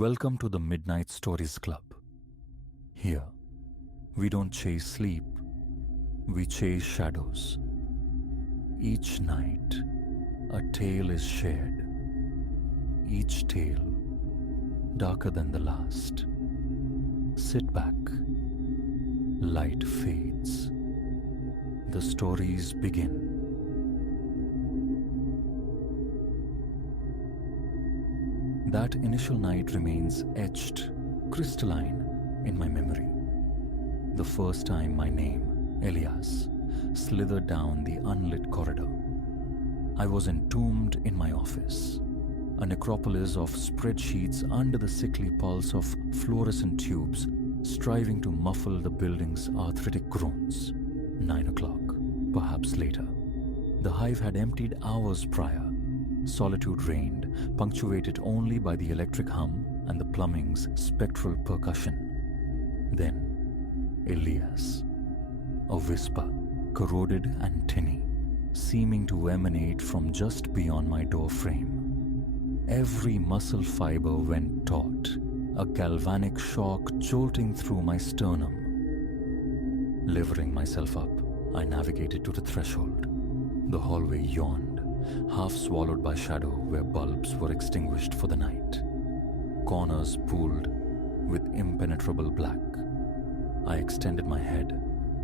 Welcome to the Midnight Stories Club. Here, we don't chase sleep, we chase shadows. Each night, a tale is shared. Each tale darker than the last. Sit back. Light fades. The stories begin. That initial night remains etched, crystalline in my memory. The first time my name, Elias, slithered down the unlit corridor. I was entombed in my office, a necropolis of spreadsheets under the sickly pulse of fluorescent tubes striving to muffle the building's arthritic groans. 9 o'clock, perhaps later. The hive had emptied hours prior. Solitude reigned, punctuated only by the electric hum and the plumbing's spectral percussion. Then, Elias. A whisper, corroded and tinny, seeming to emanate from just beyond my door frame. Every muscle fiber went taut, a galvanic shock jolting through my sternum. Levering myself up, I navigated to the threshold. The hallway yawned, half swallowed by shadow where bulbs were extinguished for the night. Corners pooled with impenetrable black. I extended my head,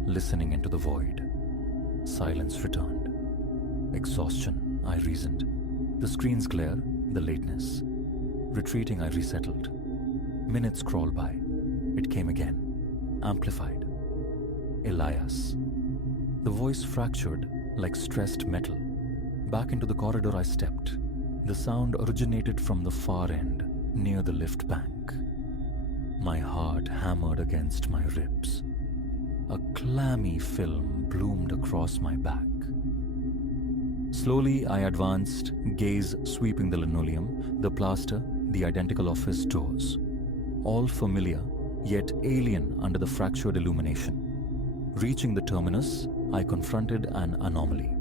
listening into the void. Silence returned. Exhaustion, I reasoned. The screen's glare, the lateness. Retreating, I resettled. Minutes crawled by. It came again, amplified. Elias. The voice fractured like stressed metal. Back into the corridor I stepped. The sound originated from the far end, near the lift bank. My heart hammered against my ribs. A clammy film bloomed across my back. Slowly I advanced, gaze sweeping the linoleum, the plaster, the identical office doors. All familiar, yet alien under the fractured illumination. Reaching the terminus, I confronted an anomaly.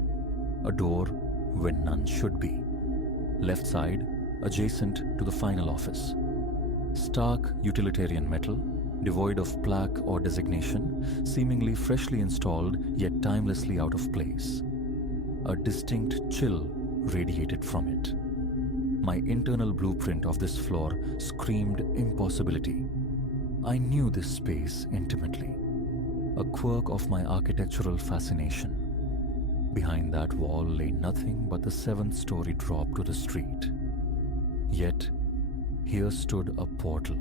A door when none should be. Left side, adjacent to the final office. Stark utilitarian metal, devoid of plaque or designation, seemingly freshly installed yet timelessly out of place. A distinct chill radiated from it. My internal blueprint of this floor screamed impossibility. I knew this space intimately, a quirk of my architectural fascination. Behind that wall lay nothing but the 7th-story drop to the street. Yet, here stood a portal.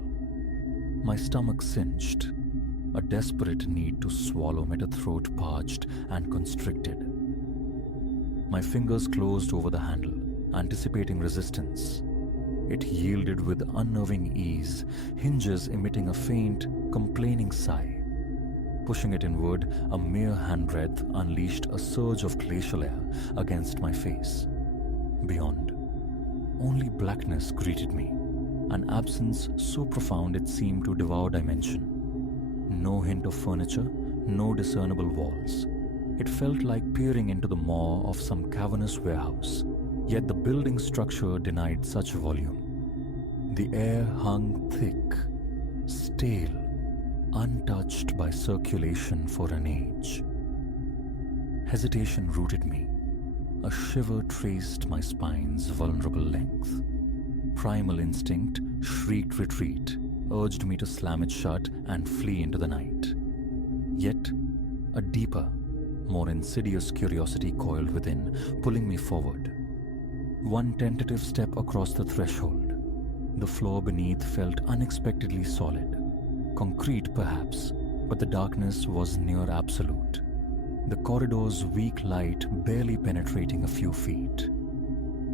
My stomach cinched, a desperate need to swallow made a throat parched and constricted. My fingers closed over the handle, anticipating resistance. It yielded with unnerving ease, hinges emitting a faint, complaining sigh. Pushing it inward, a mere handbreadth unleashed a surge of glacial air against my face. Beyond, only blackness greeted me, an absence so profound it seemed to devour dimension. No hint of furniture, no discernible walls. It felt like peering into the maw of some cavernous warehouse, yet the building structure denied such volume. The air hung thick, stale, untouched by circulation for an age. Hesitation rooted me. A shiver traced my spine's vulnerable length. Primal instinct shrieked retreat, urged me to slam it shut and flee into the night. Yet, a deeper, more insidious curiosity coiled within, pulling me forward. One tentative step across the threshold. The floor beneath felt unexpectedly solid. Concrete, perhaps, but the darkness was near absolute. The corridor's weak light barely penetrating a few feet.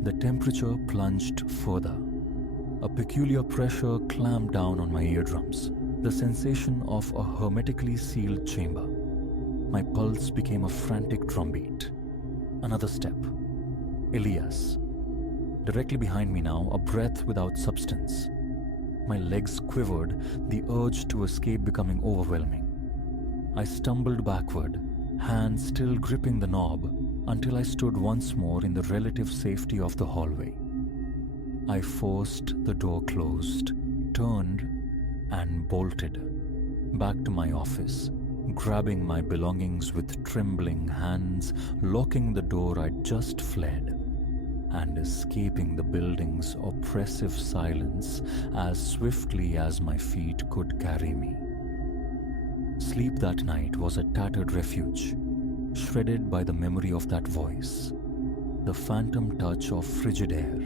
The temperature plunged further. A peculiar pressure clamped down on my eardrums, the sensation of a hermetically sealed chamber. My pulse became a frantic drumbeat. Another step. Elias. Directly behind me now, a breath without substance. My legs quivered, the urge to escape becoming overwhelming. I stumbled backward, hands still gripping the knob, until I stood once more in the relative safety of the hallway. I forced the door closed, turned and bolted back to my office, grabbing my belongings with trembling hands, locking the door I'd just fled, and escaping the building's oppressive silence as swiftly as my feet could carry me. Sleep that night was a tattered refuge, shredded by the memory of that voice, the phantom touch of frigid air.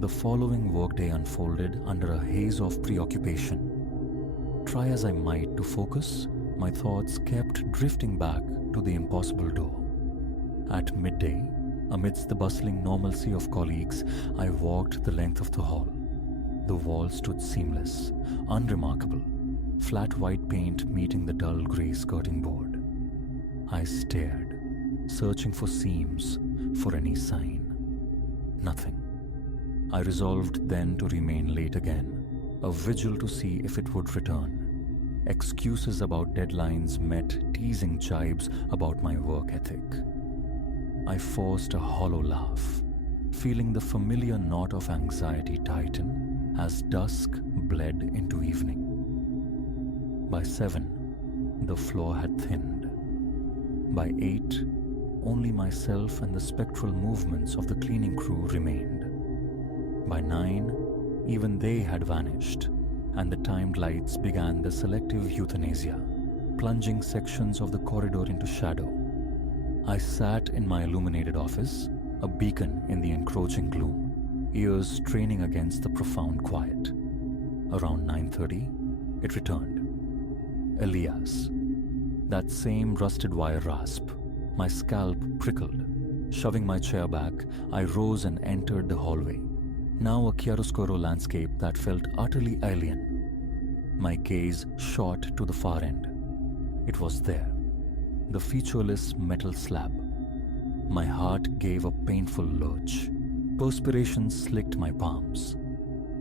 The following workday unfolded under a haze of preoccupation. Try as I might to focus, my thoughts kept drifting back to the impossible door. At midday, amidst the bustling normalcy of colleagues, I walked the length of the hall. The wall stood seamless, unremarkable, flat white paint meeting the dull grey skirting board. I stared, searching for seams, for any sign. Nothing. I resolved then to remain late again, a vigil to see if it would return. Excuses about deadlines met teasing jibes about my work ethic. I forced a hollow laugh, feeling the familiar knot of anxiety tighten as dusk bled into evening. By 7, the floor had thinned. By 8, only myself and the spectral movements of the cleaning crew remained. By 9, even they had vanished, and the timed lights began the selective euthanasia, plunging sections of the corridor into shadow. I sat in my illuminated office, a beacon in the encroaching gloom, ears straining against the profound quiet. Around 9:30, it returned. Elias. That same rusted wire rasp. My scalp prickled. Shoving my chair back, I rose and entered the hallway. Now a chiaroscuro landscape that felt utterly alien. My gaze shot to the far end. It was there, the featureless metal slab. My heart gave a painful lurch. Perspiration slicked my palms.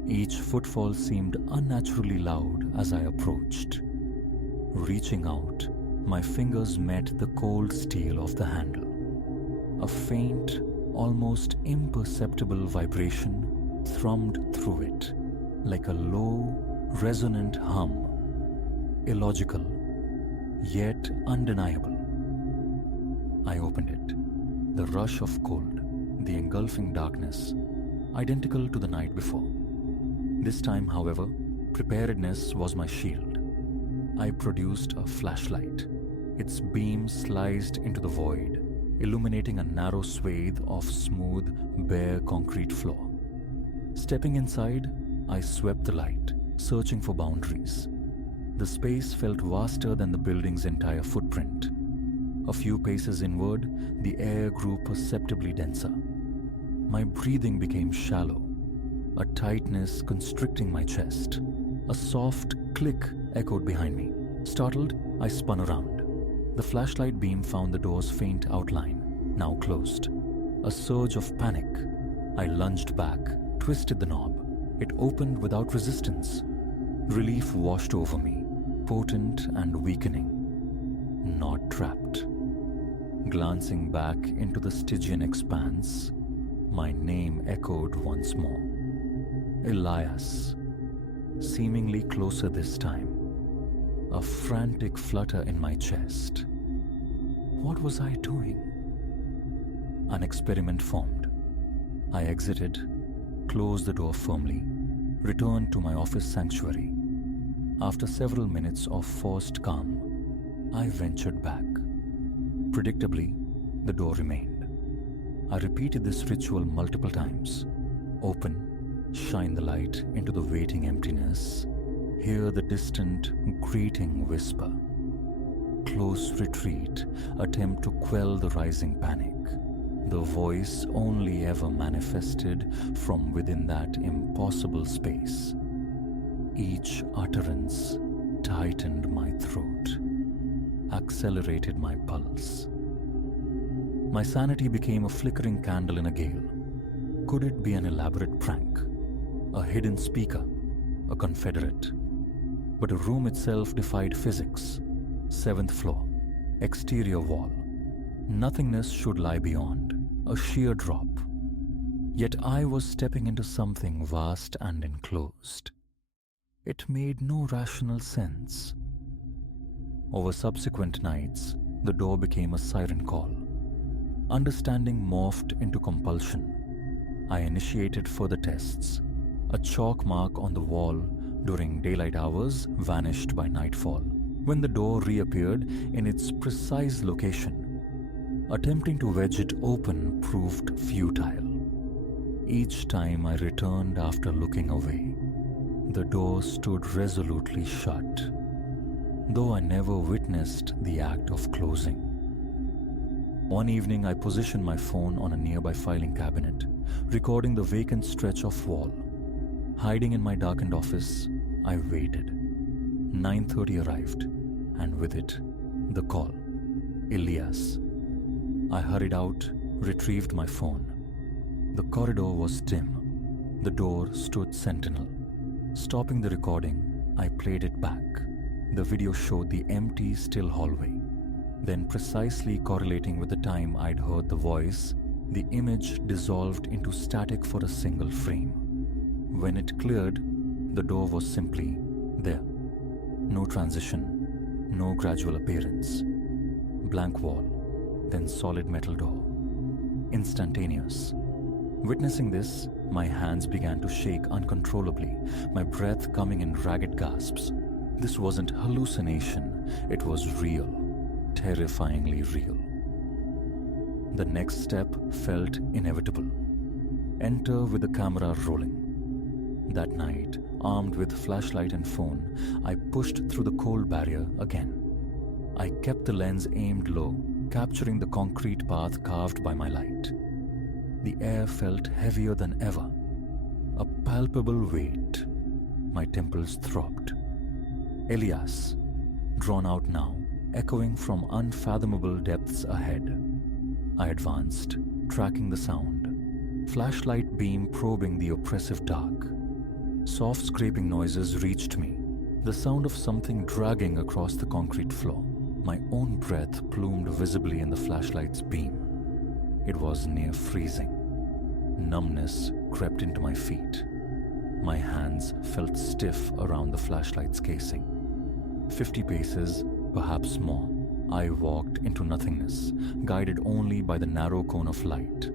Each footfall seemed unnaturally loud as I approached. Reaching out, my fingers met the cold steel of the handle. A faint, almost imperceptible vibration thrummed through it, like a low, resonant hum. Illogical, yet undeniable. I opened it. The rush of cold, the engulfing darkness, identical to the night before. This time, however, preparedness was my shield. I produced a flashlight. Its beam sliced into the void, illuminating a narrow swathe of smooth, bare concrete floor. Stepping inside, I swept the light, searching for boundaries. The space felt vaster than the building's entire footprint. A few paces inward, the air grew perceptibly denser. My breathing became shallow, a tightness constricting my chest. A soft click echoed behind me. Startled, I spun around. The flashlight beam found the door's faint outline, now closed. A surge of panic. I lunged back, twisted the knob. It opened without resistance. Relief washed over me, potent and weakening. Not trapped. Glancing back into the Stygian expanse, my name echoed once more. Elias. Seemingly closer this time. A frantic flutter in my chest. What was I doing? An experiment formed. I exited, closed the door firmly, returned to my office sanctuary. After several minutes of forced calm, I ventured back. Predictably, the door remained. I repeated this ritual multiple times. Open, shine the light into the waiting emptiness, hear the distant, greeting whisper. Close retreat, attempt to quell the rising panic. The voice only ever manifested from within that impossible space. Each utterance tightened my throat, accelerated my pulse. My sanity became a flickering candle in a gale. Could it be an elaborate prank? A hidden speaker? A confederate? But the room itself defied physics. 7th floor, exterior wall. Nothingness should lie beyond, a sheer drop. Yet I was stepping into something vast and enclosed. It made no rational sense. Over subsequent nights, the door became a siren call. Understanding morphed into compulsion. I initiated further tests. A chalk mark on the wall during daylight hours vanished by nightfall, when the door reappeared in its precise location. Attempting to wedge it open proved futile. Each time I returned after looking away, the door stood resolutely shut, though I never witnessed the act of closing. One evening, I positioned my phone on a nearby filing cabinet, recording the vacant stretch of wall. Hiding in my darkened office, I waited. 9:30 arrived, and with it, the call. Elias. I hurried out, retrieved my phone. The corridor was dim. The door stood sentinel. Stopping the recording, I played it back. The video showed the empty, still hallway. Then, precisely correlating with the time I'd heard the voice, the image dissolved into static for a single frame. When it cleared, the door was simply there. No transition, no gradual appearance. Blank wall, then solid metal door. Instantaneous. Witnessing this, my hands began to shake uncontrollably, my breath coming in ragged gasps. This wasn't hallucination, it was real, terrifyingly real. The next step felt inevitable. Enter with the camera rolling. That night, armed with flashlight and phone, I pushed through the cold barrier again. I kept the lens aimed low, capturing the concrete path carved by my light. The air felt heavier than ever, a palpable weight. My temples throbbed. Elias, drawn out now, echoing from unfathomable depths ahead. I advanced, tracking the sound, flashlight beam probing the oppressive dark. Soft scraping noises reached me, the sound of something dragging across the concrete floor. My own breath plumed visibly in the flashlight's beam. It was near freezing. Numbness crept into my feet. My hands felt stiff around the flashlight's casing. 50 paces, perhaps more, I walked into nothingness, guided only by the narrow cone of light.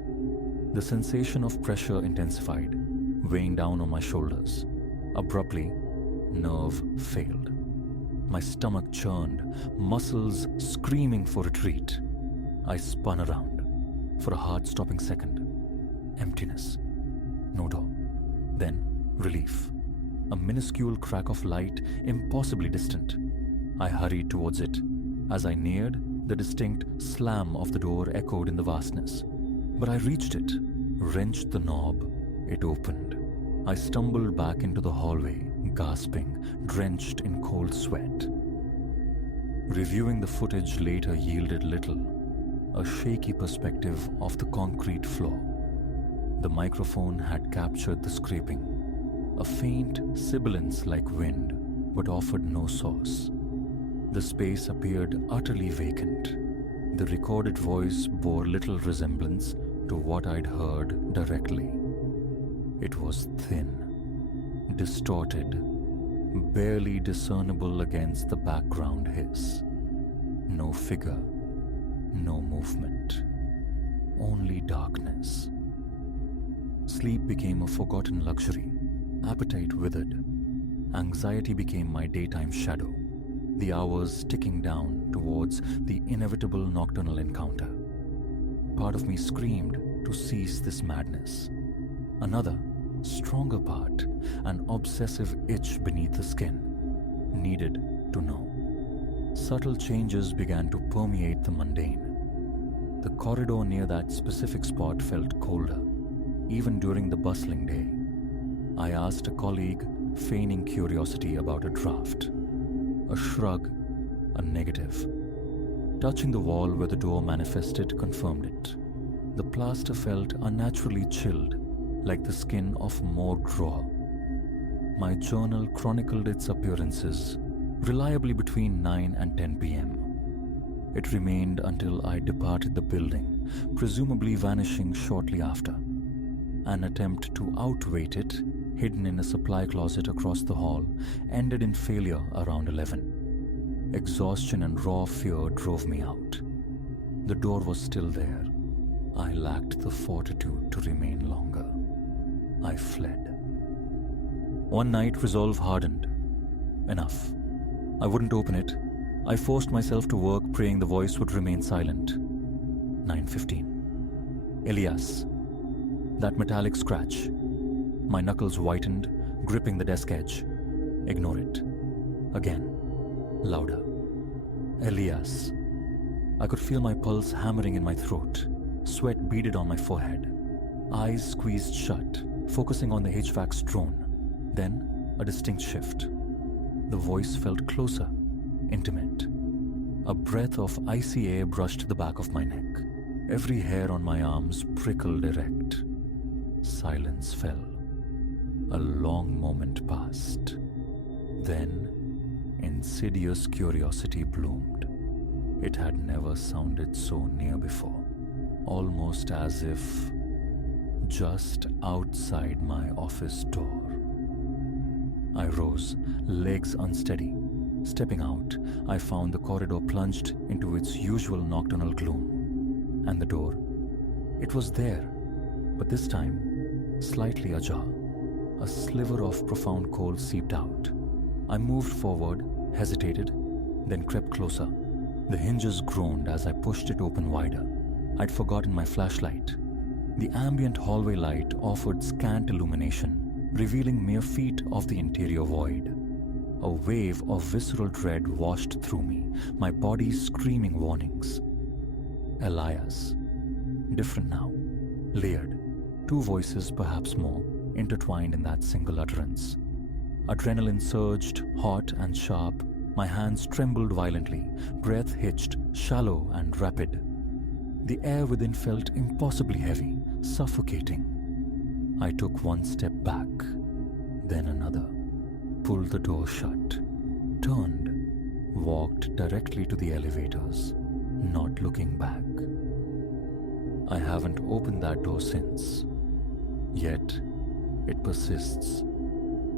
The sensation of pressure intensified, weighing down on my shoulders. Abruptly, nerve failed. My stomach churned, muscles screaming for retreat. I spun around. For a heart-stopping second, emptiness. No door. Then, relief. A minuscule crack of light, impossibly distant. I hurried towards it. As I neared, the distinct slam of the door echoed in the vastness. But I reached it, wrenched the knob. It opened. I stumbled back into the hallway, gasping, drenched in cold sweat. Reviewing the footage later yielded little. A shaky perspective of the concrete floor. The microphone had captured the scraping. A faint sibilance like wind, but offered no source. The space appeared utterly vacant. The recorded voice bore little resemblance to what I'd heard directly. It was thin, distorted, barely discernible against the background hiss. No figure, no movement, only darkness. Sleep became a forgotten luxury. Appetite withered. Anxiety became my daytime shadow, the hours ticking down towards the inevitable nocturnal encounter. Part of me screamed to cease this madness. Another, stronger part, an obsessive itch beneath the skin, needed to know. Subtle changes began to permeate the mundane. The corridor near that specific spot felt colder, even during the bustling day. I asked a colleague, feigning curiosity about a draft. A shrug, a negative. Touching the wall where the door manifested confirmed it. The plaster felt unnaturally chilled, like the skin of morgue drawer. My journal chronicled its appearances, reliably between 9 and 10 p.m. It remained until I departed the building, presumably vanishing shortly after. An attempt to outwait it hidden in a supply closet across the hall, ended in failure around 11. Exhaustion and raw fear drove me out. The door was still there. I lacked the fortitude to remain longer. I fled. One night, resolve hardened. Enough. I wouldn't open it. I forced myself to work, praying the voice would remain silent. 9:15. Elias. That metallic scratch. My knuckles whitened, gripping the desk edge. Ignore it. Again. Louder. Elias. I could feel my pulse hammering in my throat. Sweat beaded on my forehead. Eyes squeezed shut, focusing on the HVAC's drone. Then, a distinct shift. The voice felt closer, intimate. A breath of icy air brushed the back of my neck. Every hair on my arms prickled erect. Silence fell. A long moment passed. Then, insidious curiosity bloomed. It had never sounded so near before, almost as if just outside my office door. I rose, legs unsteady. Stepping out, I found the corridor plunged into its usual nocturnal gloom. And the door, it was there, but this time, slightly ajar. A sliver of profound cold seeped out. I moved forward, hesitated, then crept closer. The hinges groaned as I pushed it open wider. I'd forgotten my flashlight. The ambient hallway light offered scant illumination, revealing mere feet of the interior void. A wave of visceral dread washed through me, my body screaming warnings. Elias. Different now. Layered. Two voices, perhaps more, intertwined in that single utterance. Adrenaline surged, hot and sharp. My hands trembled violently, breath hitched, shallow and rapid. The air within felt impossibly heavy, suffocating. I took one step back, then another, pulled the door shut, turned, walked directly to the elevators, not looking back. I haven't opened that door since. Yet, it persists.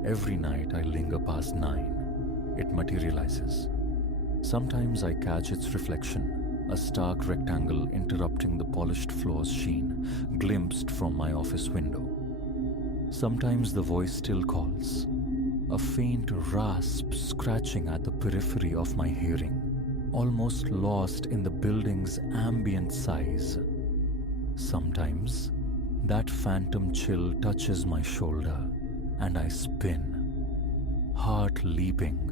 Every night I linger past 9. It materializes. Sometimes I catch its reflection, a stark rectangle interrupting the polished floor's sheen, glimpsed from my office window. Sometimes the voice still calls, a faint rasp scratching at the periphery of my hearing, almost lost in the building's ambient size. Sometimes that phantom chill touches my shoulder, and I spin, heart leaping,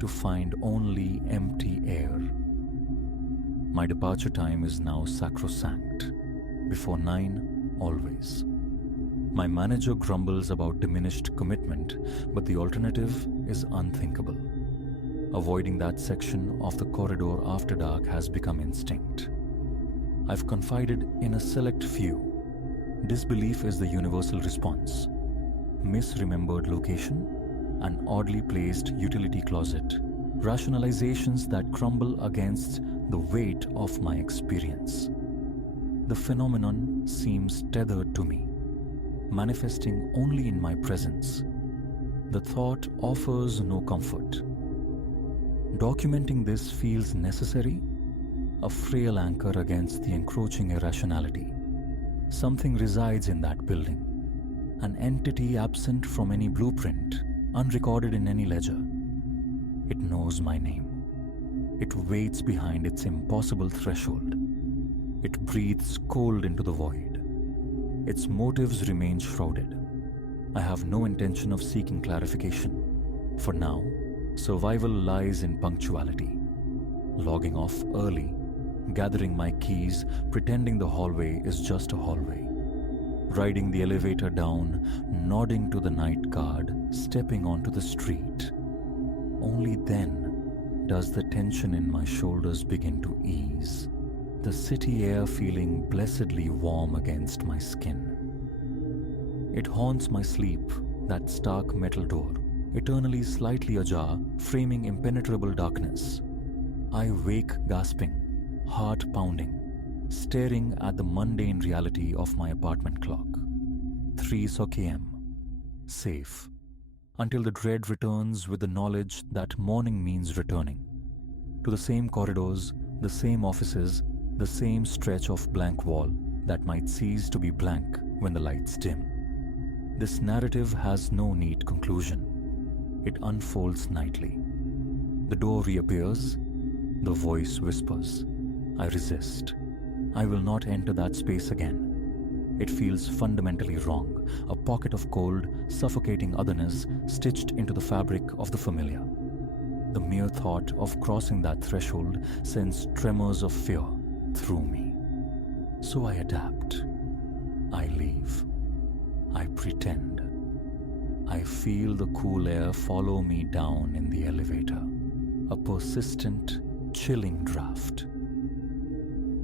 to find only empty air. My departure time is now sacrosanct. Before 9, always. My manager grumbles about diminished commitment, but the alternative is unthinkable. Avoiding that section of the corridor after dark has become instinct. I've confided in a select few. Disbelief is the universal response. Misremembered location, an oddly placed utility closet, rationalizations that crumble against the weight of my experience. The phenomenon seems tethered to me, manifesting only in my presence. The thought offers no comfort. Documenting this feels necessary, a frail anchor against the encroaching irrationality. Something resides in that building, an entity absent from any blueprint, unrecorded in any ledger. It knows my name. It waits behind its impossible threshold. It breathes cold into the void. Its motives remain shrouded. I have no intention of seeking clarification. For now, survival lies in punctuality. Logging off early, gathering my keys, pretending the hallway is just a hallway. Riding the elevator down, nodding to the night guard, stepping onto the street. Only then does the tension in my shoulders begin to ease, the city air feeling blessedly warm against my skin. It haunts my sleep, that stark metal door, eternally slightly ajar, framing impenetrable darkness. I wake gasping, heart pounding, staring at the mundane reality of my apartment clock. 3 km. safe, until the dread returns with the knowledge that morning means returning. To the same corridors, the same offices, the same stretch of blank wall that might cease to be blank when the lights dim. This narrative has no neat conclusion. It unfolds nightly. The door reappears. The voice whispers, I resist. I will not enter that space again. It feels fundamentally wrong, a pocket of cold, suffocating otherness stitched into the fabric of the familiar. The mere thought of crossing that threshold sends tremors of fear through me. So I adapt. I leave. I pretend. I feel the cool air follow me down in the elevator. A persistent, chilling draft.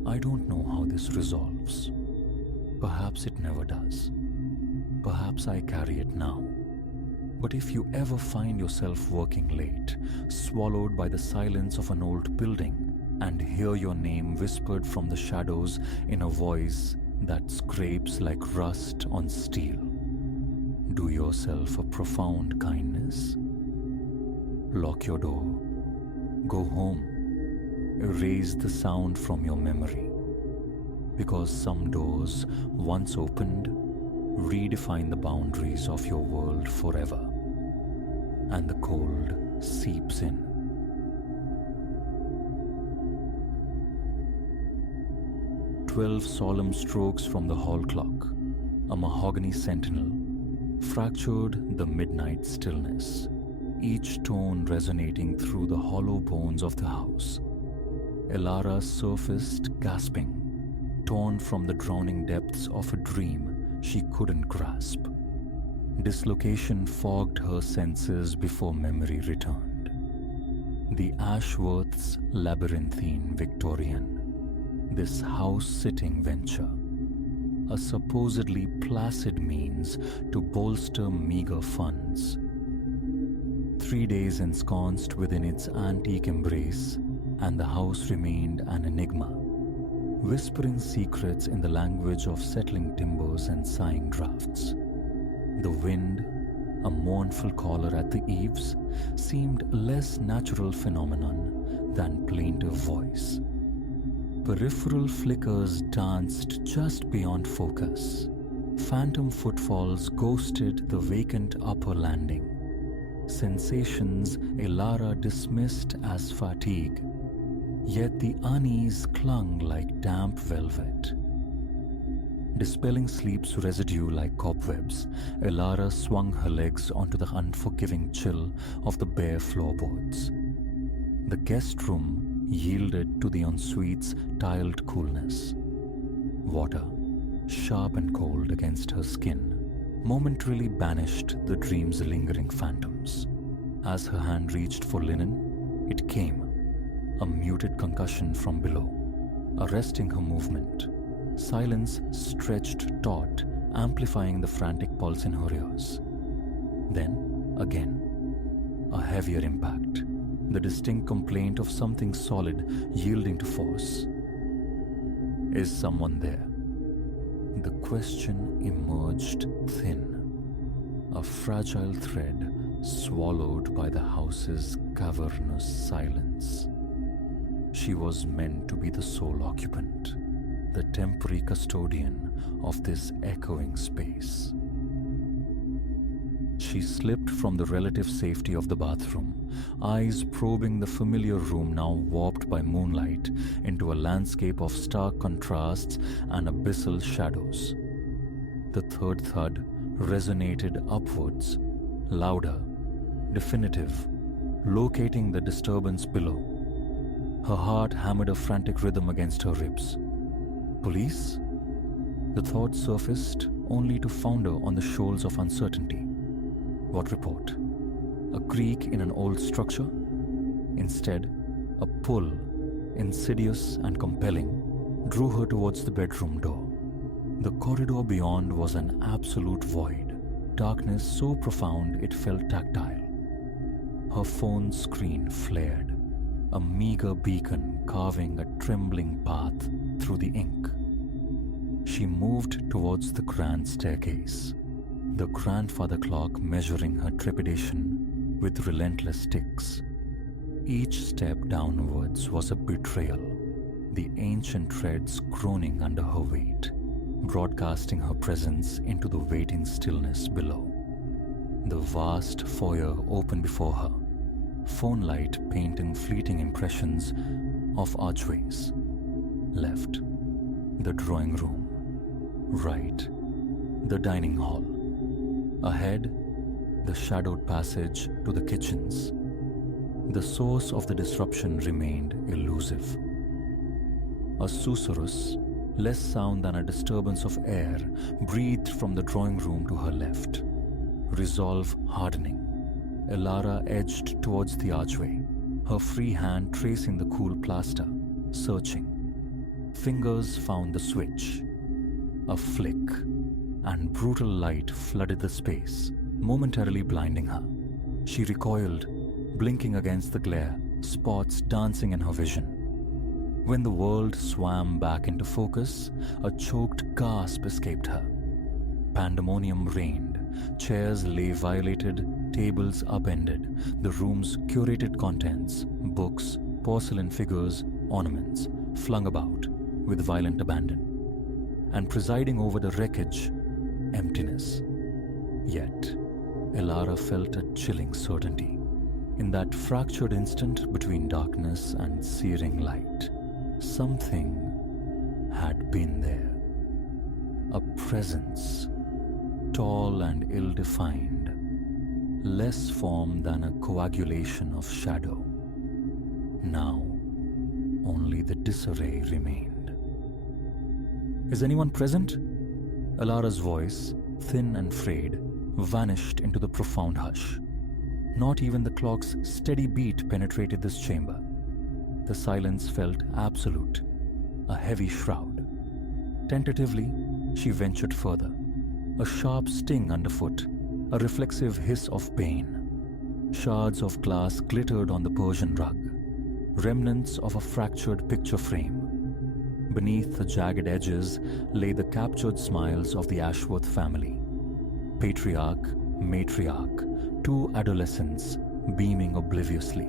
I don't know how this resolves. Perhaps it never does. Perhaps I carry it now. But if you ever find yourself working late, swallowed by the silence of an old building, and hear your name whispered from the shadows in a voice that scrapes like rust on steel, do yourself a profound kindness. Lock your door. Go home. Erase the sound from your memory. Because some doors, once opened, redefine the boundaries of your world forever. And the cold seeps in. "12 solemn strokes from the hall clock, a mahogany sentinel, fractured the midnight stillness, each tone resonating through the hollow bones of the house. Elara surfaced gasping, torn from the drowning depths of a dream she couldn't grasp. Dislocation fogged her senses before memory returned. The Ashworth's labyrinthine Victorian, this house-sitting venture, a supposedly placid means to bolster meager funds. 3 days ensconced within its antique embrace, and the house remained an enigma, whispering secrets in the language of settling timbers and sighing drafts. The wind, a mournful caller at the eaves, seemed a less natural phenomenon than plaintive voice. Peripheral flickers danced just beyond focus. Phantom footfalls ghosted the vacant upper landing. Sensations Elara dismissed as fatigue, yet the unease clung like damp velvet. Dispelling sleep's residue like cobwebs, Elara swung her legs onto the unforgiving chill of the bare floorboards. The guest room yielded to the ensuite's tiled coolness. Water, sharp and cold against her skin, momentarily banished the dream's lingering phantoms. As her hand reached for linen, it came, a muted concussion from below, arresting her movement. Silence stretched taut, amplifying the frantic pulse in her ears. Then, again, a heavier impact, the distinct complaint of something solid yielding to force. Is someone there? The question emerged thin, a fragile thread swallowed by the house's cavernous silence. She was meant to be the sole occupant, the temporary custodian of this echoing space. She slipped from the relative safety of the bathroom, eyes probing the familiar room now warped by moonlight into a landscape of stark contrasts and abyssal shadows. The third thud resonated upwards, louder, definitive, locating the disturbance below. Her heart hammered a frantic rhythm against her ribs. Police? The thought surfaced only to founder on the shoals of uncertainty. What report? A creak in an old structure? Instead, a pull, insidious and compelling, drew her towards the bedroom door. The corridor beyond was an absolute void, darkness so profound it felt tactile. Her phone screen flared, a meager beacon carving a trembling path through the ink. She moved towards the grand staircase. the grandfather clock measuring her trepidation with relentless ticks. Each step downwards was a betrayal, the ancient treads groaning under her weight, broadcasting her presence into the waiting stillness below. The vast foyer opened before her, phone light painting fleeting impressions of archways. Left, the drawing room. Right, the dining hall. Ahead, the shadowed passage to the kitchens. The source of the disruption remained elusive. A susurrus, less sound than a disturbance of air, breathed from the drawing room to her left. Resolve hardening, Elara edged towards the archway, her free hand tracing the cool plaster, searching. Fingers found the switch. A flick, and brutal light flooded the space, momentarily blinding her. She recoiled, blinking against the glare, spots dancing in her vision. When the world swam back into focus, a choked gasp escaped her. Pandemonium reigned. Chairs lay violated, tables upended, the room's curated contents, books, porcelain figures, ornaments, flung about with violent abandon. And presiding over the wreckage, emptiness. Yet, Elara felt a chilling certainty. In that fractured instant between darkness and searing light, something had been there. A presence, tall and ill-defined, less form than a coagulation of shadow. Now, only the disarray remained. "Is anyone present?" Elara's voice, thin and frayed, vanished into the profound hush. Not even the clock's steady beat penetrated this chamber. The silence felt absolute, a heavy shroud. Tentatively, she ventured further. A sharp sting underfoot, a reflexive hiss of pain. Shards of glass glittered on the Persian rug, remnants of a fractured picture frame. Beneath the jagged edges lay the captured smiles of the Ashworth family. Patriarch, matriarch, two adolescents beaming obliviously.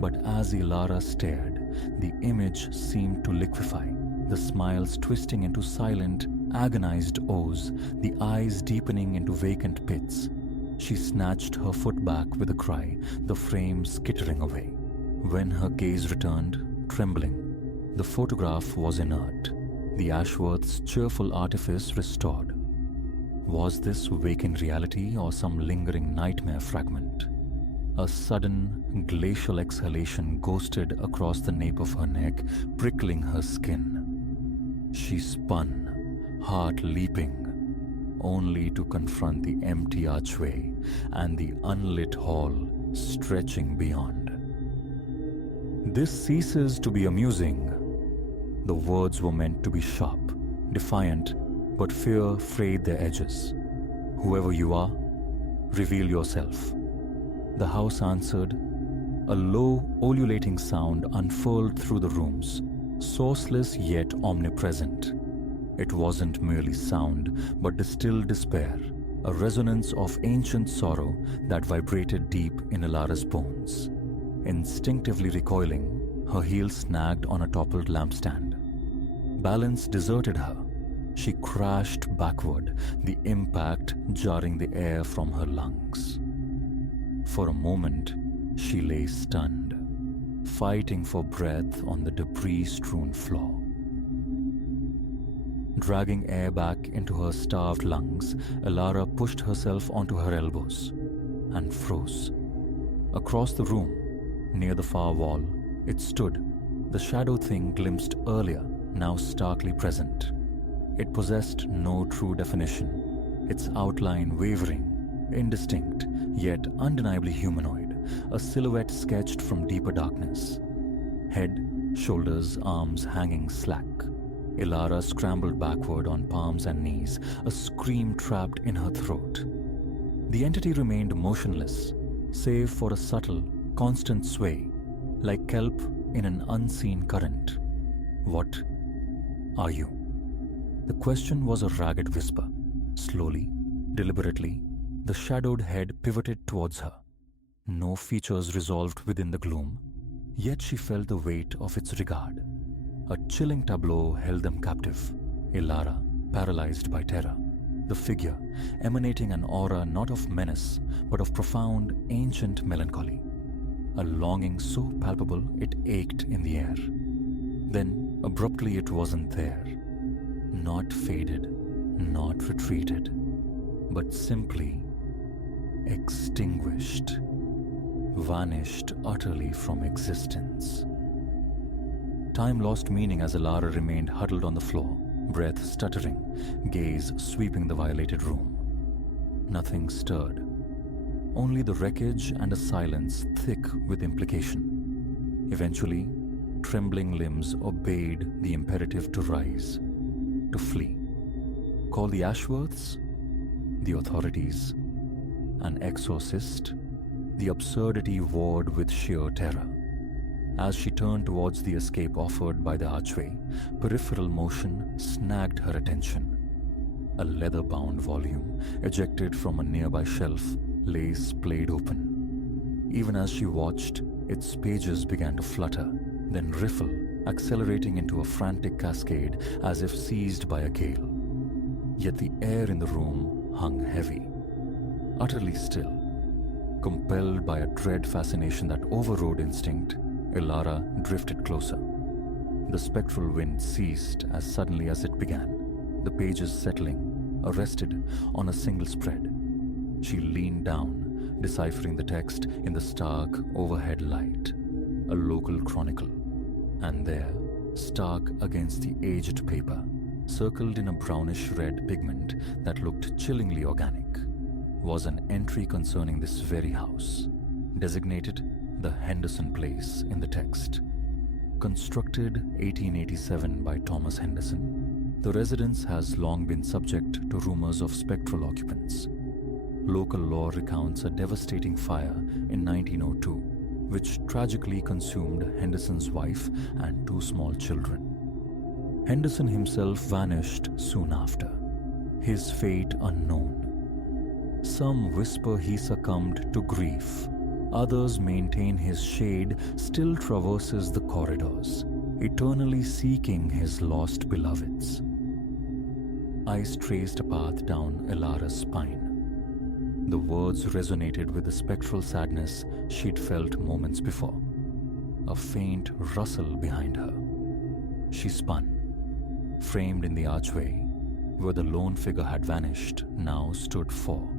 But as Elara stared, the image seemed to liquefy, the smiles twisting into silent, agonized O's, the eyes deepening into vacant pits. She snatched her foot back with a cry, the frame skittering away. When her gaze returned, trembling, the photograph was inert, the Ashworth's cheerful artifice restored. Was this waking reality or some lingering nightmare fragment? A sudden, glacial exhalation ghosted across the nape of her neck, prickling her skin. She spun, heart leaping, only to confront the empty archway and the unlit hall stretching beyond. "This ceases to be amusing." The words were meant to be sharp, defiant, but fear frayed their edges. "Whoever you are, reveal yourself." The house answered. A low, ululating sound unfurled through the rooms, sourceless yet omnipresent. It wasn't merely sound, but distilled despair, a resonance of ancient sorrow that vibrated deep in Elara's bones. Instinctively recoiling, her heel snagged on a toppled lampstand. Balance deserted her. She crashed backward, the impact jarring the air from her lungs. For a moment, she lay stunned, fighting for breath on the debris-strewn floor. Dragging air back into her starved lungs, Elara pushed herself onto her elbows and froze. Across the room, near the far wall, it stood, the shadow thing glimpsed earlier, now starkly present. It possessed no true definition, its outline wavering, indistinct, yet undeniably humanoid, a silhouette sketched from deeper darkness. Head, shoulders, arms hanging slack. Elara scrambled backward on palms and knees, a scream trapped in her throat. The entity remained motionless, save for a subtle, constant sway, like kelp in an unseen current. "What are you?" The question was a ragged whisper, slowly, Deliberately, the shadowed head pivoted towards her. No features resolved within the gloom, yet she felt the weight of its regard. A chilling tableau held them captive, Ilara paralyzed by terror, the figure emanating an aura not of menace but of profound, ancient melancholy, a longing so palpable it ached in the air. Then, abruptly, it wasn't there. Not faded, not retreated, but simply extinguished, vanished utterly from existence. Time lost meaning as Ilara remained huddled on the floor, breath stuttering, gaze sweeping the violated room. Nothing stirred. Only the wreckage and a silence thick with implication. Eventually, trembling limbs obeyed the imperative to rise, to flee. Call the Ashworths? The authorities? An exorcist? The absurdity warred with sheer terror. As she turned towards the escape offered by the archway, peripheral motion snagged her attention. A leather-bound volume, ejected from a nearby shelf, lay splayed open. Even as she watched, its pages began to flutter, then riffle, accelerating into a frantic cascade as if seized by a gale. Yet the air in the room hung heavy, utterly still. Compelled by a dread fascination that overrode instinct, Ilara drifted closer. The spectral wind ceased as suddenly as it began, the pages settling, arrested on a single spread. She leaned down, deciphering the text in the stark overhead light. A local chronicle. And there, stark against the aged paper, circled in a brownish-red pigment that looked chillingly organic, was an entry concerning this very house, designated the Henderson Place in the text. Constructed 1887 by Thomas Henderson, the residence has long been subject to rumors of spectral occupants. Local lore recounts a devastating fire in 1902, which tragically consumed Henderson's wife and 2 small children. Henderson himself vanished soon after, his fate unknown. Some whisper he succumbed to grief. Others maintain his shade still traverses the corridors, eternally seeking his lost beloveds. Ice traced a path down Ilara's spine. The words resonated with the spectral sadness she'd felt moments before. A faint rustle behind her. She spun. Framed in the archway, where the lone figure had vanished, now stood 4.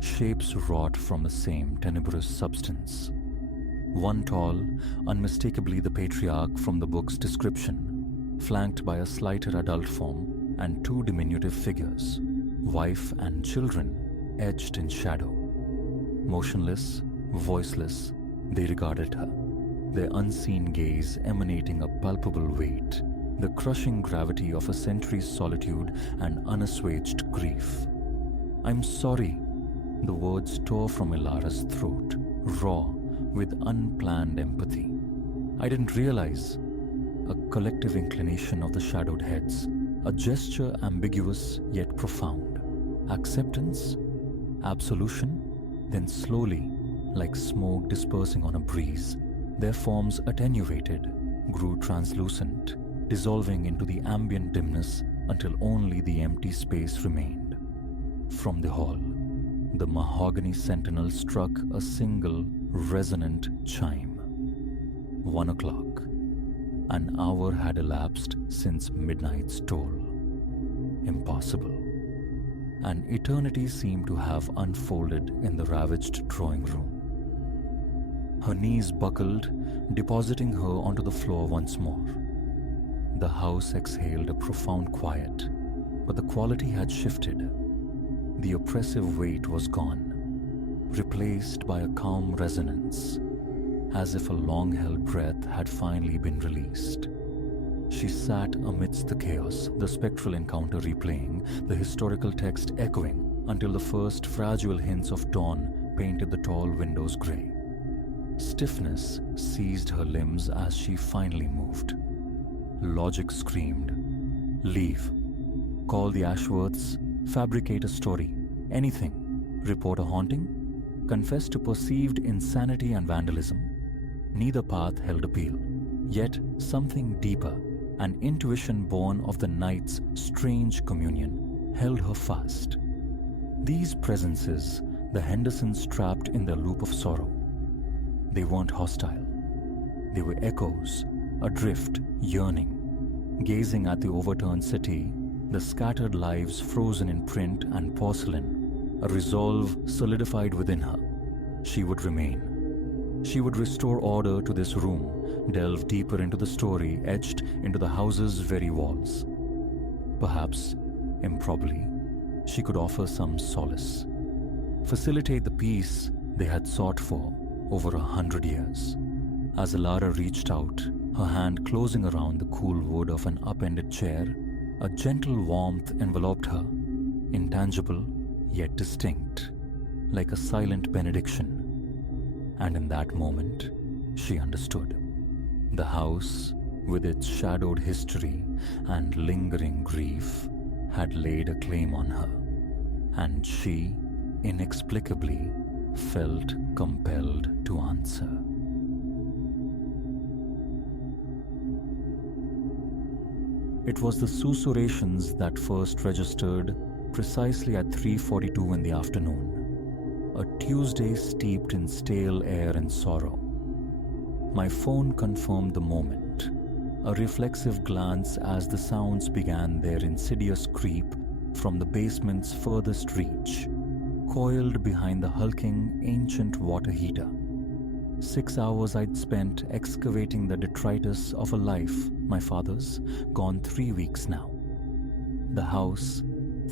Shapes wrought from the same tenebrous substance. One tall, unmistakably the patriarch from the book's description, flanked by a slighter adult form and 2 diminutive figures, wife and children, etched in shadow. Motionless, voiceless, they regarded her, their unseen gaze emanating a palpable weight, the crushing gravity of a century's solitude and unassuaged grief. "I'm sorry." The words tore from Ilara's throat, raw with unplanned empathy. "I didn't realize." A collective inclination of the shadowed heads, a gesture ambiguous yet profound. Acceptance? Absolution? Then slowly, like smoke dispersing on a breeze, their forms attenuated, grew translucent, dissolving into the ambient dimness until only the empty space remained. From the hall, the mahogany sentinel struck a single, resonant chime. 1 o'clock. An hour had elapsed since midnight's toll. Impossible. An eternity seemed to have unfolded in the ravaged drawing room. Her knees buckled, depositing her onto the floor once more. The house exhaled a profound quiet, but the quality had shifted. The oppressive weight was gone, replaced by a calm resonance, as if a long-held breath had finally been released. She sat amidst the chaos, the spectral encounter replaying, the historical text echoing, until the first fragile hints of dawn painted the tall windows grey. Stiffness seized her limbs as she finally moved. Logic screamed, "Leave. Call the Ashworths, fabricate a story, anything, report a haunting, confess to perceived insanity and vandalism. Neither path held appeal, yet something deeper, an intuition born of the night's strange communion, held her fast. These presences, the Hendersons trapped in their loop of sorrow. They weren't hostile. They were echoes, adrift, yearning, gazing at the overturned city, the scattered lives frozen in print and porcelain, a resolve solidified within her. She would remain. She would restore order to this room, delve deeper into the story etched into the house's very walls. Perhaps, improbably, she could offer some solace, facilitate the peace they had sought for over 100 years. As Alara reached out, her hand closing around the cool wood of an upended chair, a gentle warmth enveloped her, intangible yet distinct, like a silent benediction. And in that moment, she understood. The house, with its shadowed history and lingering grief, had laid a claim on her, and she, inexplicably, felt compelled to answer. It was the susurrations that first registered precisely at 3:42 in the afternoon, a Tuesday steeped in stale air and sorrow. My phone confirmed the moment, a reflexive glance as the sounds began their insidious creep from the basement's furthest reach, coiled behind the hulking ancient water heater. 6 hours I'd spent excavating the detritus of a life, my father's, gone 3 weeks now. The house,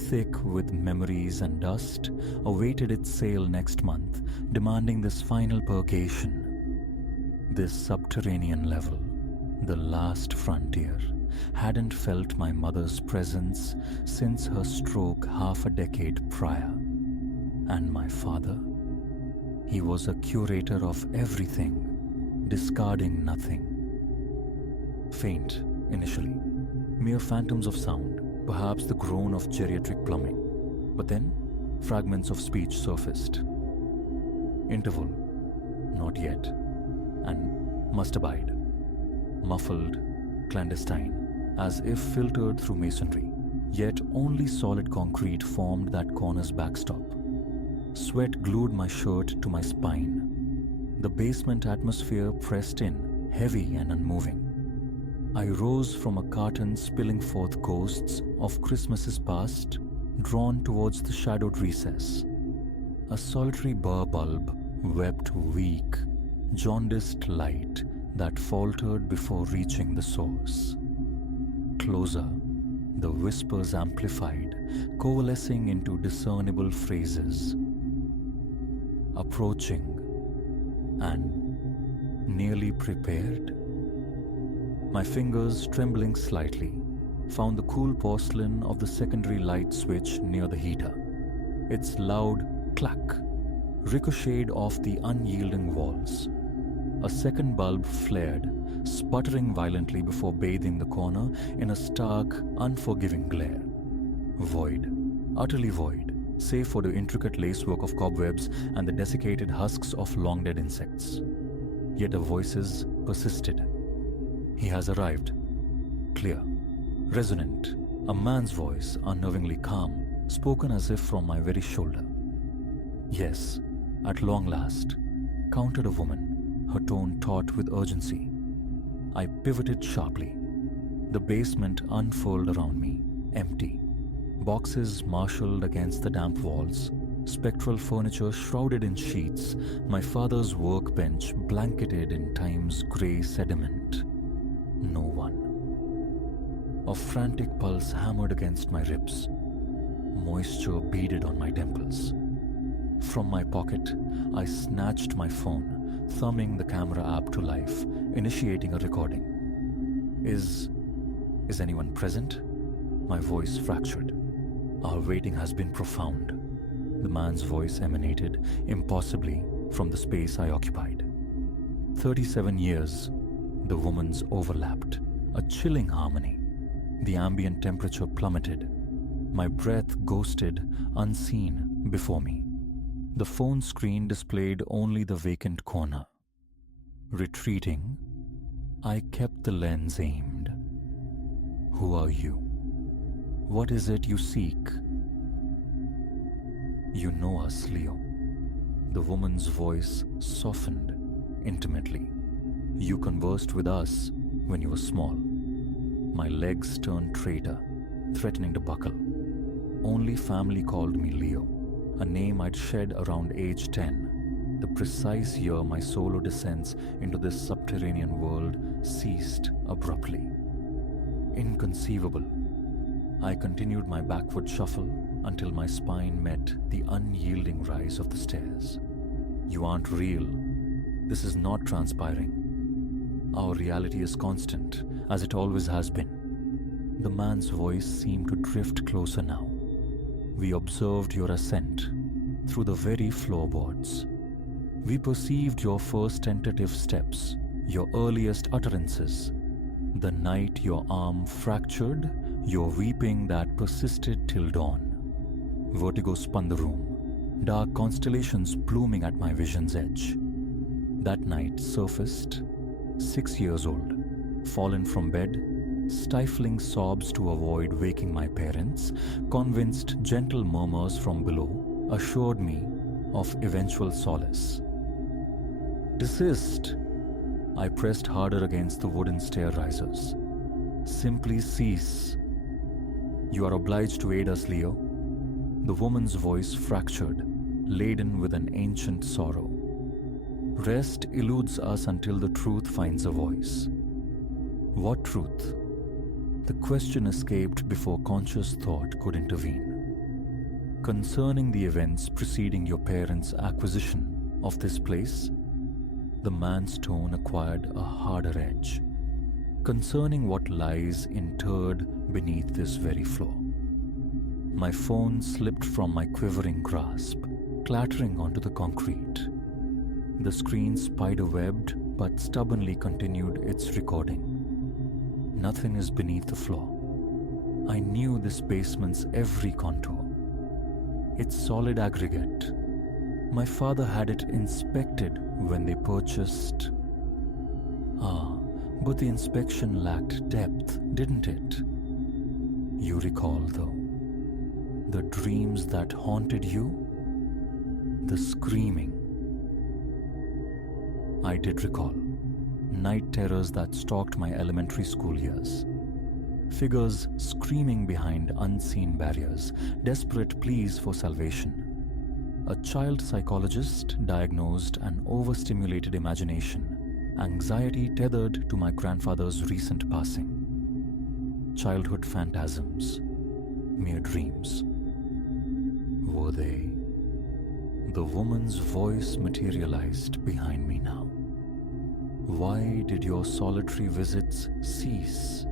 thick with memories and dust, awaited its sale next month, demanding this final purgation. This subterranean level, the last frontier, hadn't felt my mother's presence since her stroke half a decade prior. And my father? He was a curator of everything, discarding nothing. Faint, initially, mere phantoms of sound, perhaps the groan of geriatric plumbing. But then, fragments of speech surfaced. Interval, not yet, and must abide. Muffled, clandestine, as if filtered through masonry, yet only solid concrete formed that corner's backstop. Sweat glued my shirt to my spine. The basement atmosphere pressed in, heavy and unmoving. I rose from a carton spilling forth ghosts of Christmases past, drawn towards the shadowed recess. A solitary burr bulb wept weak, jaundiced light that faltered before reaching the source. Closer, the whispers amplified, coalescing into discernible phrases. Approaching and nearly prepared. My fingers, trembling slightly, found the cool porcelain of the secondary light switch near the heater. Its loud clack ricocheted off the unyielding walls. A second bulb flared, sputtering violently before bathing the corner in a stark, unforgiving glare. Void, utterly void, save for the intricate lacework of cobwebs and the desiccated husks of long-dead insects. Yet the voices persisted. He has arrived. Clear, resonant, a man's voice, unnervingly calm, spoken as if from my very shoulder. Yes, at long last, countered a woman, her tone taut with urgency. I pivoted sharply. The basement unfurled around me, empty. Boxes marshaled against the damp walls, spectral furniture shrouded in sheets, my father's workbench blanketed in time's grey sediment. No one. A frantic pulse hammered against my ribs. Moisture beaded on my temples. From my pocket, I snatched my phone, thumbing the camera app to life, initiating a recording. Is anyone present? My voice fractured. Our waiting has been profound. The man's voice emanated, impossibly, from the space I occupied. 37 years, the woman's overlapped, a chilling harmony. The ambient temperature plummeted. My breath ghosted, unseen, before me. The phone screen displayed only the vacant corner. Retreating, I kept the lens aimed. Who are you? What is it you seek? You know us, Leo. The woman's voice softened intimately. You conversed with us when you were small. My legs turned traitor, threatening to buckle. Only family called me Leo, a name I'd shed around age 10, the precise year my solo descents into this subterranean world ceased abruptly. Inconceivable. I continued my backward shuffle until my spine met the unyielding rise of the stairs. You aren't real. This is not transpiring. Our reality is constant, as it always has been. The man's voice seemed to drift closer now. We observed your ascent through the very floorboards. We perceived your first tentative steps, your earliest utterances. The night your arm fractured, your weeping that persisted till dawn. Vertigo spun the room, dark constellations blooming at my vision's edge. That night surfaced, 6 years old, fallen from bed, stifling sobs to avoid waking my parents, convinced gentle murmurs from below assured me of eventual solace. Desist! I pressed harder against the wooden stair risers. Simply cease. You are obliged to aid us, Leo. The woman's voice fractured, laden with an ancient sorrow. Rest eludes us until the truth finds a voice. What truth? The question escaped before conscious thought could intervene. Concerning the events preceding your parents' acquisition of this place, the man's tone acquired a harder edge. Concerning what lies interred beneath this very floor. My phone slipped from my quivering grasp, clattering onto the concrete. The screen spider-webbed but stubbornly continued its recording. Nothing is beneath the floor. I knew this basement's every contour. Its solid aggregate. My father had it inspected when they purchased. But the inspection lacked depth, didn't it? You recall, though, the dreams that haunted you? The screaming. I did recall. Night terrors that stalked my elementary school years. Figures screaming behind unseen barriers, desperate pleas for salvation. A child psychologist diagnosed an overstimulated imagination, anxiety tethered to my grandfather's recent passing. Childhood phantasms, mere dreams. Were they? The woman's voice materialized behind me now. Why did your solitary visits cease?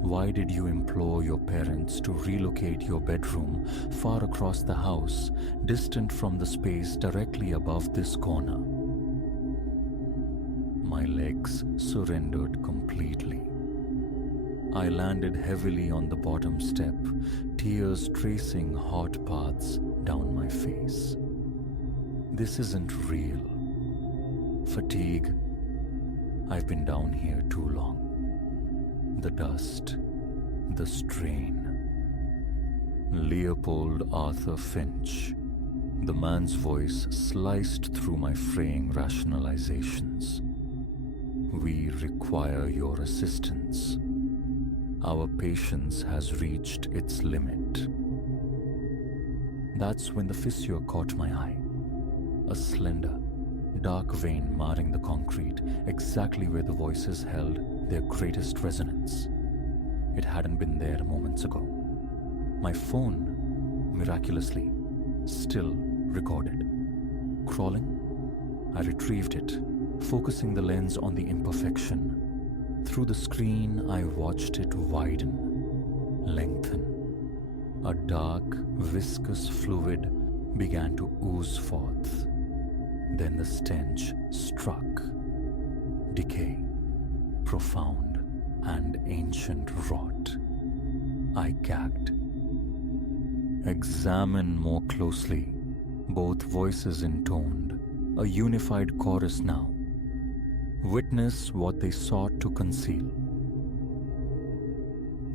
Why did you implore your parents to relocate your bedroom far across the house, distant from the space directly above this corner? My legs surrendered completely. I landed heavily on the bottom step, tears tracing hot paths down my face. This isn't real. Fatigue. I've been down here too long. The dust, the strain. Leopold Arthur Finch. The man's voice sliced through my fraying rationalizations. We require your assistance. Our patience has reached its limit. That's when the fissure caught my eye. A slender, dark vein marring the concrete, exactly where the voices held their greatest resonance. It hadn't been there moments ago. My phone, miraculously, still recorded. Crawling, I retrieved it, focusing the lens on the imperfection. Through the screen, I watched it widen, lengthen. A dark, viscous fluid began to ooze forth. Then the stench struck. Decay, profound and ancient rot. I gagged. Examine more closely, both voices intoned, a unified chorus now. Witness what they sought to conceal.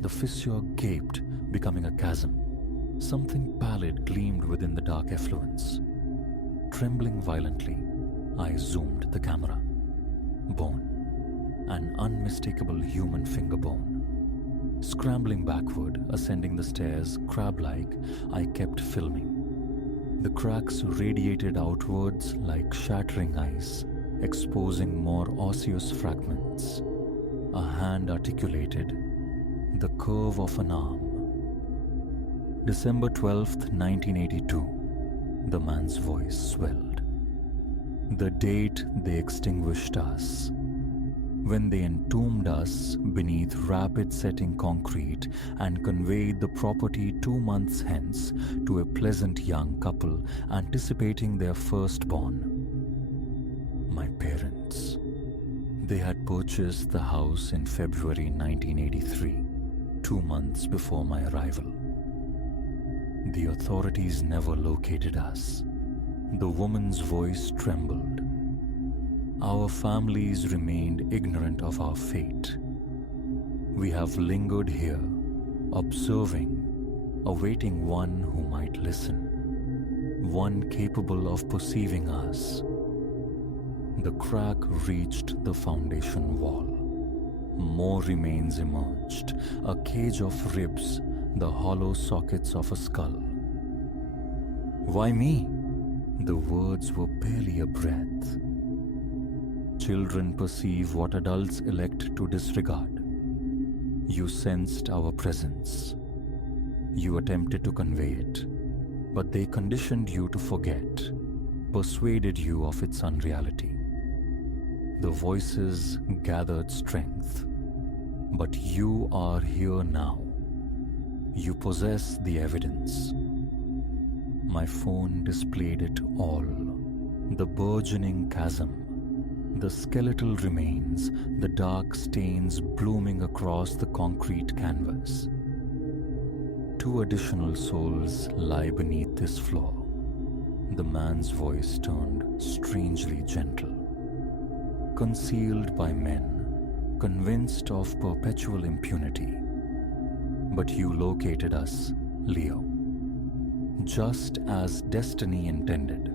The fissure gaped, becoming a chasm. Something pallid gleamed within the dark effluence. Trembling violently, I zoomed the camera. Bone. An unmistakable human finger bone. Scrambling backward, ascending the stairs, crab-like, I kept filming. The cracks radiated outwards like shattering ice, exposing more osseous fragments. A hand articulated, the curve of an arm. December 12th, 1982. The man's voice swelled. The date they extinguished us. When they entombed us beneath rapid-setting concrete and conveyed the property 2 months hence to a pleasant young couple anticipating their firstborn. My parents. They had purchased the house in February 1983, 2 months before my arrival. The authorities never located us. The woman's voice trembled. Our families remained ignorant of our fate. We have lingered here, observing, awaiting one who might listen, one capable of perceiving us. The crack reached the foundation wall. More remains emerged, a cage of ribs, the hollow sockets of a skull. Why me? The words were barely a breath. Children perceive what adults elect to disregard. You sensed our presence. You attempted to convey it, but they conditioned you to forget, persuaded you of its unreality. The voices gathered strength, but you are here now. You possess the evidence. My phone displayed it all. The burgeoning chasm, the skeletal remains, the dark stains blooming across the concrete canvas. 2 additional souls lie beneath this floor. The man's voice turned strangely gentle. Concealed by men, convinced of perpetual impunity. But you located us, Leo, just as destiny intended.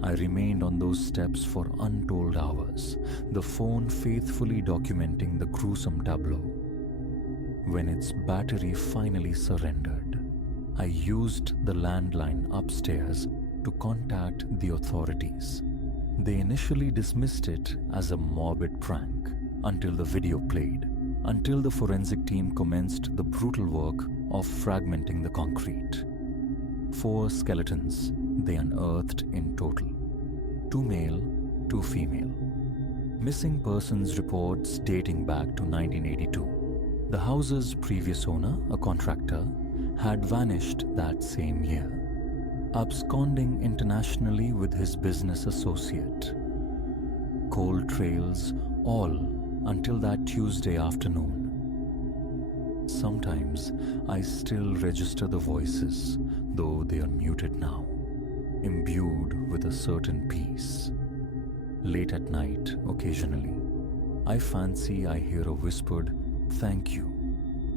I remained on those steps for untold hours, the phone faithfully documenting the gruesome tableau. When its battery finally surrendered, I used the landline upstairs to contact the authorities. They initially dismissed it as a morbid prank until the video played, until the forensic team commenced the brutal work of fragmenting the concrete. 4 skeletons they unearthed in total. 2 male, 2 female. Missing persons reports dating back to 1982. The house's previous owner, a contractor, had vanished that same year, absconding internationally with his business associate. Cold trails, all until that Tuesday afternoon. Sometimes I still register the voices, though they are muted now, imbued with a certain peace. Late at night, occasionally, I fancy I hear a whispered "thank you"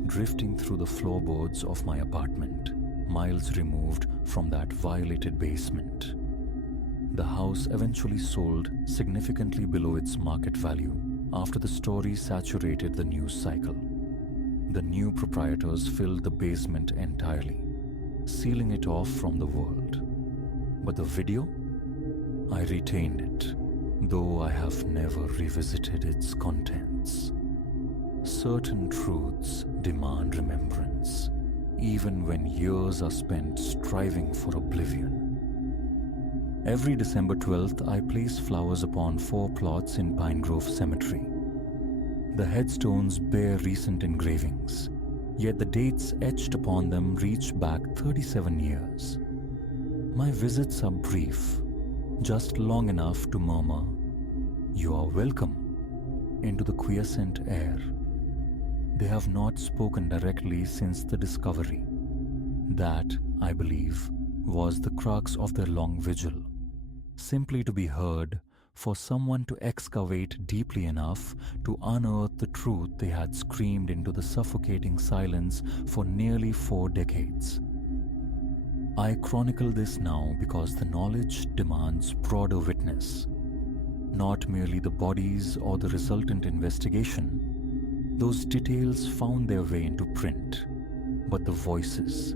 drifting through the floorboards of my apartment, miles removed from that violated basement. The house eventually sold significantly below its market value after the story saturated the news cycle. The new proprietors filled the basement entirely, sealing it off from the world. But the video? I retained it, though I have never revisited its contents. Certain truths demand remembrance, even when years are spent striving for oblivion. Every December 12th, I place flowers upon 4 plots in Pine Grove Cemetery. The headstones bear recent engravings, yet the dates etched upon them reach back 37 years. My visits are brief, just long enough to murmur, "You are welcome," into the quiescent air. They have not spoken directly since the discovery. That, I believe, was the crux of their long vigil. Simply to be heard, for someone to excavate deeply enough to unearth the truth they had screamed into the suffocating silence for nearly 4 decades. I chronicle this now because the knowledge demands broader witness. Not merely the bodies or the resultant investigation. Those details found their way into print, but the voices.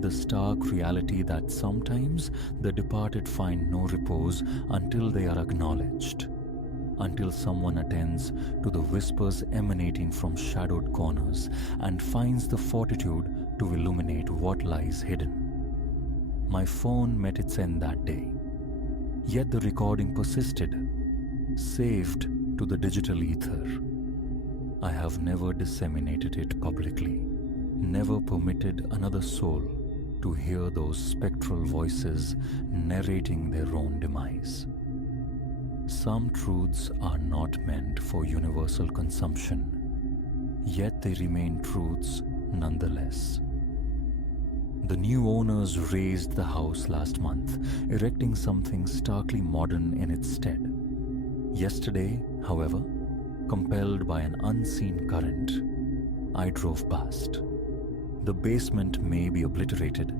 The stark reality that sometimes the departed find no repose until they are acknowledged, until someone attends to the whispers emanating from shadowed corners and finds the fortitude to illuminate what lies hidden. My phone met its end that day, yet the recording persisted, saved to the digital ether. I have never disseminated it publicly, never permitted another soul to hear those spectral voices narrating their own demise. Some truths are not meant for universal consumption, yet they remain truths nonetheless. The new owners razed the house last month, erecting something starkly modern in its stead. Yesterday, however, compelled by an unseen current, I drove past. The basement may be obliterated,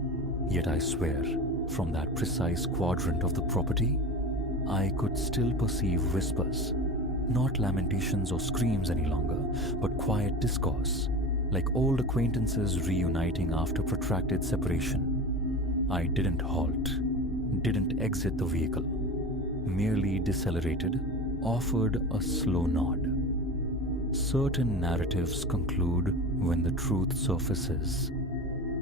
yet I swear, from that precise quadrant of the property, I could still perceive whispers, not lamentations or screams any longer, but quiet discourse, like old acquaintances reuniting after protracted separation. I didn't halt, didn't exit the vehicle, merely decelerated, offered a slow nod. Certain narratives conclude when the truth surfaces.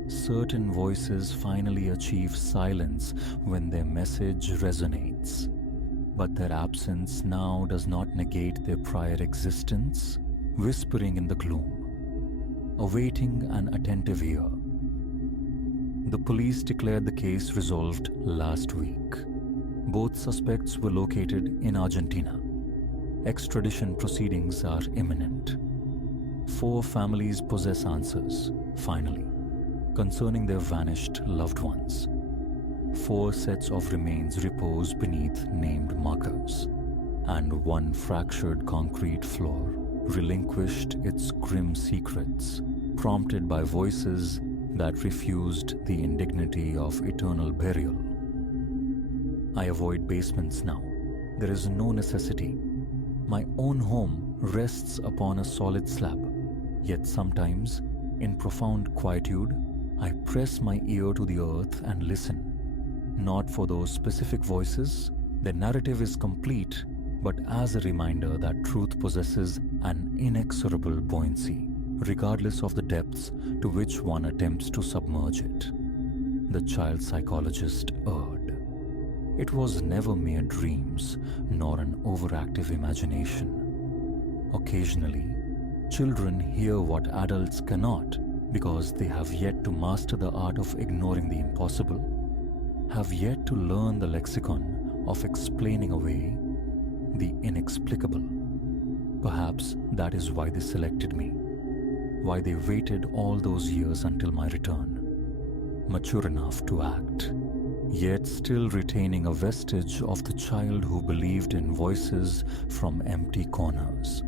Certain voices finally achieve silence when their message resonates. But their absence now does not negate their prior existence, whispering in the gloom, awaiting an attentive ear. The police declared the case resolved last week. Both suspects were located in Argentina. Extradition proceedings are imminent. 4 families possess answers, finally, concerning their vanished loved ones. 4 sets of remains repose beneath named markers, and 1 fractured concrete floor relinquished its grim secrets, prompted by voices that refused the indignity of eternal burial. I avoid basements now. There is no necessity. My own home rests upon a solid slab, yet sometimes, in profound quietude, I press my ear to the earth and listen. Not for those specific voices, their narrative is complete, but as a reminder that truth possesses an inexorable buoyancy, regardless of the depths to which one attempts to submerge it. The child psychologist erred. It was never mere dreams, nor an overactive imagination. Occasionally, children hear what adults cannot because they have yet to master the art of ignoring the impossible, have yet to learn the lexicon of explaining away the inexplicable. Perhaps that is why they selected me, why they waited all those years until my return, mature enough to act, yet still retaining a vestige of the child who believed in voices from empty corners.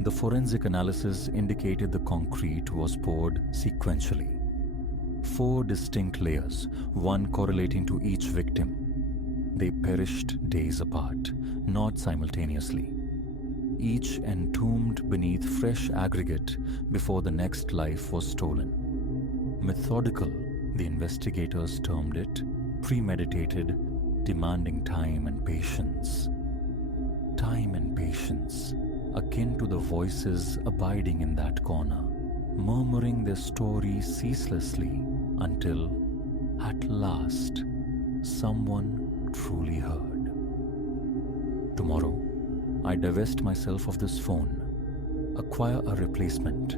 The forensic analysis indicated the concrete was poured sequentially. 4 distinct layers, one correlating to each victim. They perished days apart, not simultaneously. Each entombed beneath fresh aggregate before the next life was stolen. Methodical, the investigators termed it, premeditated, demanding time and patience. Time and patience, akin to the voices abiding in that corner, murmuring their story ceaselessly until, at last, someone truly heard. Tomorrow, I divest myself of this phone, acquire a replacement,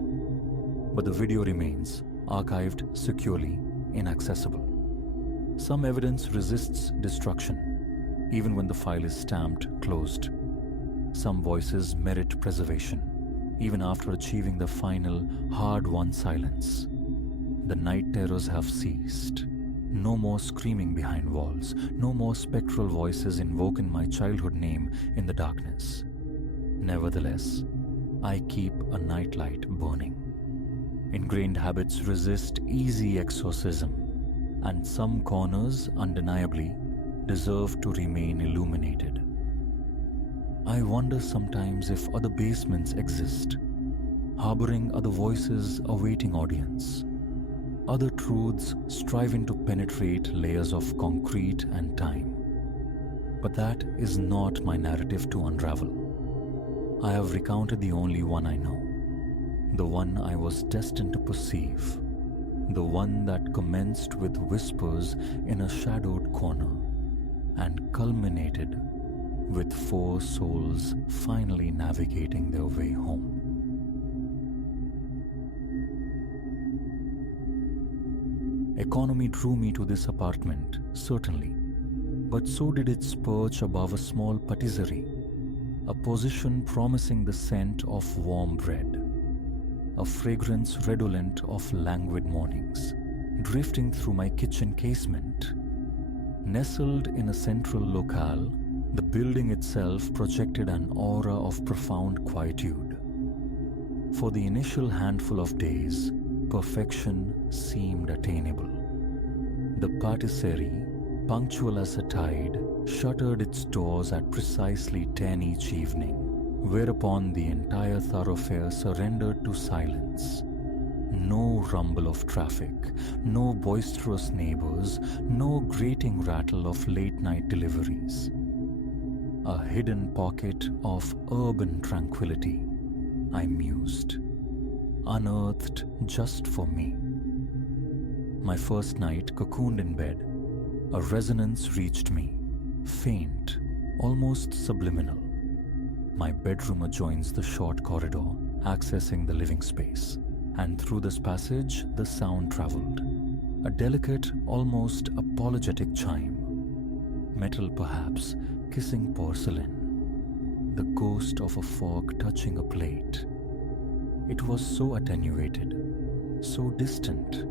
but the video remains archived securely, inaccessible. Some evidence resists destruction, even when the file is stamped closed. Some voices merit preservation, even after achieving the final, hard-won silence. The night terrors have ceased. No more screaming behind walls, no more spectral voices invoking my childhood name in the darkness. Nevertheless, I keep a nightlight burning. Ingrained habits resist easy exorcism, and some corners, undeniably, deserve to remain illuminated. I wonder sometimes if other basements exist, harboring other voices awaiting audience, other truths striving to penetrate layers of concrete and time. But that is not my narrative to unravel. I have recounted the only one I know, the one I was destined to perceive, the one that commenced with whispers in a shadowed corner and culminated with 4 souls finally navigating their way home. Economy drew me to this apartment, certainly, but so did its perch above a small patisserie, a position promising the scent of warm bread, a fragrance redolent of languid mornings, drifting through my kitchen casement. Nestled in a central locale, the building itself projected an aura of profound quietude. For the initial handful of days, perfection seemed attainable. The patisserie, punctual as a tide, shuttered its doors at precisely 10 each evening, whereupon the entire thoroughfare surrendered to silence. No rumble of traffic, no boisterous neighbors, no grating rattle of late-night deliveries. A hidden pocket of urban tranquility, I mused, unearthed just for me. My first night cocooned in bed, a resonance reached me, faint, almost subliminal. My bedroom adjoins the short corridor, accessing the living space, and through this passage the sound traveled. A delicate, almost apologetic chime, metal perhaps, kissing porcelain, the ghost of a fork touching a plate. It was so attenuated, so distant,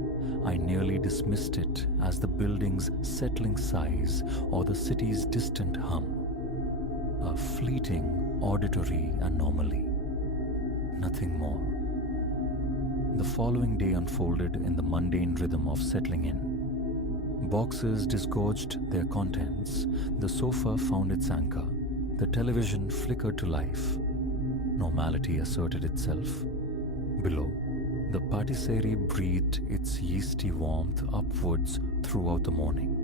I nearly dismissed it as the building's settling sighs or the city's distant hum. A fleeting auditory anomaly. Nothing more. The following day unfolded in the mundane rhythm of settling in. Boxes disgorged their contents, the sofa found its anchor, the television flickered to life. Normality asserted itself. Below, the patisserie breathed its yeasty warmth upwards throughout the morning.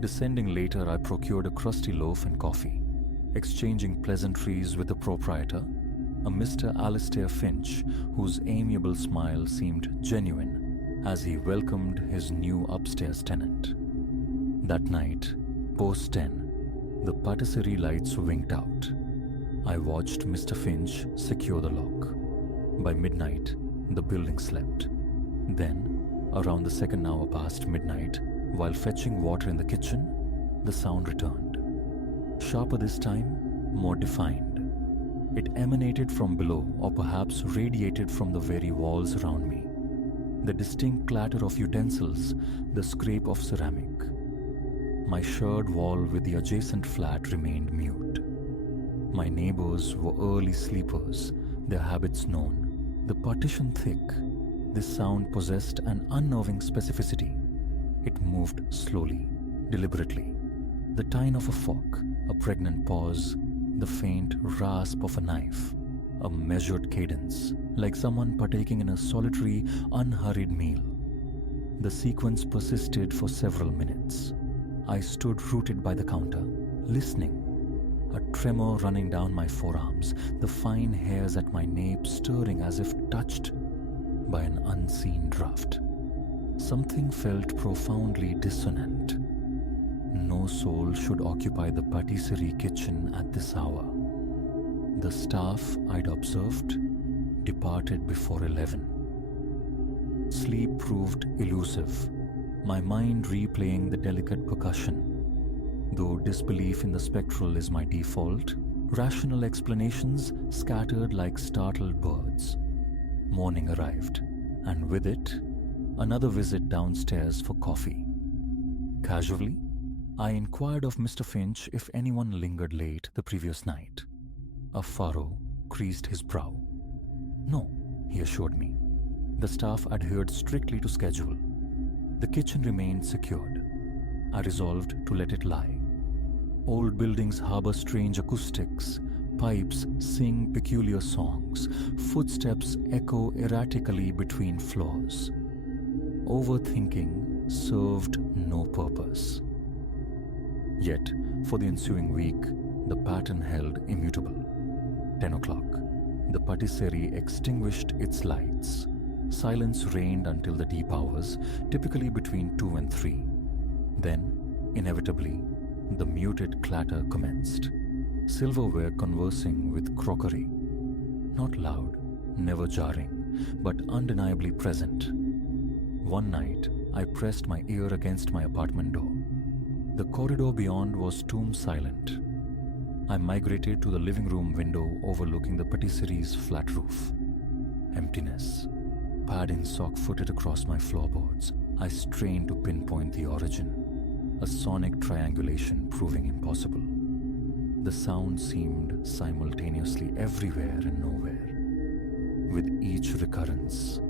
Descending later, I procured a crusty loaf and coffee, exchanging pleasantries with the proprietor, a Mr. Alistair Finch, whose amiable smile seemed genuine as he welcomed his new upstairs tenant. That night, post 10, the patisserie lights winked out. I watched Mr. Finch secure the lock. By midnight, the building slept. Then, around the second hour past midnight, while fetching water in the kitchen, the sound returned. Sharper this time, more defined. It emanated from below, or perhaps radiated from the very walls around me. The distinct clatter of utensils, the scrape of ceramic. My shared wall with the adjacent flat remained mute. My neighbors were early sleepers, their habits known. The partition thick, this sound possessed an unnerving specificity. It moved slowly, deliberately. The tine of a fork, a pregnant pause, the faint rasp of a knife, a measured cadence, like someone partaking in a solitary, unhurried meal. The sequence persisted for several minutes. I stood rooted by the counter, listening. A tremor running down my forearms, the fine hairs at my nape stirring as if touched by an unseen draft. Something felt profoundly dissonant. No soul should occupy the patisserie kitchen at this hour. The staff I'd observed departed before 11. Sleep proved elusive, my mind replaying the delicate percussion. Though disbelief in the spectral is my default, rational explanations scattered like startled birds. Morning arrived, and with it, another visit downstairs for coffee. Casually, I inquired of Mr. Finch if anyone lingered late the previous night. A furrow creased his brow. No, he assured me. The staff adhered strictly to schedule. The kitchen remained secured. I resolved to let it lie. Old buildings harbor strange acoustics. Pipes sing peculiar songs. Footsteps echo erratically between floors. Overthinking served no purpose. Yet, for the ensuing week, the pattern held immutable. 10 o'clock. The patisserie extinguished its lights. Silence reigned until the deep hours, typically between 2 and 3. Then, inevitably, the muted clatter commenced. Silverware conversing with crockery. Not loud, never jarring, but undeniably present. One night, I pressed my ear against my apartment door. The corridor beyond was tomb silent. I migrated to the living room window overlooking the patisserie's flat roof. Emptiness. Padding sock-footed across my floorboards, I strained to pinpoint the origin, a sonic triangulation proving impossible. The sound seemed simultaneously everywhere and nowhere. With each recurrence,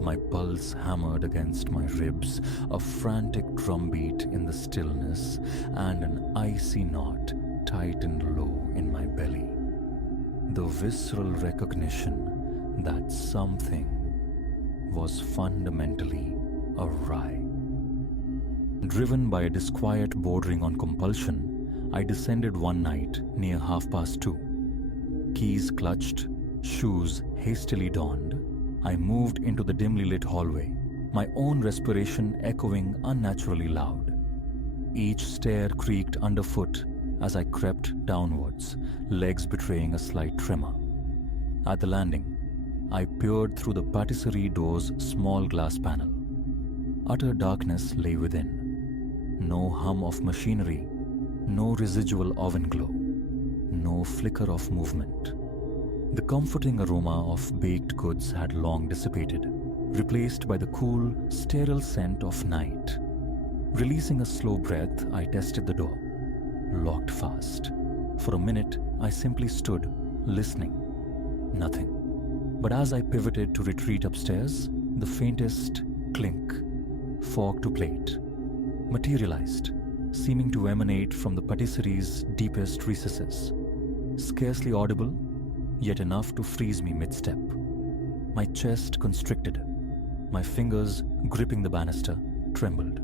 my pulse hammered against my ribs, a frantic drumbeat in the stillness, and an icy knot tightened low in my belly. The visceral recognition that something was fundamentally awry. Driven by a disquiet bordering on compulsion, I descended one night near 2:30. Keys clutched, shoes hastily donned, I moved into the dimly lit hallway, my own respiration echoing unnaturally loud. Each stair creaked underfoot as I crept downwards, legs betraying a slight tremor. At the landing, I peered through the patisserie door's small glass panel. Utter darkness lay within. No hum of machinery, no residual oven glow, no flicker of movement. The comforting aroma of baked goods had long dissipated, replaced by the cool, sterile scent of night. Releasing a slow breath, I tested the door. Locked fast. For a minute, I simply stood, listening. Nothing. But as I pivoted to retreat upstairs, the faintest clink, fork to plate, materialized, seeming to emanate from the patisserie's deepest recesses. Scarcely audible, yet enough to freeze me mid-step. My chest constricted. My fingers, gripping the banister, trembled.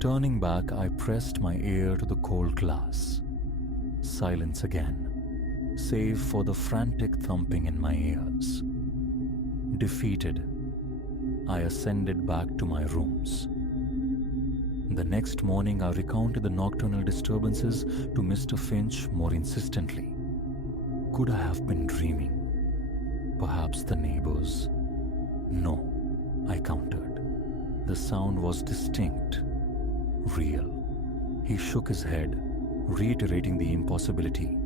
Turning back, I pressed my ear to the cold glass. Silence again, save for the frantic thumping in my ears. Defeated, I ascended back to my rooms. The next morning, I recounted the nocturnal disturbances to Mr. Finch more insistently. Could I have been dreaming? Perhaps the neighbors. No, I countered. The sound was distinct, real. He shook his head, reiterating the impossibility,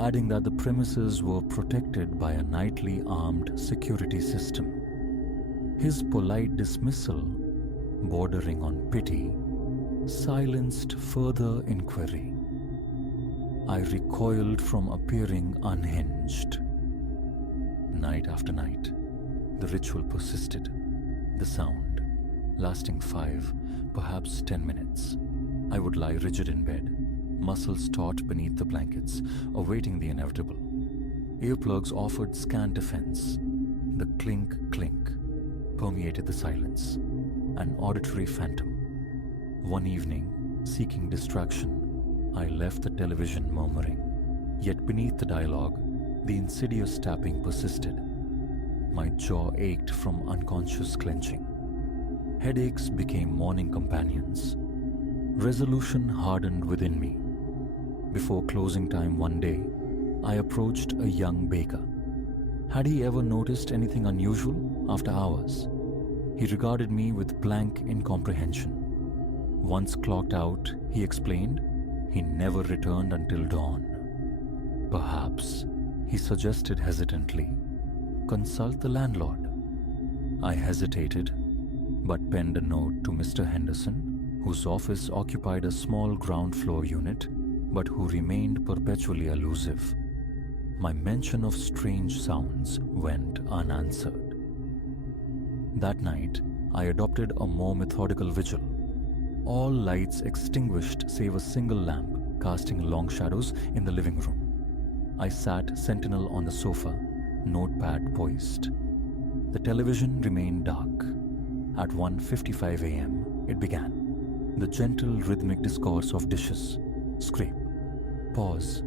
adding that the premises were protected by a nightly armed security system. His polite dismissal, bordering on pity, silenced further inquiry. I recoiled from appearing unhinged. Night after night, the ritual persisted. The sound, lasting 5, perhaps 10 minutes. I would lie rigid in bed, muscles taut beneath the blankets, awaiting the inevitable. Earplugs offered scant defense. The clink-clink permeated the silence, an auditory phantom. One evening, seeking distraction, I left the television murmuring. Yet beneath the dialogue, the insidious tapping persisted. My jaw ached from unconscious clenching. Headaches became morning companions. Resolution hardened within me. Before closing time one day, I approached a young baker. Had he ever noticed anything unusual after hours? He regarded me with blank incomprehension. Once clocked out, he explained, he never returned until dawn. Perhaps, he suggested hesitantly, consult the landlord. I hesitated, but penned a note to Mr. Henderson, whose office occupied a small ground floor unit, but who remained perpetually elusive. My mention of strange sounds went unanswered. That night, I adopted a more methodical vigil. All lights extinguished save a single lamp casting long shadows in the living room. I sat sentinel on the sofa, notepad poised. The television remained dark. At 1:55 a.m., it began. The gentle rhythmic discourse of dishes. Scrape. Pause.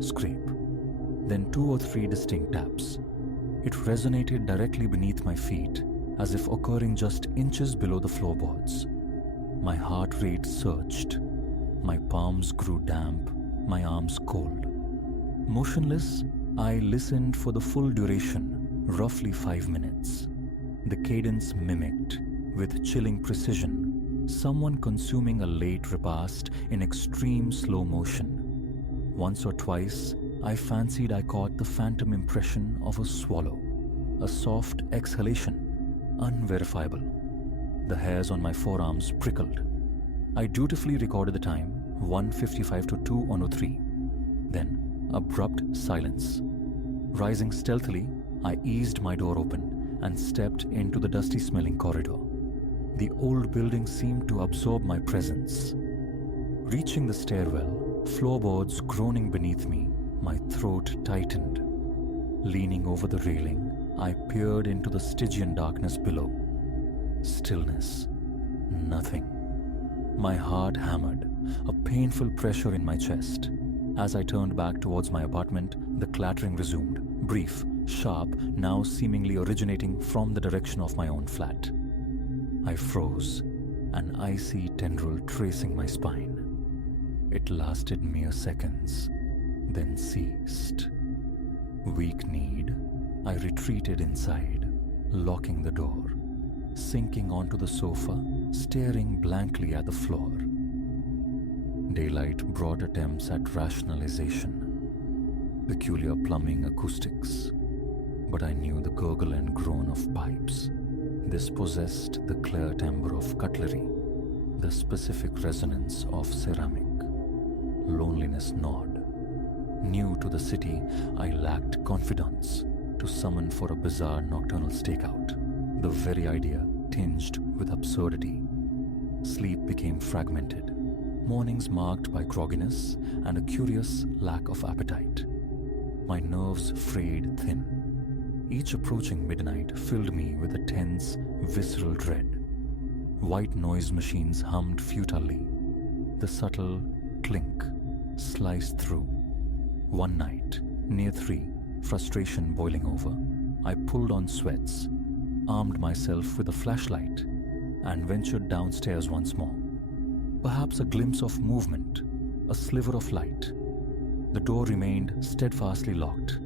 Scrape. Then 2 or 3 distinct taps. It resonated directly beneath my feet, as if occurring just inches below the floorboards. My heart rate surged. My palms grew damp, my arms cold. Motionless, I listened for the full duration, roughly 5 minutes. The cadence mimicked, with chilling precision, someone consuming a late repast in extreme slow motion. Once or twice, I fancied I caught the phantom impression of a swallow, a soft exhalation, unverifiable. The hairs on my forearms prickled. I dutifully recorded the time, 1:55 to 2:03. Then, abrupt silence. Rising stealthily, I eased my door open and stepped into the dusty-smelling corridor. The old building seemed to absorb my presence. Reaching the stairwell, floorboards groaning beneath me, my throat tightened. Leaning over the railing, I peered into the Stygian darkness below. Stillness. Nothing. My heart hammered, a painful pressure in my chest. As I turned back towards my apartment, the clattering resumed, brief, sharp, now seemingly originating from the direction of my own flat. I froze, an icy tendril tracing my spine. It lasted mere seconds, then ceased. Weak-kneed, I retreated inside, locking the door, sinking onto the sofa, staring blankly at the floor. Daylight brought attempts at rationalization, peculiar plumbing acoustics, but I knew the gurgle and groan of pipes. This possessed the clear timbre of cutlery, the specific resonance of ceramic. Loneliness gnawed. New to the city, I lacked confidence to summon for a bizarre nocturnal stakeout, the very idea tinged with absurdity. Sleep became fragmented, mornings marked by grogginess and a curious lack of appetite. My nerves frayed thin. Each approaching midnight filled me with a tense, visceral dread. White noise machines hummed futilely. The subtle clink sliced through. One night, near 3, frustration boiling over, I pulled on sweats, armed myself with a flashlight, and ventured downstairs once more. Perhaps a glimpse of movement, a sliver of light. The door remained steadfastly locked.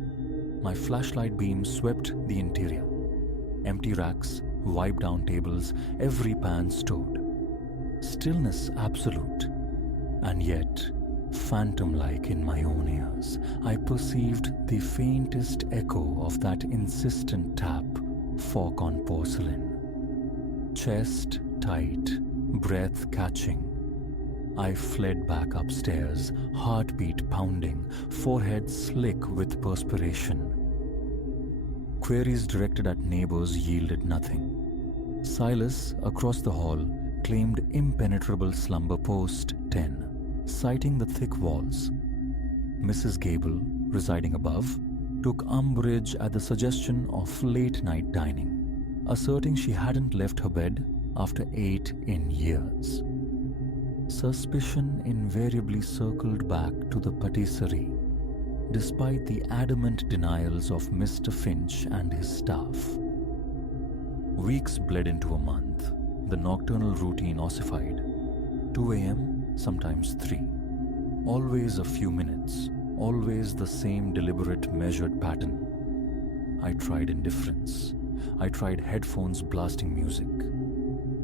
My flashlight beam swept the interior. Empty racks, wiped-down tables, every pan stood. Stillness absolute. And yet, phantom-like in my own ears, I perceived the faintest echo of that insistent tap, fork on porcelain. Chest tight, breath catching. I fled back upstairs, heartbeat pounding, forehead slick with perspiration. Queries directed at neighbors yielded nothing. Silas, across the hall, claimed impenetrable slumber post 10, citing the thick walls. Mrs. Gable, residing above, took umbrage at the suggestion of late-night dining, asserting she hadn't left her bed after 8 in years. Suspicion invariably circled back to the patisserie, despite the adamant denials of Mr. Finch and his staff. Weeks bled into a month. The nocturnal routine ossified. 2 a.m., sometimes 3. Always a few minutes, always the same deliberate, measured pattern. I tried indifference. I tried headphones blasting music.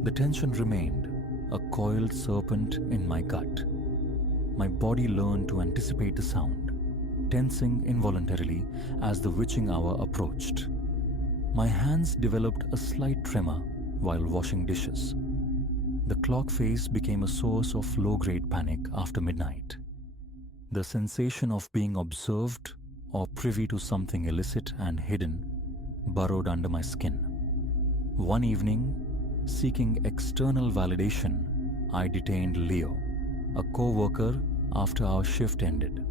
The tension remained, a coiled serpent in my gut. My body learned to anticipate the sound, tensing involuntarily as the witching hour approached. My hands developed a slight tremor while washing dishes. The clock face became a source of low-grade panic after midnight. The sensation of being observed or privy to something illicit and hidden burrowed under my skin. One evening, seeking external validation, I detained Leo, a co-worker, after our shift ended.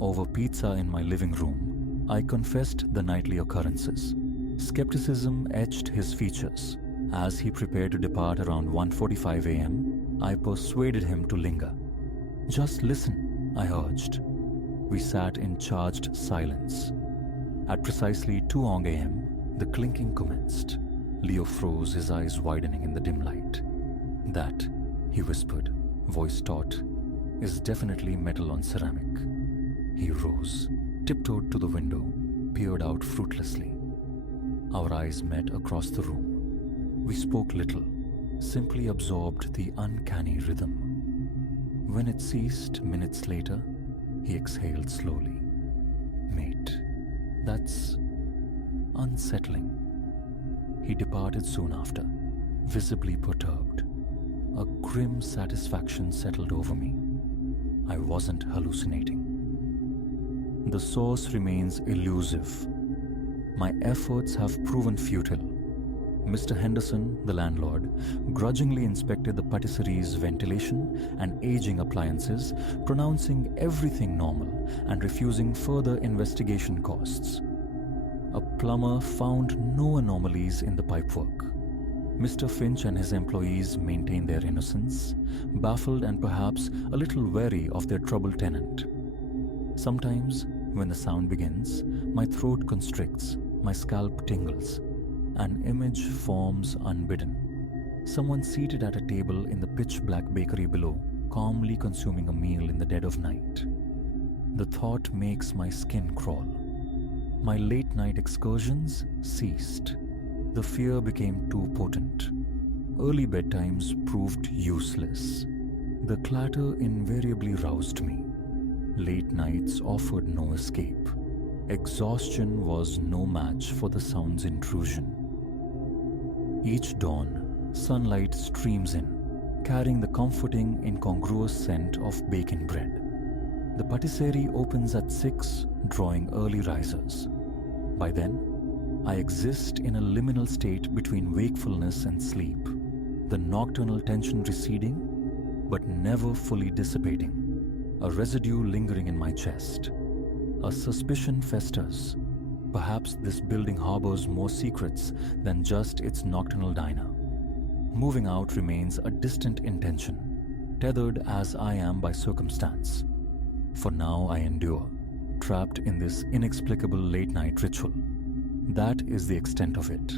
Over pizza in my living room, I confessed the nightly occurrences. Skepticism etched his features. As he prepared to depart around 1:45 a.m., I persuaded him to linger. "Just listen," I urged. We sat in charged silence. At precisely 2 a.m., the clinking commenced. Leo froze, his eyes widening in the dim light. "That," he whispered, voice taut, "is definitely metal on ceramic." He rose, tiptoed to the window, peered out fruitlessly. Our eyes met across the room. We spoke little, simply absorbed the uncanny rhythm. When it ceased minutes later, he exhaled slowly. "Mate, that's unsettling." He departed soon after, visibly perturbed. A grim satisfaction settled over me. I wasn't hallucinating. The source remains elusive. My efforts have proven futile. Mr. Henderson, the landlord, grudgingly inspected the patisserie's ventilation and aging appliances, pronouncing everything normal and refusing further investigation costs. A plumber found no anomalies in the pipework. Mr. Finch and his employees maintained their innocence, baffled and perhaps a little wary of their troubled tenant. Sometimes, when the sound begins, my throat constricts, my scalp tingles. An image forms unbidden. Someone seated at a table in the pitch-black bakery below, calmly consuming a meal in the dead of night. The thought makes my skin crawl. My late-night excursions ceased. The fear became too potent. Early bedtimes proved useless. The clatter invariably roused me. Late nights offered no escape. Exhaustion was no match for the sound's intrusion. Each dawn, sunlight streams in, carrying the comforting, incongruous scent of baking bread. The patisserie opens at 6, drawing early risers. By then, I exist in a liminal state between wakefulness and sleep, the nocturnal tension receding, but never fully dissipating, a residue lingering in my chest. A suspicion festers. Perhaps this building harbors more secrets than just its nocturnal diner. Moving out remains a distant intention, tethered as I am by circumstance. For now I endure, trapped in this inexplicable late-night ritual. That is the extent of it.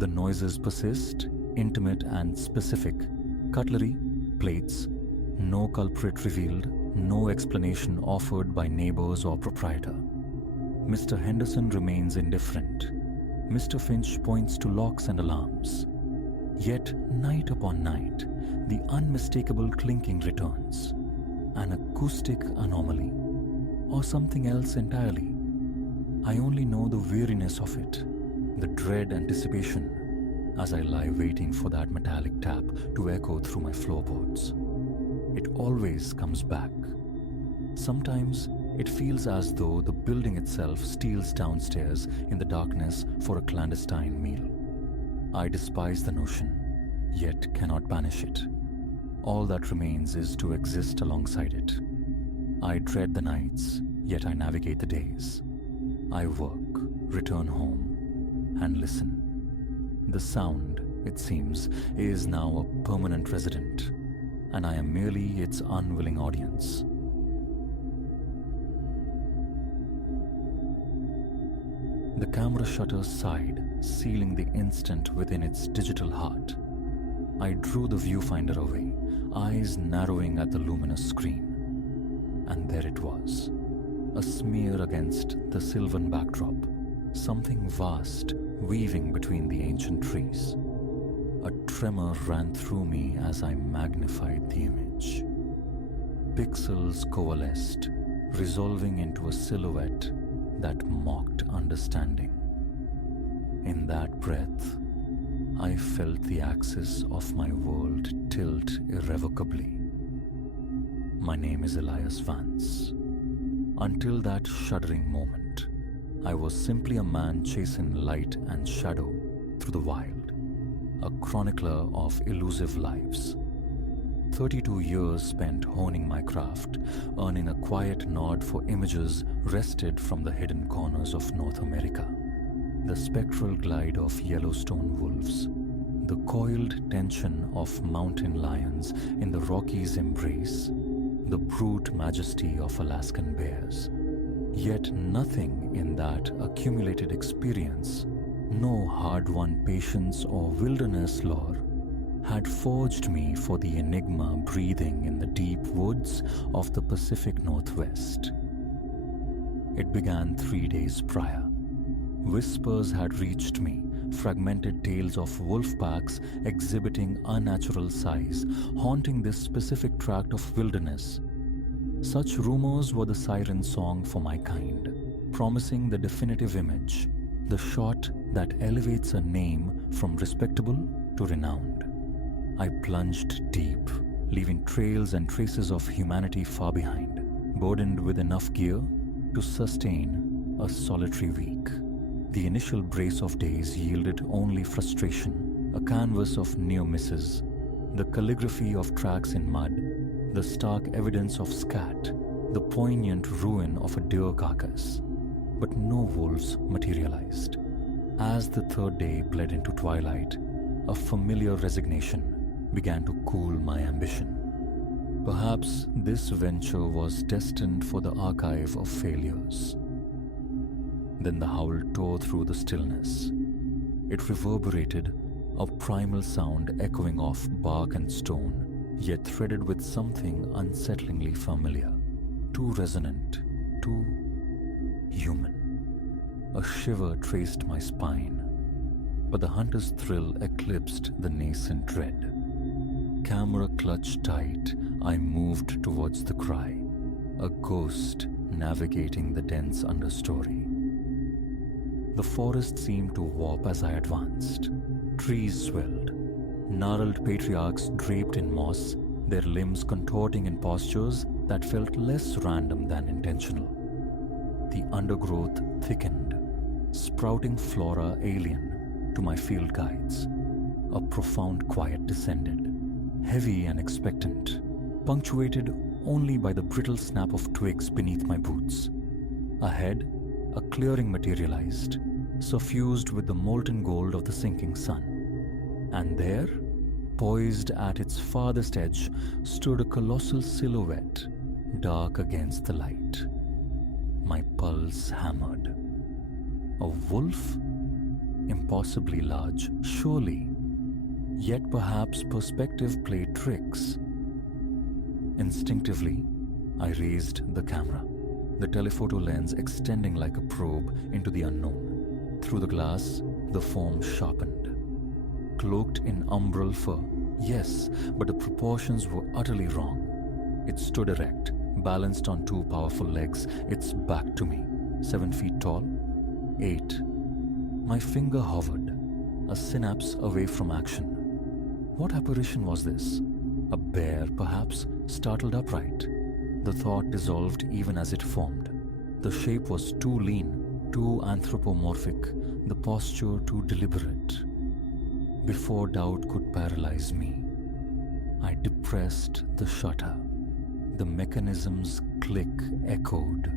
The noises persist, intimate and specific. Cutlery, plates, no culprit revealed, no explanation offered by neighbors or proprietor. Mr. Henderson remains indifferent. Mr. Finch points to locks and alarms. Yet, night upon night, the unmistakable clinking returns. An acoustic anomaly, or something else entirely. I only know the weariness of it, the dread anticipation, as I lie waiting for that metallic tap to echo through my floorboards. It always comes back. Sometimes it feels as though the building itself steals downstairs in the darkness for a clandestine meal. I despise the notion, yet cannot banish it. All that remains is to exist alongside it. I dread the nights, yet I navigate the days. I work, return home, and listen. The sound, it seems, is now a permanent resident, and I am merely its unwilling audience. The camera shutters sighed, sealing the instant within its digital heart. I drew the viewfinder away, eyes narrowing at the luminous screen. And there it was, a smear against the sylvan backdrop, something vast weaving between the ancient trees. A tremor ran through me as I magnified the image. Pixels coalesced, resolving into a silhouette that mocked understanding. In that breath, I felt the axis of my world tilt irrevocably. My name is Elias Vance. Until that shuddering moment, I was simply a man chasing light and shadow through the wild, a chronicler of elusive lives. 32 years spent honing my craft, earning a quiet nod for images wrested from the hidden corners of North America. The spectral glide of Yellowstone wolves, the coiled tension of mountain lions in the Rockies' embrace, the brute majesty of Alaskan bears. Yet nothing in that accumulated experience, no hard-won patience or wilderness lore, had forged me for the enigma breathing in the deep woods of the Pacific Northwest. It began 3 days prior. Whispers had reached me, fragmented tales of wolf packs exhibiting unnatural size, haunting this specific tract of wilderness. Such rumors were the siren song for my kind, promising the definitive image, the shot that elevates a name from respectable to renowned. I plunged deep, leaving trails and traces of humanity far behind, burdened with enough gear to sustain a solitary week. The initial brace of days yielded only frustration, a canvas of near misses, the calligraphy of tracks in mud, the stark evidence of scat, the poignant ruin of a deer carcass. But no wolves materialized. As the third day bled into twilight, a familiar resignation began to cool my ambition. Perhaps this venture was destined for the archive of failures. Then the howl tore through the stillness. It reverberated, a primal sound echoing off bark and stone, yet threaded with something unsettlingly familiar, too resonant, too human. A shiver traced my spine, but the hunter's thrill eclipsed the nascent dread. Camera clutched tight, I moved towards the cry, a ghost navigating the dense understory. The forest seemed to warp as I advanced. Trees swelled, gnarled patriarchs draped in moss, their limbs contorting in postures that felt less random than intentional. The undergrowth thickened, sprouting flora alien to my field guides. A profound quiet descended, heavy and expectant, punctuated only by the brittle snap of twigs beneath my boots. Ahead, a clearing materialized, suffused with the molten gold of the sinking sun. And there, poised at its farthest edge, stood a colossal silhouette, dark against the light. My pulse hammered. A wolf? Impossibly large, surely. Yet perhaps perspective played tricks. Instinctively, I raised the camera, the telephoto lens extending like a probe into the unknown. Through the glass, the form sharpened. Cloaked in umbral fur, yes, but the proportions were utterly wrong. It stood erect, balanced on two powerful legs, its back to me, 7 feet tall, 8. My finger hovered, a synapse away from action. What apparition was this? A bear, perhaps, startled upright. The thought dissolved even as it formed. The shape was too lean, too anthropomorphic, the posture too deliberate. Before doubt could paralyze me, I depressed the shutter. The mechanism's click echoed,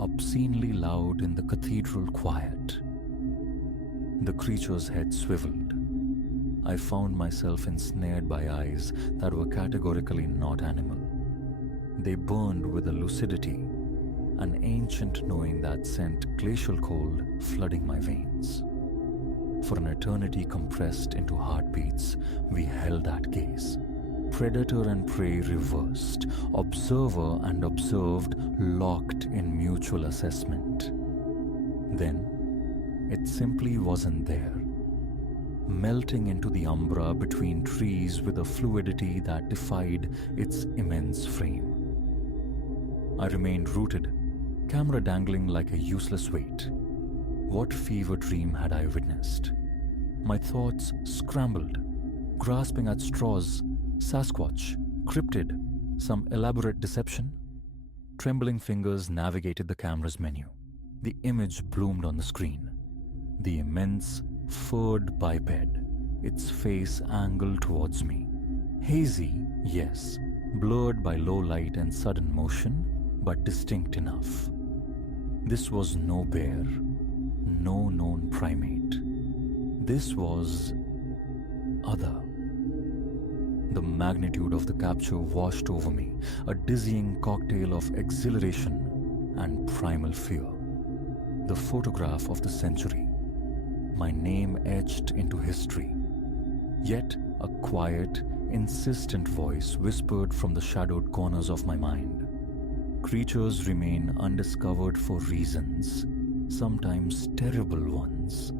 obscenely loud in the cathedral quiet. The creature's head swiveled. I found myself ensnared by eyes that were categorically not animal. They burned with a lucidity, an ancient knowing that sent glacial cold flooding my veins. For an eternity compressed into heartbeats, we held that gaze. Predator and prey reversed, observer and observed locked in mutual assessment. Then, it simply wasn't there, melting into the umbra between trees with a fluidity that defied its immense frame. I remained rooted, camera dangling like a useless weight. What fever dream had I witnessed? My thoughts scrambled, grasping at straws, Sasquatch, cryptid, some elaborate deception. Trembling fingers navigated the camera's menu. The image bloomed on the screen. The immense, furred biped, its face angled towards me. Hazy, yes, blurred by low light and sudden motion, but distinct enough. This was no bear, no known primate. This was other. The magnitude of the capture washed over me, a dizzying cocktail of exhilaration and primal fear. The photograph of the century, my name etched into history. Yet a quiet, insistent voice whispered from the shadowed corners of my mind. Creatures remain undiscovered for reasons, sometimes terrible ones.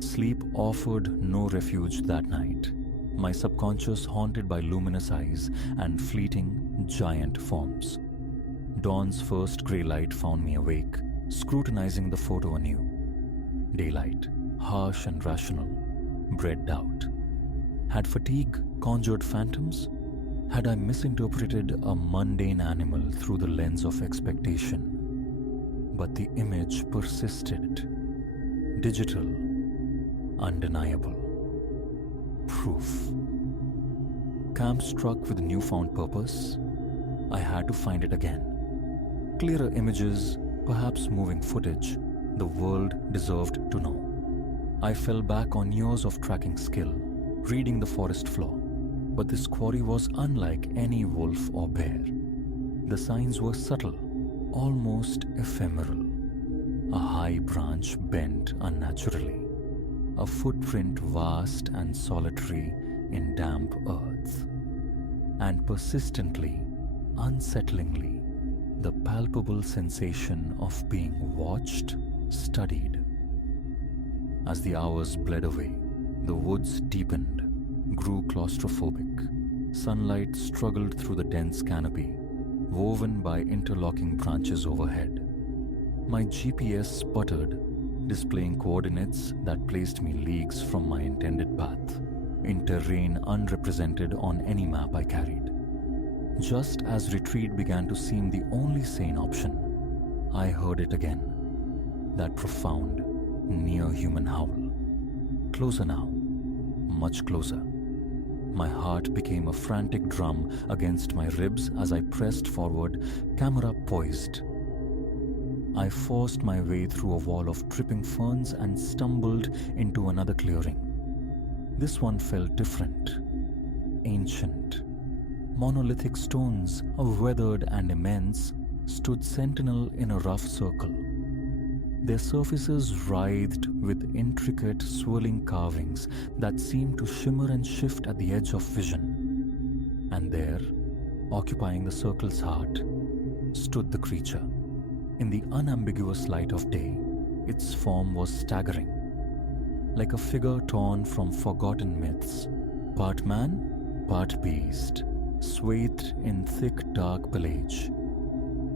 Sleep offered no refuge that night, my subconscious haunted by luminous eyes and fleeting, giant forms. Dawn's first grey light found me awake, scrutinizing the photo anew. Daylight, harsh and rational, bred doubt. Had fatigue conjured phantoms? Had I misinterpreted a mundane animal through the lens of expectation? But the image persisted. Digital, undeniable. Proof. Camp struck with newfound purpose. I had to find it again. Clearer images, perhaps moving footage, the world deserved to know. I fell back on years of tracking skill, reading the forest floor. But this quarry was unlike any wolf or bear. The signs were subtle, almost ephemeral. A high branch bent unnaturally. A footprint vast and solitary in damp earth. And persistently, unsettlingly, the palpable sensation of being watched, studied. As the hours bled away, the woods deepened, grew claustrophobic. Sunlight struggled through the dense canopy, woven by interlocking branches overhead. My GPS sputtered, displaying coordinates that placed me leagues from my intended path, in terrain unrepresented on any map I carried. Just as retreat began to seem the only sane option, I heard it again. That profound, near-human howl. Closer now, much closer. My heart became a frantic drum against my ribs as I pressed forward, camera poised. I forced my way through a wall of dripping ferns and stumbled into another clearing. This one felt different, ancient. Monolithic stones, weathered and immense, stood sentinel in a rough circle. Their surfaces writhed with intricate, swirling carvings that seemed to shimmer and shift at the edge of vision. And there, occupying the circle's heart, stood the creature. In the unambiguous light of day, its form was staggering, like a figure torn from forgotten myths, part man, part beast, swathed in thick, dark pelage.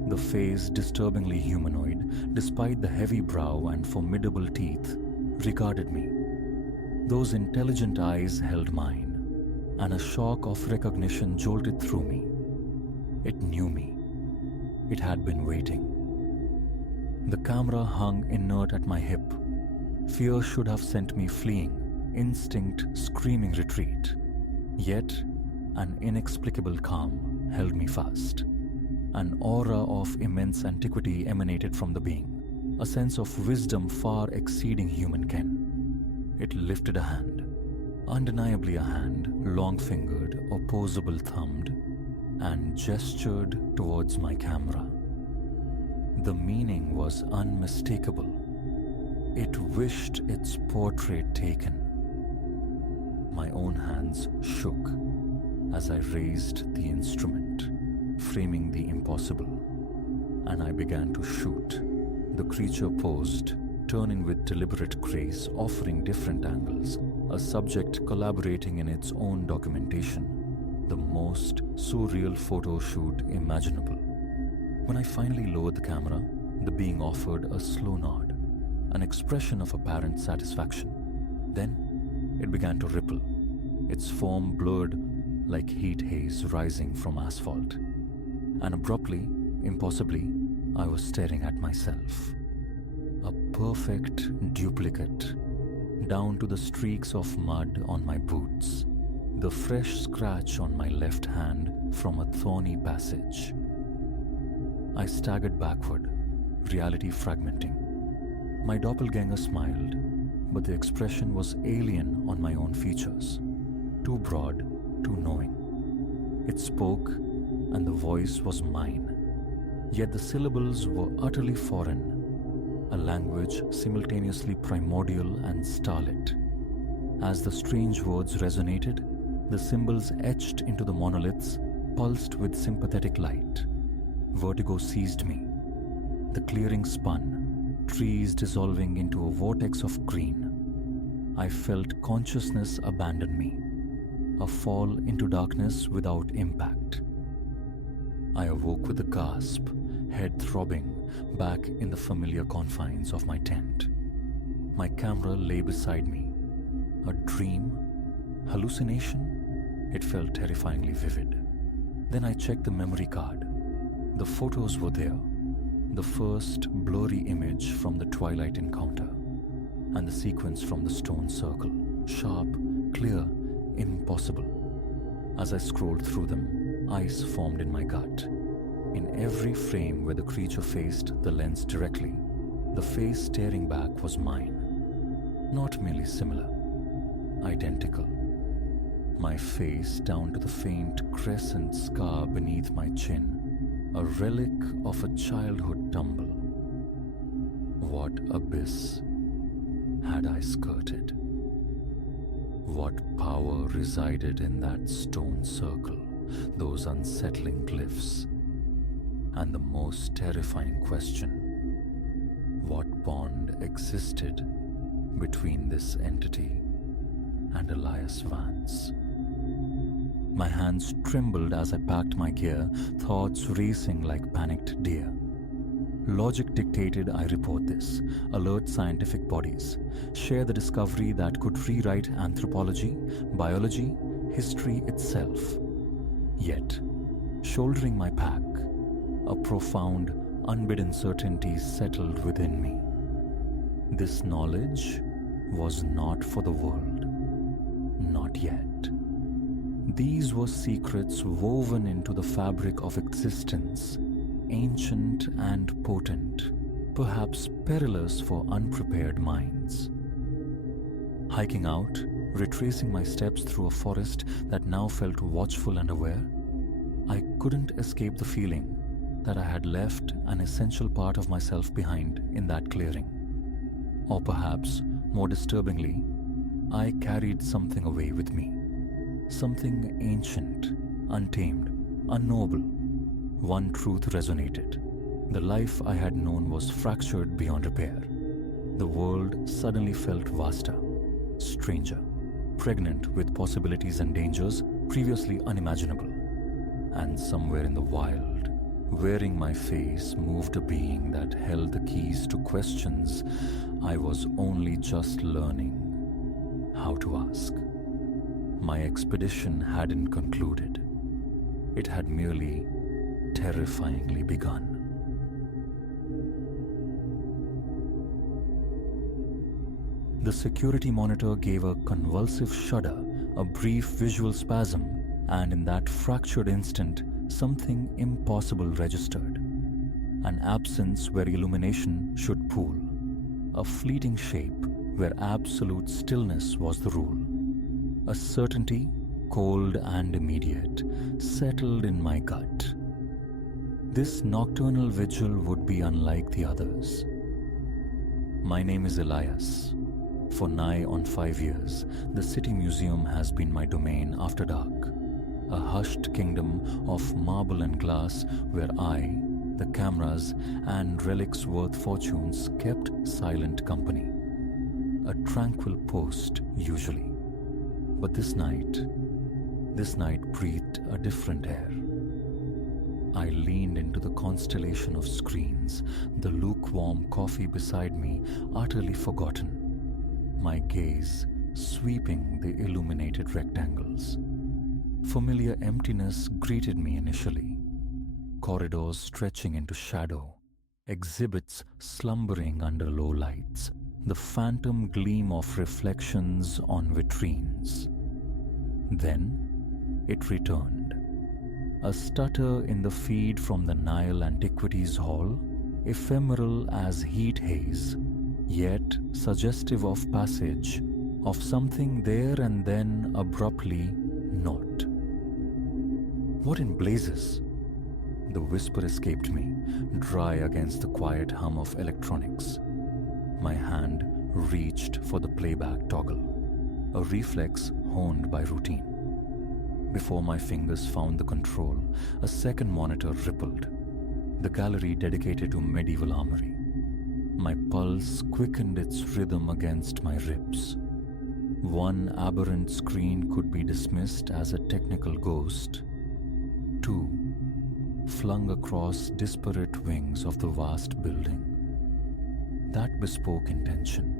The face, disturbingly humanoid, despite the heavy brow and formidable teeth, regarded me. Those intelligent eyes held mine, and a shock of recognition jolted through me. It knew me. It had been waiting. The camera hung inert at my hip. Fear should have sent me fleeing, instinct screaming retreat. Yet, an inexplicable calm held me fast. An aura of immense antiquity emanated from the being, a sense of wisdom far exceeding human ken. It lifted a hand, undeniably a hand, long-fingered, opposable-thumbed, and gestured towards my camera. The meaning was unmistakable. It wished its portrait taken. My own hands shook as I raised the instrument, framing the impossible, and I began to shoot. The creature posed, turning with deliberate grace, offering different angles, a subject collaborating in its own documentation, the most surreal photo shoot imaginable. When I finally lowered the camera, the being offered a slow nod, an expression of apparent satisfaction. Then it began to ripple, its foam blurred like heat haze rising from asphalt. And abruptly, impossibly, I was staring at myself. A perfect duplicate, down to the streaks of mud on my boots, the fresh scratch on my left hand from a thorny passage. I staggered backward, reality fragmenting. My doppelganger smiled, but the expression was alien on my own features, too broad, too knowing. It spoke, and the voice was mine, yet the syllables were utterly foreign, a language simultaneously primordial and starlit. As the strange words resonated, the symbols etched into the monoliths pulsed with sympathetic light. Vertigo seized me. The clearing spun, trees dissolving into a vortex of green. I felt consciousness abandon me, a fall into darkness without impact. I awoke with a gasp, head throbbing, back in the familiar confines of my tent. My camera lay beside me. A dream? Hallucination? It felt terrifyingly vivid. Then I checked the memory card. The photos were there. The first blurry image from the twilight encounter, and the sequence from the stone circle. Sharp, clear, impossible. As I scrolled through them, ice formed in my gut. In every frame where the creature faced the lens directly, the face staring back was mine. Not merely similar, identical. My face down to the faint crescent scar beneath my chin, a relic of a childhood tumble. What abyss had I skirted? What power resided in that stone circle, those unsettling glyphs? And the most terrifying question, what bond existed between this entity and Elias Vance? My hands trembled as I packed my gear, thoughts racing like panicked deer. Logic dictated I report this, alert scientific bodies, share the discovery that could rewrite anthropology, biology, history itself. Yet, shouldering my pack, a profound, unbidden certainty settled within me. This knowledge was not for the world. Not yet. These were secrets woven into the fabric of existence, ancient and potent, perhaps perilous for unprepared minds. Hiking out, retracing my steps through a forest that now felt watchful and aware, I couldn't escape the feeling that I had left an essential part of myself behind in that clearing. Or perhaps, more disturbingly, I carried something away with me. Something ancient, untamed, unknowable. One truth resonated. The life I had known was fractured beyond repair. The world suddenly felt vaster, stranger, pregnant with possibilities and dangers previously unimaginable. And somewhere in the wild, wearing my face, moved a being that held the keys to questions I was only just learning how to ask. My expedition hadn't concluded. It had merely terrifyingly begun. The security monitor gave a convulsive shudder, a brief visual spasm, and in that fractured instant, something impossible registered. An absence where illumination should pool. A fleeting shape where absolute stillness was the rule. A certainty, cold and immediate, settled in my gut. This nocturnal vigil would be unlike the others. My name is Elias. For nigh on 5 years, the City Museum has been my domain after dark. A hushed kingdom of marble and glass where I, the cameras, and relics worth fortunes kept silent company. A tranquil post, usually. But this night breathed a different air. I leaned into the constellation of screens, the lukewarm coffee beside me utterly forgotten. My gaze sweeping the illuminated rectangles. Familiar emptiness greeted me initially. Corridors stretching into shadow, exhibits slumbering under low lights, the phantom gleam of reflections on vitrines. Then it returned. A stutter in the feed from the Nile Antiquities Hall, ephemeral as heat haze, yet suggestive of passage, of something there and then abruptly not. What in blazes? The whisper escaped me, dry against the quiet hum of electronics. My hand reached for the playback toggle, a reflex honed by routine. Before my fingers found the control, a second monitor rippled, the gallery dedicated to medieval armory. My pulse quickened its rhythm against my ribs. One aberrant screen could be dismissed as a technical ghost. Two, flung across disparate wings of the vast building. That bespoke intention.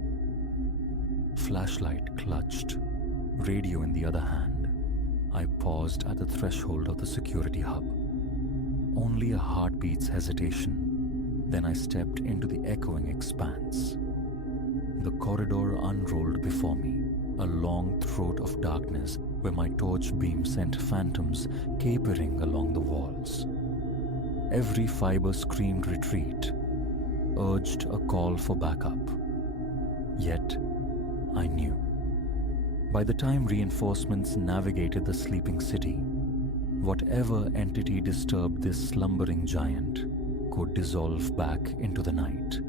Flashlight clutched, radio in the other hand. I paused at the threshold of the security hub. Only a heartbeat's hesitation. Then I stepped into the echoing expanse. The corridor unrolled before me, a long throat of darkness where my torch beam sent phantoms capering along the walls. Every fiber screamed retreat, urged a call for backup. Yet, I knew. By the time reinforcements navigated the sleeping city, whatever entity disturbed this slumbering giant could dissolve back into the night.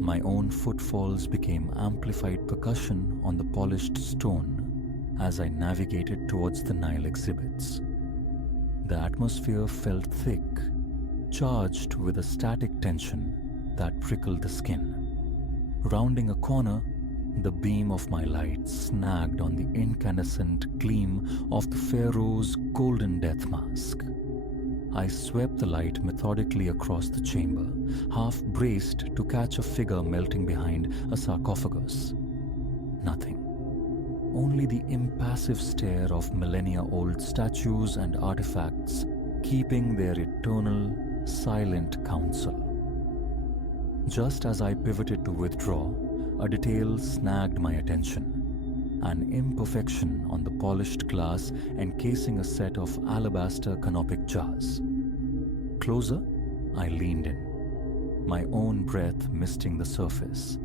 My own footfalls became amplified percussion on the polished stone as I navigated towards the Nile exhibits. The atmosphere felt thick, charged with a static tension that prickled the skin. Rounding a corner, the beam of my light snagged on the incandescent gleam of the pharaoh's golden death mask. I swept the light methodically across the chamber, half braced to catch a figure melting behind a sarcophagus. Nothing. Only the impassive stare of millennia-old statues and artifacts keeping their eternal, silent counsel. Just as I pivoted to withdraw, a detail snagged my attention. An imperfection on the polished glass encasing a set of alabaster canopic jars. Closer, I leaned in, my own breath misting the surface.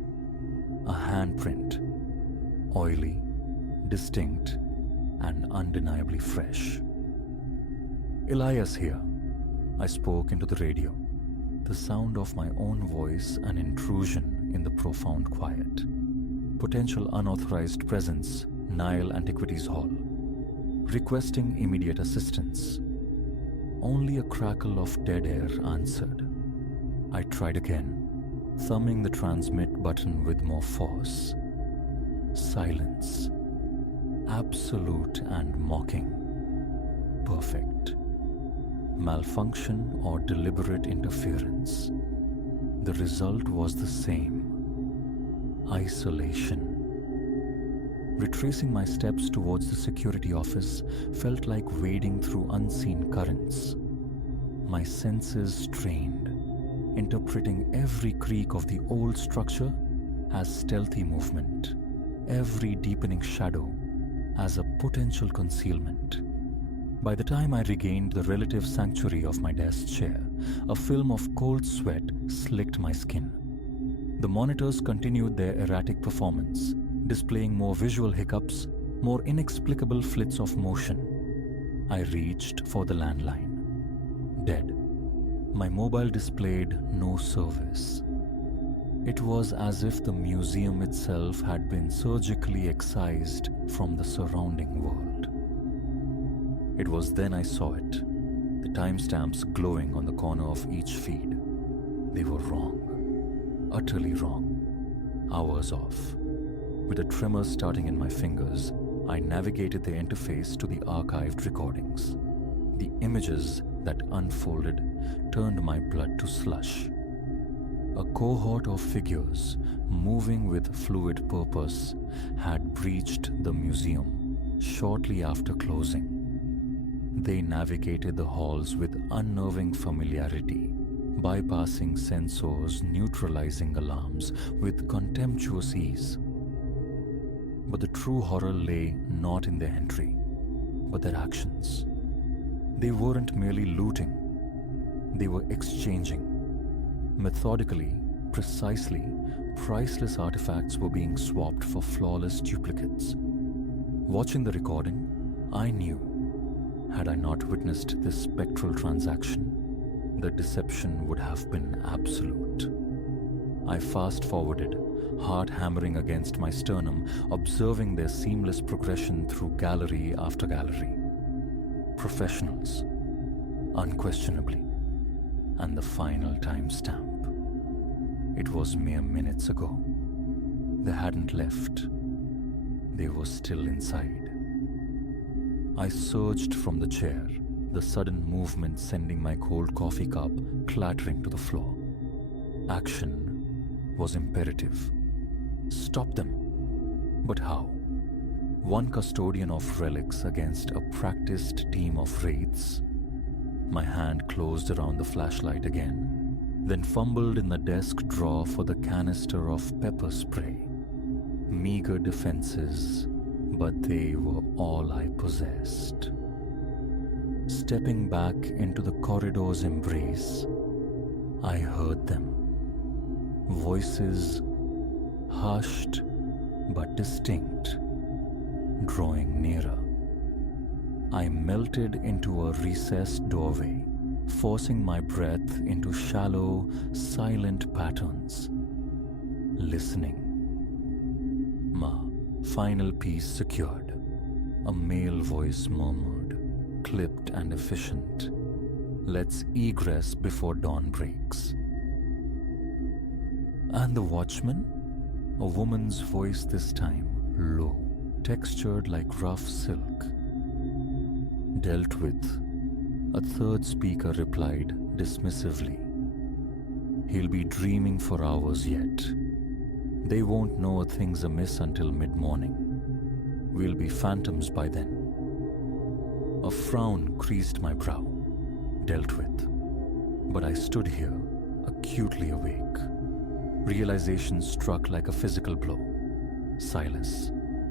A handprint, oily, distinct, and undeniably fresh. "Elias here," I spoke into the radio, the sound of my own voice an intrusion in the profound quiet. Potential unauthorized presence, Nile Antiquities Hall. Requesting immediate assistance. Only a crackle of dead air answered. I tried again, thumbing the transmit button with more force. Silence. Absolute and mocking. Perfect. Malfunction or deliberate interference. The result was the same. Isolation. Retracing my steps towards the security office felt like wading through unseen currents. My senses strained, interpreting every creak of the old structure as stealthy movement, every deepening shadow as a potential concealment. By the time I regained the relative sanctuary of my desk chair, a film of cold sweat slicked my skin. The monitors continued their erratic performance, displaying more visual hiccups, more inexplicable flits of motion. I reached for the landline. Dead. My mobile displayed no service. It was as if the museum itself had been surgically excised from the surrounding world. It was then I saw it, the timestamps glowing on the corner of each feed. They were wrong. Utterly wrong. Hours off. With a tremor starting in my fingers, I navigated the interface to the archived recordings. The images that unfolded turned my blood to slush. A cohort of figures, moving with fluid purpose, had breached the museum shortly after closing. They navigated the halls with unnerving familiarity, bypassing sensors, neutralizing alarms with contemptuous ease. But the true horror lay not in their entry, but their actions. They weren't merely looting, they were exchanging. Methodically, precisely, priceless artifacts were being swapped for flawless duplicates. Watching the recording, I knew, had I not witnessed this spectral transaction, the deception would have been absolute. I fast-forwarded, heart hammering against my sternum, observing their seamless progression through gallery after gallery. Professionals, unquestionably, and the final timestamp. It was mere minutes ago. They hadn't left. They were still inside. I surged from the chair, the sudden movement sending my cold coffee cup clattering to the floor. Action was imperative. Stop them. But how? One custodian of relics against a practiced team of wraiths? My hand closed around the flashlight again, then fumbled in the desk drawer for the canister of pepper spray. Meager defenses, but they were all I possessed. Stepping back into the corridor's embrace, I heard them. Voices, hushed but distinct, drawing nearer. I melted into a recessed doorway, forcing my breath into shallow, silent patterns. Listening. Ma, final piece secured. A male voice murmured, clipped and efficient. Let's egress before dawn breaks. And the watchman? A woman's voice this time, low, textured like rough silk. Dealt with. A third speaker replied dismissively. He'll be dreaming for hours yet. They won't know a thing's amiss until mid-morning. We'll be phantoms by then. A frown creased my brow. Dealt with. But I stood here, acutely awake. Realization struck like a physical blow. Silas,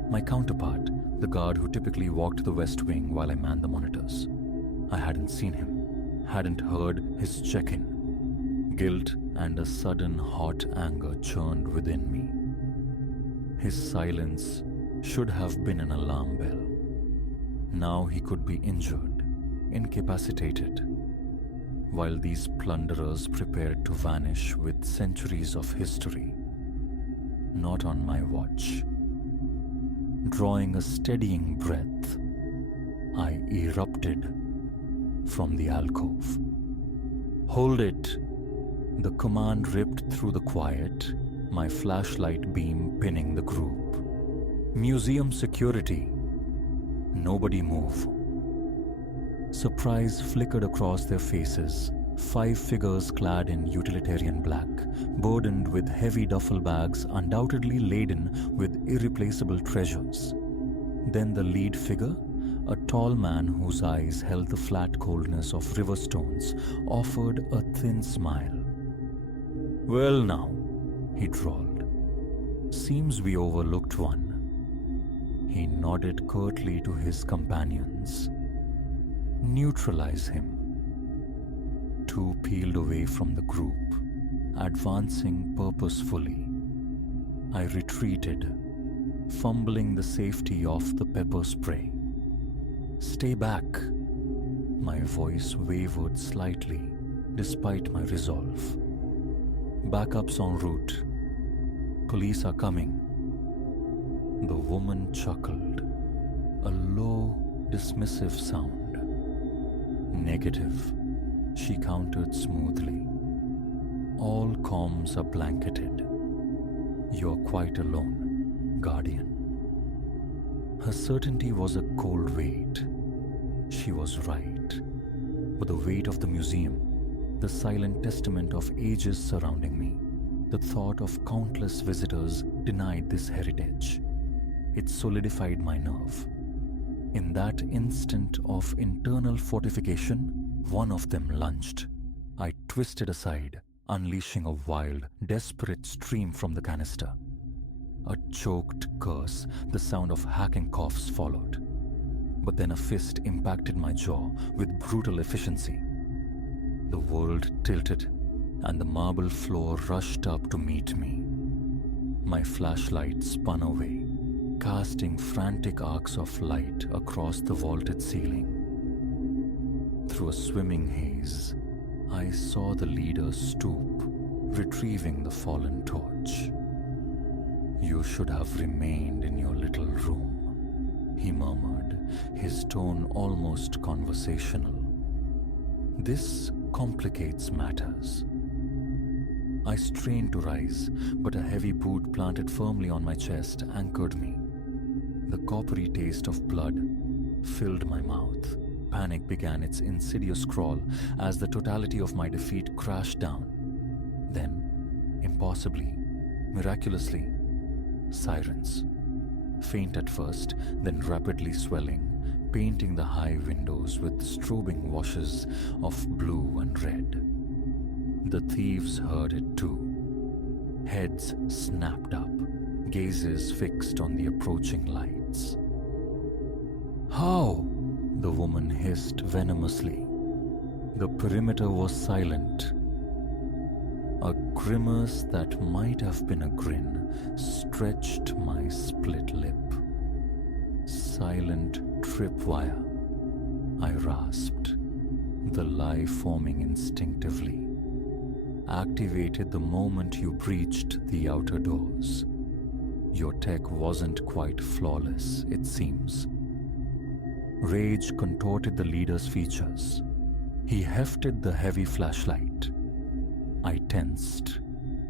my counterpart, the guard who typically walked the West Wing while I manned the monitors. I hadn't seen him, hadn't heard his check-in. Guilt and a sudden hot anger churned within me. His silence should have been an alarm bell. Now he could be injured, incapacitated, while these plunderers prepared to vanish with centuries of history. Not on my watch. Drawing a steadying breath, I erupted from the alcove. Hold it! The command ripped through the quiet, my flashlight beam pinning the group. Museum security. Nobody move. Surprise flickered across their faces. 5 figures clad in utilitarian black, burdened with heavy duffel bags undoubtedly laden with irreplaceable treasures. Then the lead figure, a tall man whose eyes held the flat coldness of river stones, offered a thin smile. Well now, he drawled. Seems we overlooked one. He nodded curtly to his companions. Neutralize him. 2 peeled away from the group, advancing purposefully. I retreated, fumbling the safety of the pepper spray. Stay back. My voice wavered slightly, despite my resolve. Backups en route. Police are coming. The woman chuckled, a low, dismissive sound. Negative, she countered smoothly. All comms are blanketed. You're quite alone, Guardian. Her certainty was a cold weight. She was right. But the weight of the museum, the silent testament of ages surrounding me, The thought of countless visitors denied this heritage. It solidified my nerve. In that instant of internal fortification, one of them lunged. I twisted aside, unleashing a wild, desperate stream from the canister. A choked curse, the sound of hacking coughs followed. But then a fist impacted my jaw with brutal efficiency. The world tilted, and the marble floor rushed up to meet me. My flashlight spun away, casting frantic arcs of light across the vaulted ceiling. Through a swimming haze, I saw the leader stoop, retrieving the fallen torch. "You should have remained in your little room," he murmured, his tone almost conversational. "This complicates matters." I strained to rise, but a heavy boot planted firmly on my chest anchored me. The coppery taste of blood filled my mouth. Panic began its insidious crawl as the totality of my defeat crashed down. Then, impossibly, miraculously, sirens. Faint at first, then rapidly swelling, painting the high windows with strobing washes of blue and red. The thieves heard it too. Heads snapped up, gazes fixed on the approaching lights. "How?" the woman hissed venomously. The perimeter was silent. A grimace that might have been a grin stretched my split lip. "Silent tripwire," I rasped, the lie forming instinctively. "Activated the moment you breached the outer doors. Your tech wasn't quite flawless, it seems." Rage contorted the leader's features. He hefted the heavy flashlight. I tensed,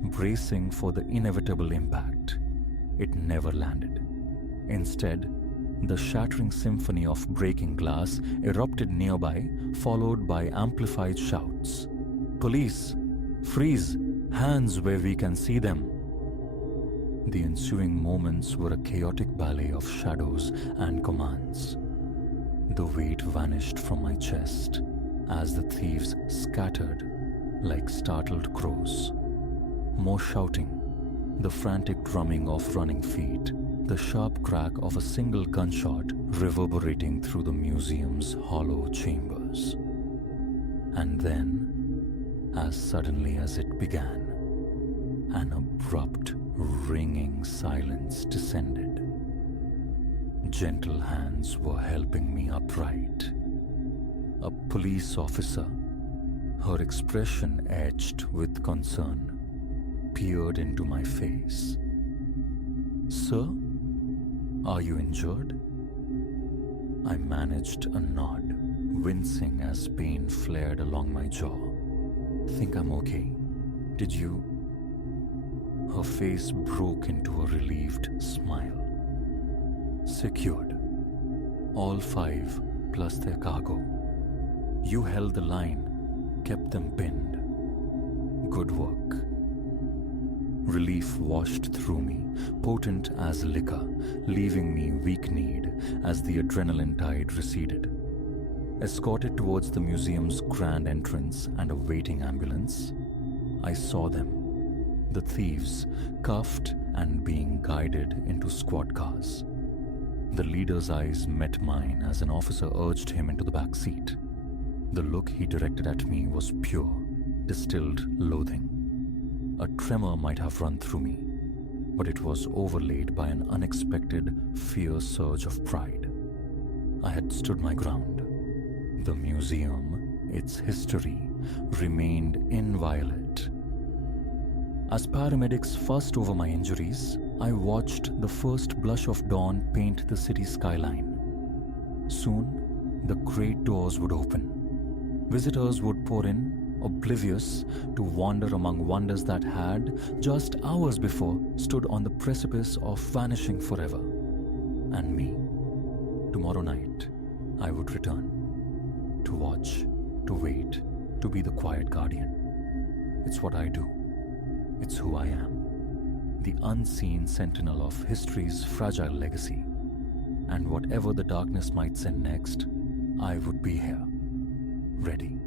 bracing for the inevitable impact. It never landed. Instead, the shattering symphony of breaking glass erupted nearby, followed by amplified shouts. "Police! Freeze! Hands where we can see them!" The ensuing moments were a chaotic ballet of shadows and commands. The weight vanished from my chest as the thieves scattered like startled crows. More shouting, the frantic drumming of running feet, the sharp crack of a single gunshot reverberating through the museum's hollow chambers. And then, as suddenly as it began, an abrupt, ringing silence descended. Gentle hands were helping me upright. A police officer, her expression etched with concern, peered into my face. "Sir, are you injured?" I managed a nod, wincing as pain flared along my jaw. "Think I'm okay. Did you—" Her face broke into a relieved smile. "Secured. All 5 plus their cargo. You held the line, kept them pinned. Good work." Relief washed through me, potent as liquor, leaving me weak-kneed as the adrenaline tide receded. Escorted towards the museum's grand entrance and a waiting ambulance, I saw them, the thieves, cuffed and being guided into squad cars. The leader's eyes met mine as an officer urged him into the back seat. The look he directed at me was pure, distilled loathing. A tremor might have run through me, but it was overlaid by an unexpected, fierce surge of pride. I had stood my ground. The museum, its history, remained inviolate. As paramedics fussed over my injuries, I watched the first blush of dawn paint the city skyline. Soon, the great doors would open. Visitors would pour in, oblivious, to wander among wonders that had, just hours before, stood on the precipice of vanishing forever. And me, tomorrow night, I would return. To watch, to wait, to be the quiet guardian. It's what I do. It's who I am, the unseen sentinel of history's fragile legacy. And whatever the darkness might send next, I would be here, ready.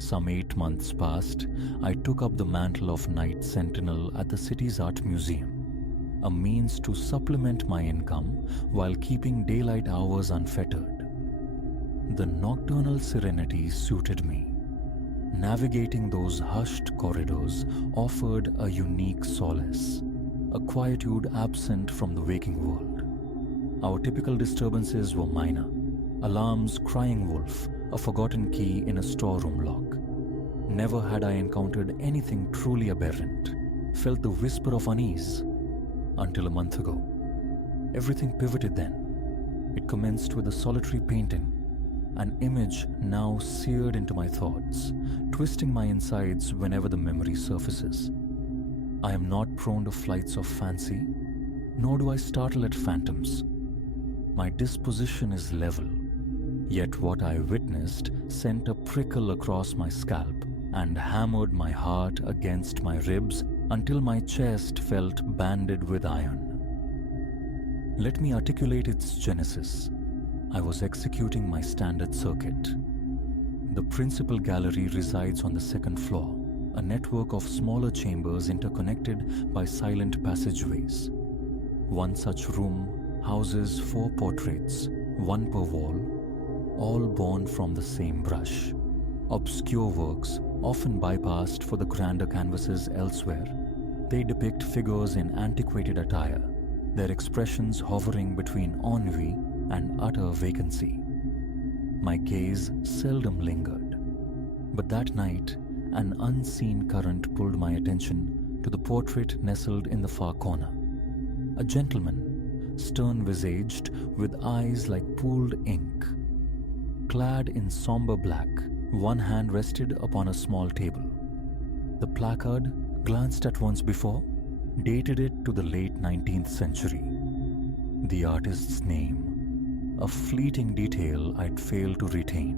Some 8 months passed, I took up the mantle of night sentinel at the city's art museum, a means to supplement my income while keeping daylight hours unfettered. The nocturnal serenity suited me. Navigating those hushed corridors offered a unique solace, a quietude absent from the waking world. Our typical disturbances were minor: alarms, crying wolf, a forgotten key in a storeroom lock. Never had I encountered anything truly aberrant, felt the whisper of unease, until a month ago. Everything pivoted then. It commenced with a solitary painting, an image now seared into my thoughts, twisting my insides whenever the memory surfaces. I am not prone to flights of fancy, nor do I startle at phantoms. My disposition is level, yet what I witnessed sent a prickle across my scalp and hammered my heart against my ribs until my chest felt banded with iron. Let me articulate its genesis. I was executing my standard circuit. The principal gallery resides on the second floor, a network of smaller chambers interconnected by silent passageways. One such room houses 4 portraits, one per wall, all born from the same brush. Obscure works, often bypassed for the grander canvases elsewhere, they depict figures in antiquated attire, their expressions hovering between ennui and utter vacancy. My gaze seldom lingered, but that night an unseen current pulled my attention to the portrait nestled in the far corner. A gentleman, stern-visaged, with eyes like pooled ink. Clad in somber black, one hand rested upon a small table. The placard, glanced at once before, dated it to the late 19th century. The artist's name, a fleeting detail I'd failed to retain.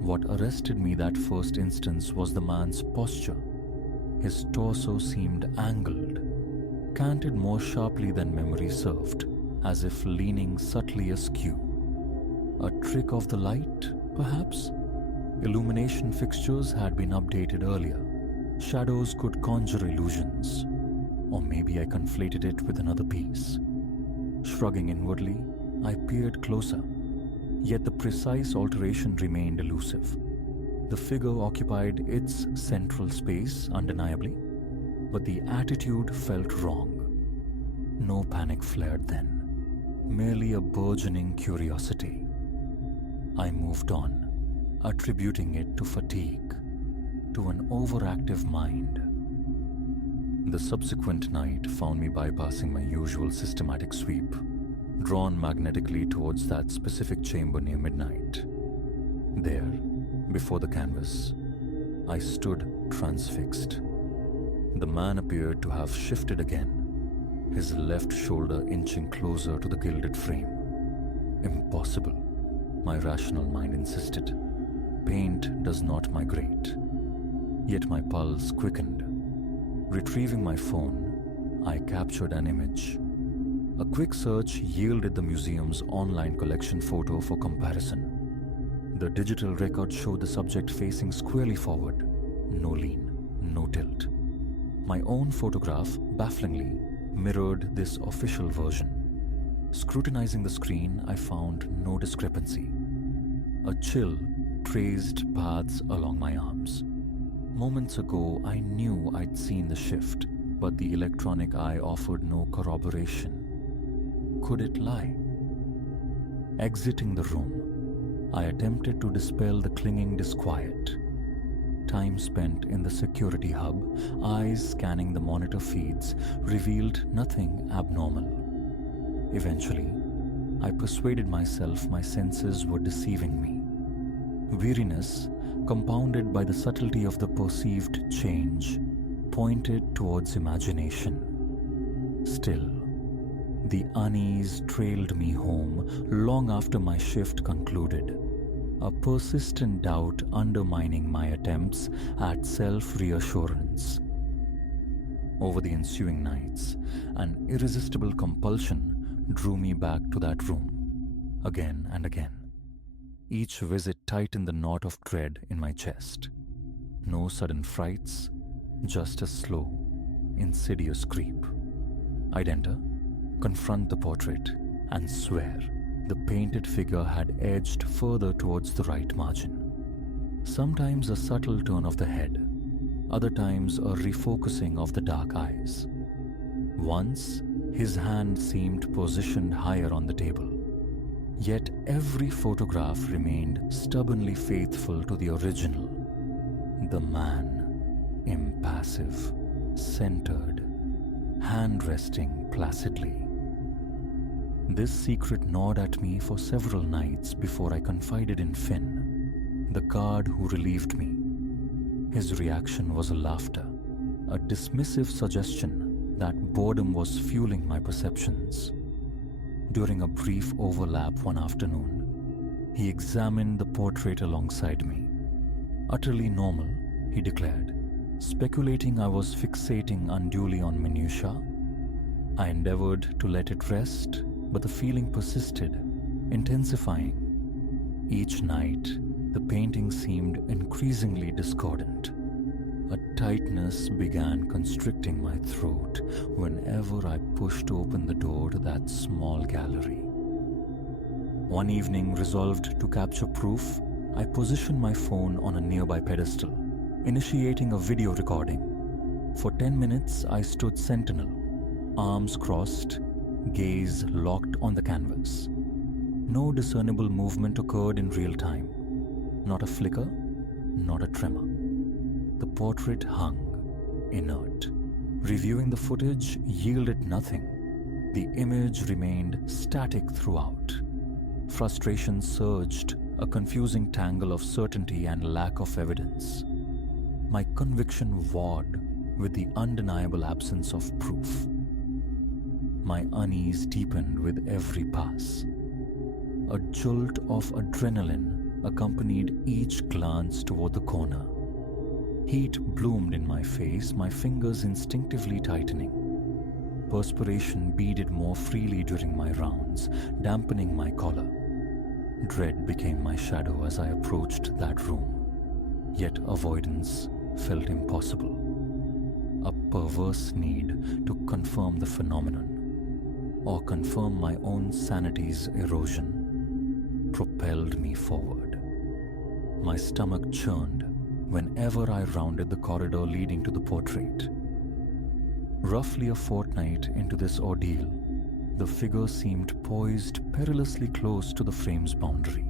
What arrested me that first instance was the man's posture. His torso seemed angled, canted more sharply than memory served, as if leaning subtly askew. A trick of the light, perhaps? Illumination fixtures had been updated earlier. Shadows could conjure illusions. Or maybe I conflated it with another piece. Shrugging inwardly, I peered closer. Yet the precise alteration remained elusive. The figure occupied its central space, undeniably, but the attitude felt wrong. No panic flared then, merely a burgeoning curiosity. I moved on, attributing it to fatigue, to an overactive mind. The subsequent night found me bypassing my usual systematic sweep, drawn magnetically towards that specific chamber near midnight. There, before the canvas, I stood transfixed. The man appeared to have shifted again, his left shoulder inching closer to the gilded frame. Impossible, my rational mind insisted. Paint does not migrate. Yet my pulse quickened. Retrieving my phone, I captured an image. A quick search yielded the museum's online collection photo for comparison. The digital record showed the subject facing squarely forward, no lean, no tilt. My own photograph, bafflingly, mirrored this official version. Scrutinizing the screen, I found no discrepancy. A chill traced paths along my arms. Moments ago, I knew I'd seen the shift, but the electronic eye offered no corroboration. Could it lie? Exiting the room, I attempted to dispel the clinging disquiet. Time spent in the security hub, eyes scanning the monitor feeds, revealed nothing abnormal. Eventually, I persuaded myself my senses were deceiving me. Weariness, compounded by the subtlety of the perceived change, pointed towards imagination. Still, the unease trailed me home long after my shift concluded. a persistent doubt undermining my attempts at self-reassurance. Over the ensuing nights, an irresistible compulsion drew me back to that room, again and again. Each visit tightened the knot of dread in my chest. No sudden frights, just a slow, insidious creep. I'd enter, confront the portrait, and swear the painted figure had edged further towards the right margin. Sometimes a subtle turn of the head, other times a refocusing of the dark eyes. Once, his hand seemed positioned higher on the table. Yet every photograph remained stubbornly faithful to the original. The man, impassive, centered, hand resting placidly. This secret gnawed at me for several nights before I confided in Finn, the guard who relieved me. His reaction was a laughter, a dismissive suggestion that boredom was fueling my perceptions. During a brief overlap one afternoon, he examined the portrait alongside me. Utterly normal, he declared, speculating I was fixating unduly on minutiae. I endeavored to let it rest, but the feeling persisted, intensifying. Each night, the painting seemed increasingly discordant. A tightness began constricting my throat whenever I pushed open the door to that small gallery. One evening, resolved to capture proof, I positioned my phone on a nearby pedestal, initiating a video recording. For 10 minutes, I stood sentinel, arms crossed, gaze locked on the canvas. No discernible movement occurred in real time. Not a flicker, not a tremor. The portrait hung, inert. Reviewing the footage yielded nothing. The image remained static throughout. Frustration surged, a confusing tangle of certainty and lack of evidence. My conviction warred with the undeniable absence of proof. My unease deepened with every pass. A jolt of adrenaline accompanied each glance toward the corner. Heat bloomed in my face, my fingers instinctively tightening. Perspiration beaded more freely during my rounds, dampening my collar. Dread became my shadow as I approached that room. Yet avoidance felt impossible. A perverse need to confirm the phenomenon, or confirm my own sanity's erosion, propelled me forward. My stomach churned whenever I rounded the corridor leading to the portrait. Roughly a fortnight into this ordeal, the figure seemed poised perilously close to the frame's boundary.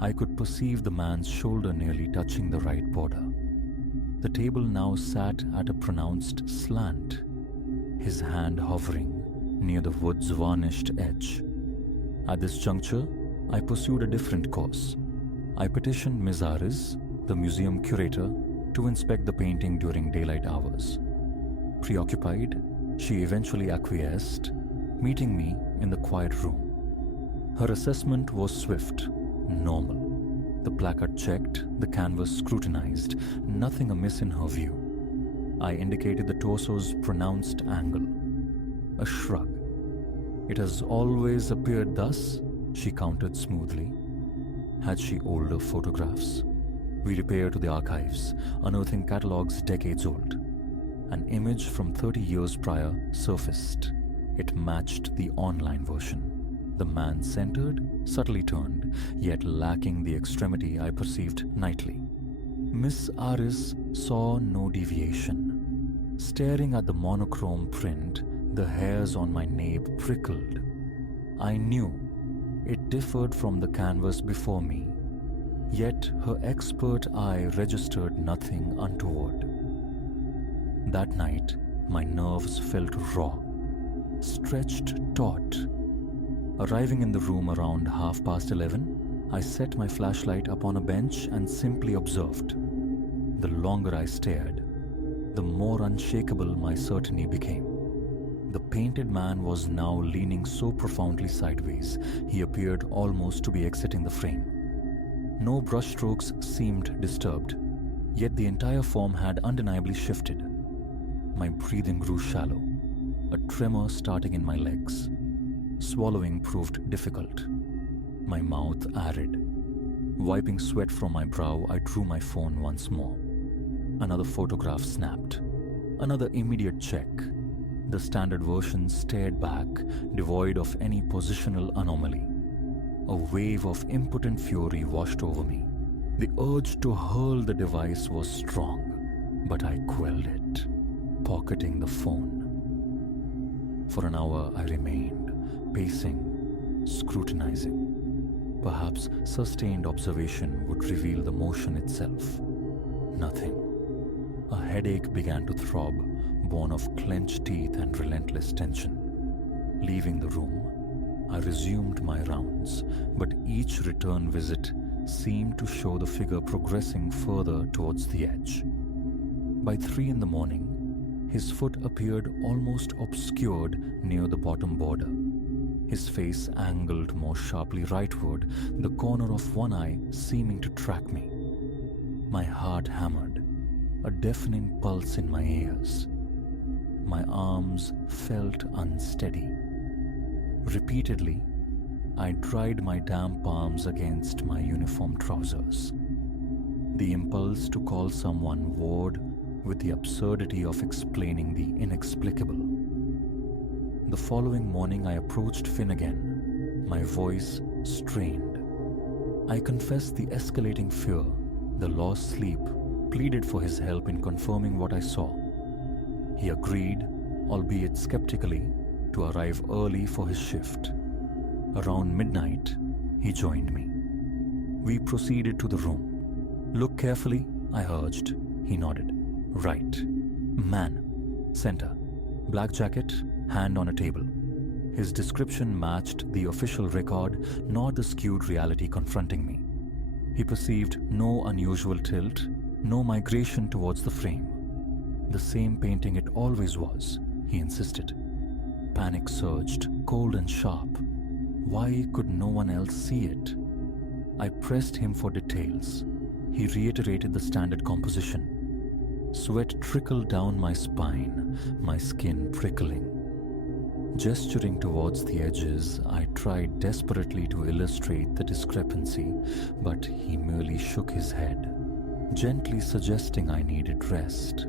I could perceive the man's shoulder nearly touching the right border. The table now sat at a pronounced slant, his hand hovering near the wood's varnished edge. At this juncture, I pursued a different course. I petitioned Ms. Aris, the museum curator, to inspect the painting during daylight hours. Preoccupied, she eventually acquiesced, meeting me in the quiet room. Her assessment was swift, normal. The placard checked, the canvas scrutinized, nothing amiss in her view. I indicated the torso's pronounced angle. A shrug. It has always appeared thus, she countered smoothly. Had she older photographs? We repaired to the archives, unearthing catalogs decades old. An image from 30 years prior surfaced. It matched the online version. The man centered, subtly turned, yet lacking the extremity I perceived nightly. Miss Aris saw no deviation. Staring at the monochrome print, the hairs on my nape prickled. I knew it differed from the canvas before me, yet her expert eye registered nothing untoward. That night, my nerves felt raw, stretched taut. Arriving in the room around 11:30, I set my flashlight upon a bench and simply observed. The longer I stared, the more unshakable my certainty became. The painted man was now leaning so profoundly sideways, he appeared almost to be exiting the frame. No brushstrokes seemed disturbed, yet the entire form had undeniably shifted. My breathing grew shallow, a tremor starting in my legs. Swallowing proved difficult, my mouth arid. Wiping sweat from my brow, I drew my phone once more. Another photograph snapped. Another immediate check. The standard version stared back, devoid of any positional anomaly. A wave of impotent fury washed over me. The urge to hurl the device was strong, but I quelled it, pocketing the phone. For an hour I remained, pacing, scrutinizing. Perhaps sustained observation would reveal the motion itself. Nothing. A headache began to throb, born of clenched teeth and relentless tension. Leaving the room, I resumed my rounds, but each return visit seemed to show the figure progressing further towards the edge. By 3 in the morning, his foot appeared almost obscured near the bottom border. His face angled more sharply rightward, the corner of one eye seeming to track me. My heart hammered, a deafening pulse in my ears. My arms felt unsteady. Repeatedly, I dried my damp palms against my uniform trousers. The impulse to call someone warred with the absurdity of explaining the inexplicable. The following morning I approached Finn again, my voice strained. I confessed the escalating fear, the lost sleep, pleaded for his help in confirming what I saw. He agreed, albeit skeptically, to arrive early for his shift. Around midnight, he joined me. We proceeded to the room. "Look carefully," I urged. He nodded. "Right. Man. Center. Black jacket, hand on a table." His description matched the official record, not the skewed reality confronting me. He perceived no unusual tilt, no migration towards the frame. The same painting it always was, he insisted. Panic surged, cold and sharp. Why could no one else see it? I pressed him for details. He reiterated the standard composition. Sweat trickled down my spine, my skin prickling. Gesturing towards the edges, I tried desperately to illustrate the discrepancy, but he merely shook his head, gently suggesting I needed rest,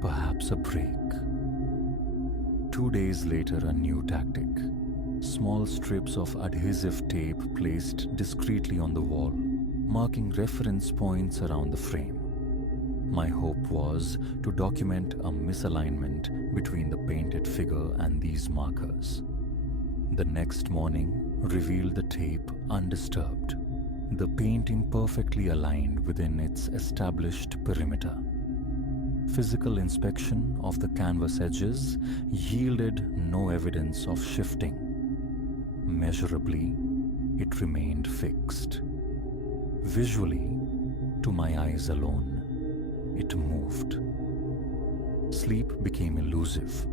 perhaps a break. 2 days later, a new tactic. Small strips of adhesive tape placed discreetly on the wall, marking reference points around the frame. My hope was to document a misalignment between the painted figure and these markers. The next morning revealed the tape undisturbed, the painting perfectly aligned within its established perimeter. Physical inspection of the canvas edges yielded no evidence of shifting. Measurably, it remained fixed. Visually, to my eyes alone, it moved. Sleep became elusive,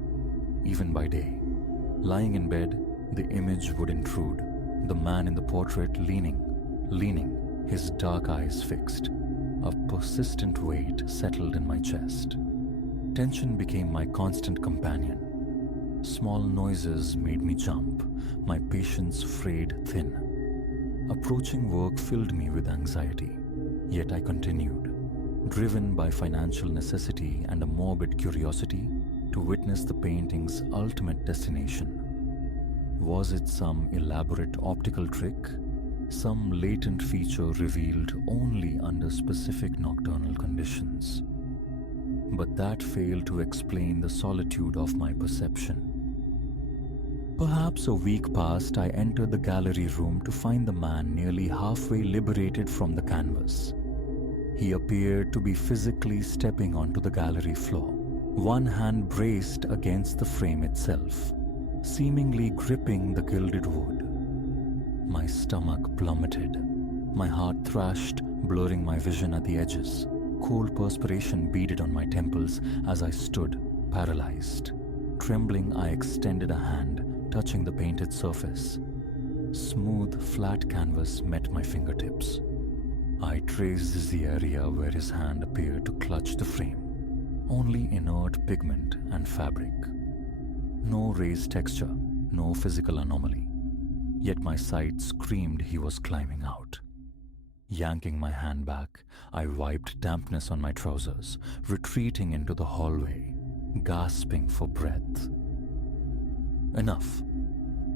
even by day. Lying in bed, the image would intrude, the man in the portrait leaning, his dark eyes fixed. A persistent weight settled in my chest. Tension became my constant companion. Small noises made me jump, my patience frayed thin. Approaching work filled me with anxiety, yet I continued, driven by financial necessity and a morbid curiosity to witness the painting's ultimate destination. Was it some elaborate optical trick? Some latent feature revealed only under specific nocturnal conditions? But that failed to explain the solitude of my perception. Perhaps a week passed, I entered the gallery room to find the man nearly halfway liberated from the canvas. He appeared to be physically stepping onto the gallery floor, one hand braced against the frame itself, seemingly gripping the gilded wood. My stomach plummeted. My heart thrashed, blurring my vision at the edges. Cold perspiration beaded on my temples as I stood, paralyzed. Trembling, I extended a hand, touching the painted surface. Smooth, flat canvas met my fingertips. I traced the area where his hand appeared to clutch the frame. Only inert pigment and fabric. No raised texture, no physical anomaly. Yet my sight screamed he was climbing out. Yanking my hand back, I wiped dampness on my trousers, retreating into the hallway, gasping for breath. Enough.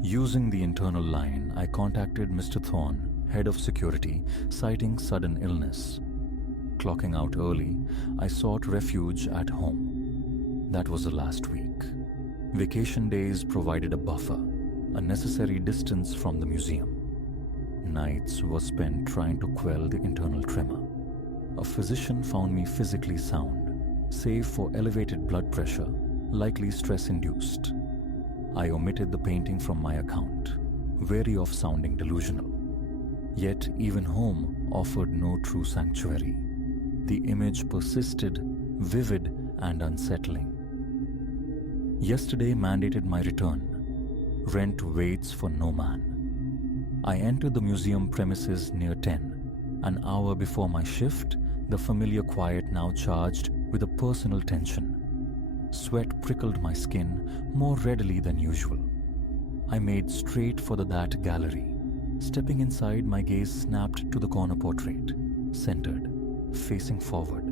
Using the internal line, I contacted Mr. Thorne, head of security, citing sudden illness. Clocking out early, I sought refuge at home. That was the last week. Vacation days provided a buffer, a necessary distance from the museum. Nights were spent trying to quell the internal tremor. A physician found me physically sound, save for elevated blood pressure, likely stress-induced. I omitted the painting from my account, wary of sounding delusional. Yet even home offered no true sanctuary. The image persisted, vivid and unsettling. Yesterday mandated my return. Rent waits for no man. I entered the museum premises near 10. An hour before my shift, the familiar quiet now charged with a personal tension. Sweat prickled my skin more readily than usual. I made straight for the That gallery. Stepping inside, my gaze snapped to the corner portrait, centered, facing forward,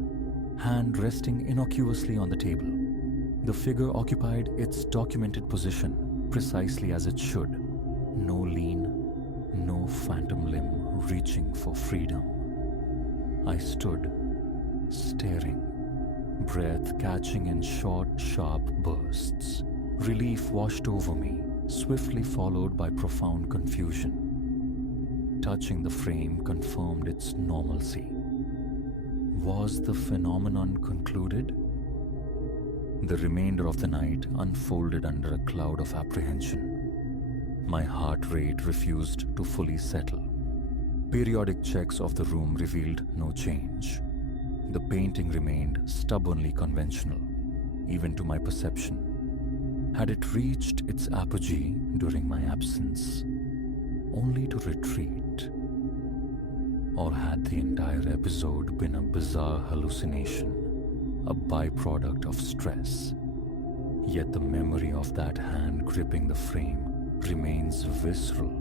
hand resting innocuously on the table. The figure occupied its documented position precisely as it should. No lean, no phantom limb reaching for freedom. I stood, staring, breath catching in short, sharp bursts. Relief washed over me, swiftly followed by profound confusion. Touching the frame confirmed its normalcy. Was the phenomenon concluded? The remainder of the night unfolded under a cloud of apprehension. My heart rate refused to fully settle. Periodic checks of the room revealed no change. The painting remained stubbornly conventional, even to my perception. Had it reached its apogee during my absence, only to retreat? Or had the entire episode been a bizarre hallucination, a byproduct of stress? Yet the memory of that hand gripping the frame remains visceral,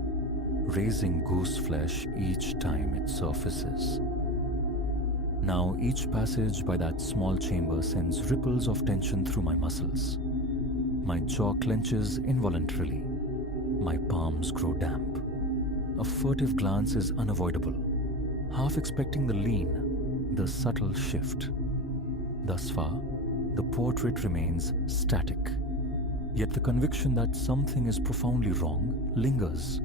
raising goose flesh each time it surfaces. Now each passage by that small chamber sends ripples of tension through my muscles. My jaw clenches involuntarily. My palms grow damp. A furtive glance is unavoidable, half expecting the lean, the subtle shift. Thus far, the portrait remains static. Yet the conviction that something is profoundly wrong lingers,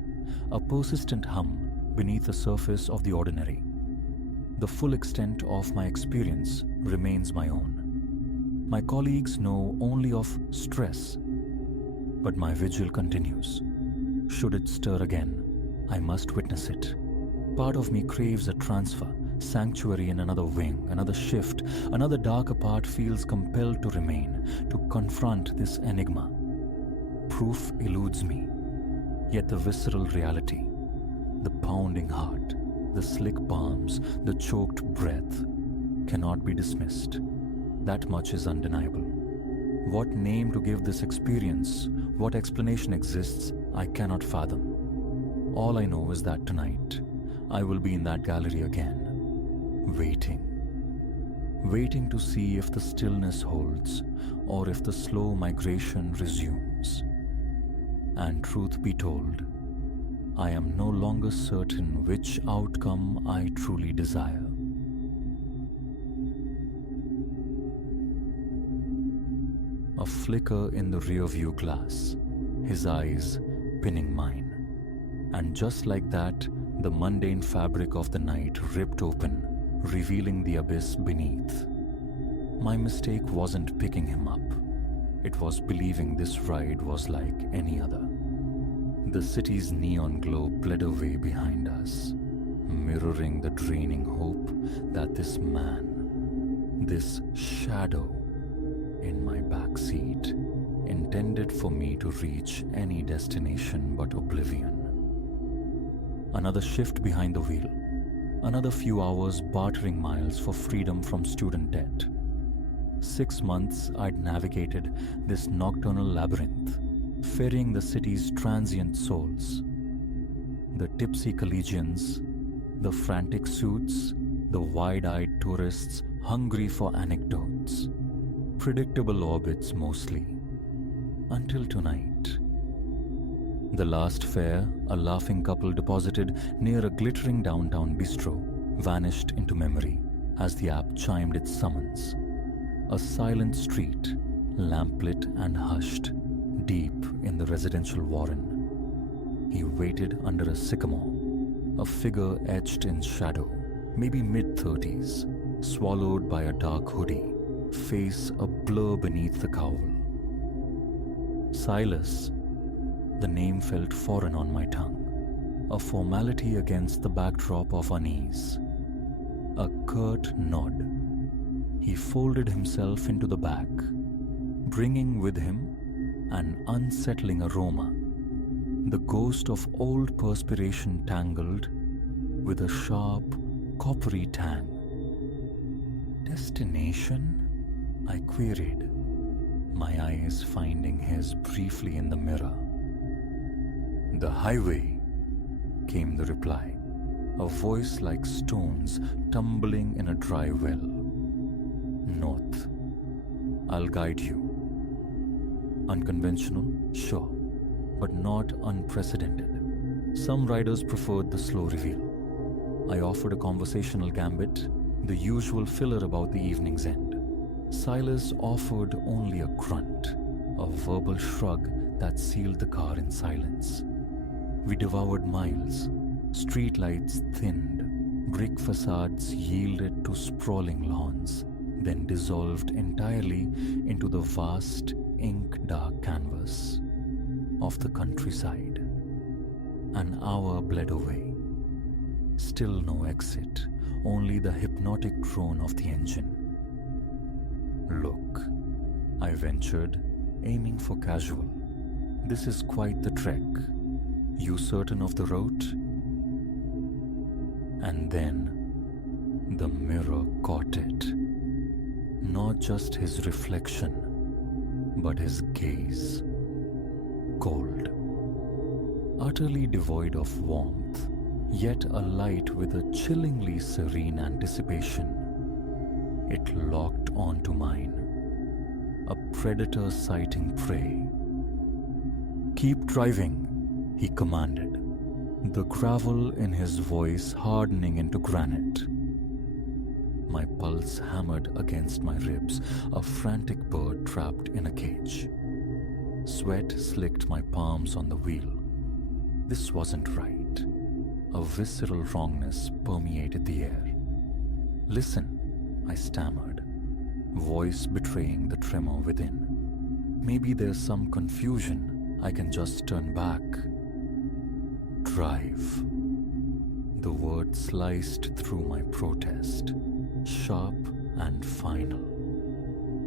a persistent hum beneath the surface of the ordinary. The full extent of my experience remains my own. My colleagues know only of stress, but my vigil continues. Should it stir again, I must witness it. Part of me craves a transfer, sanctuary in another wing, another shift. Another darker part feels compelled to remain, to confront this enigma. Proof eludes me, yet the visceral reality, the pounding heart, the slick palms, the choked breath, cannot be dismissed. That much is undeniable. What name to give this experience, what explanation exists, I cannot fathom. All I know is that tonight, I will be in that gallery again, waiting to see if the stillness holds or if the slow migration resumes. And truth be told, I am no longer certain which outcome I truly desire. A flicker in the rearview glass, his eyes pinning mine. And just like that, the mundane fabric of the night ripped open, revealing the abyss beneath. My mistake wasn't picking him up. It was believing this ride was like any other. The city's neon glow bled away behind us, mirroring the draining hope that this man, this shadow in my back seat, intended for me to reach any destination but oblivion. Another shift behind the wheel. Another few hours bartering miles for freedom from student debt. 6 months I'd navigated this nocturnal labyrinth, ferrying the city's transient souls. The tipsy collegians, the frantic suits, the wide-eyed tourists hungry for anecdotes. Predictable orbits mostly. Until tonight. The last fare, a laughing couple deposited near a glittering downtown bistro, vanished into memory as the app chimed its summons. A silent street, lamplit and hushed, deep in the residential warren. He waited under a sycamore, a figure etched in shadow, maybe mid-30s, swallowed by a dark hoodie, face a blur beneath the cowl. Silas. The name felt foreign on my tongue, a formality against the backdrop of unease. A curt nod. He folded himself into the back, bringing with him an unsettling aroma, the ghost of old perspiration tangled with a sharp, coppery tang. Destination? I queried, my eyes finding his briefly in the mirror. The highway, came the reply, a voice like stones tumbling in a dry well. North. I'll guide you. Unconventional, sure, but not unprecedented. Some riders preferred the slow reveal. I offered a conversational gambit, the usual filler about the evening's end. Silas offered only a grunt, a verbal shrug that sealed the car in silence. We devoured miles. Streetlights thinned, brick facades yielded to sprawling lawns, then dissolved entirely into the vast, ink-dark canvas of the countryside. An hour bled away. Still no exit, only the hypnotic drone of the engine. Look, I ventured, aiming for casual. This is quite the trek. You certain of the route? And then the mirror caught it. Not just his reflection, but his gaze. Cold. Utterly devoid of warmth, yet alight with a chillingly serene anticipation. It locked onto mine. A predator sighting prey. Keep driving, he commanded, the gravel in his voice hardening into granite. My pulse hammered against my ribs, a frantic bird trapped in a cage. Sweat slicked my palms on the wheel. This wasn't right. A visceral wrongness permeated the air. Listen, I stammered, voice betraying the tremor within. Maybe there's some confusion. I can just turn back. Drive. The word sliced through my protest, sharp and final.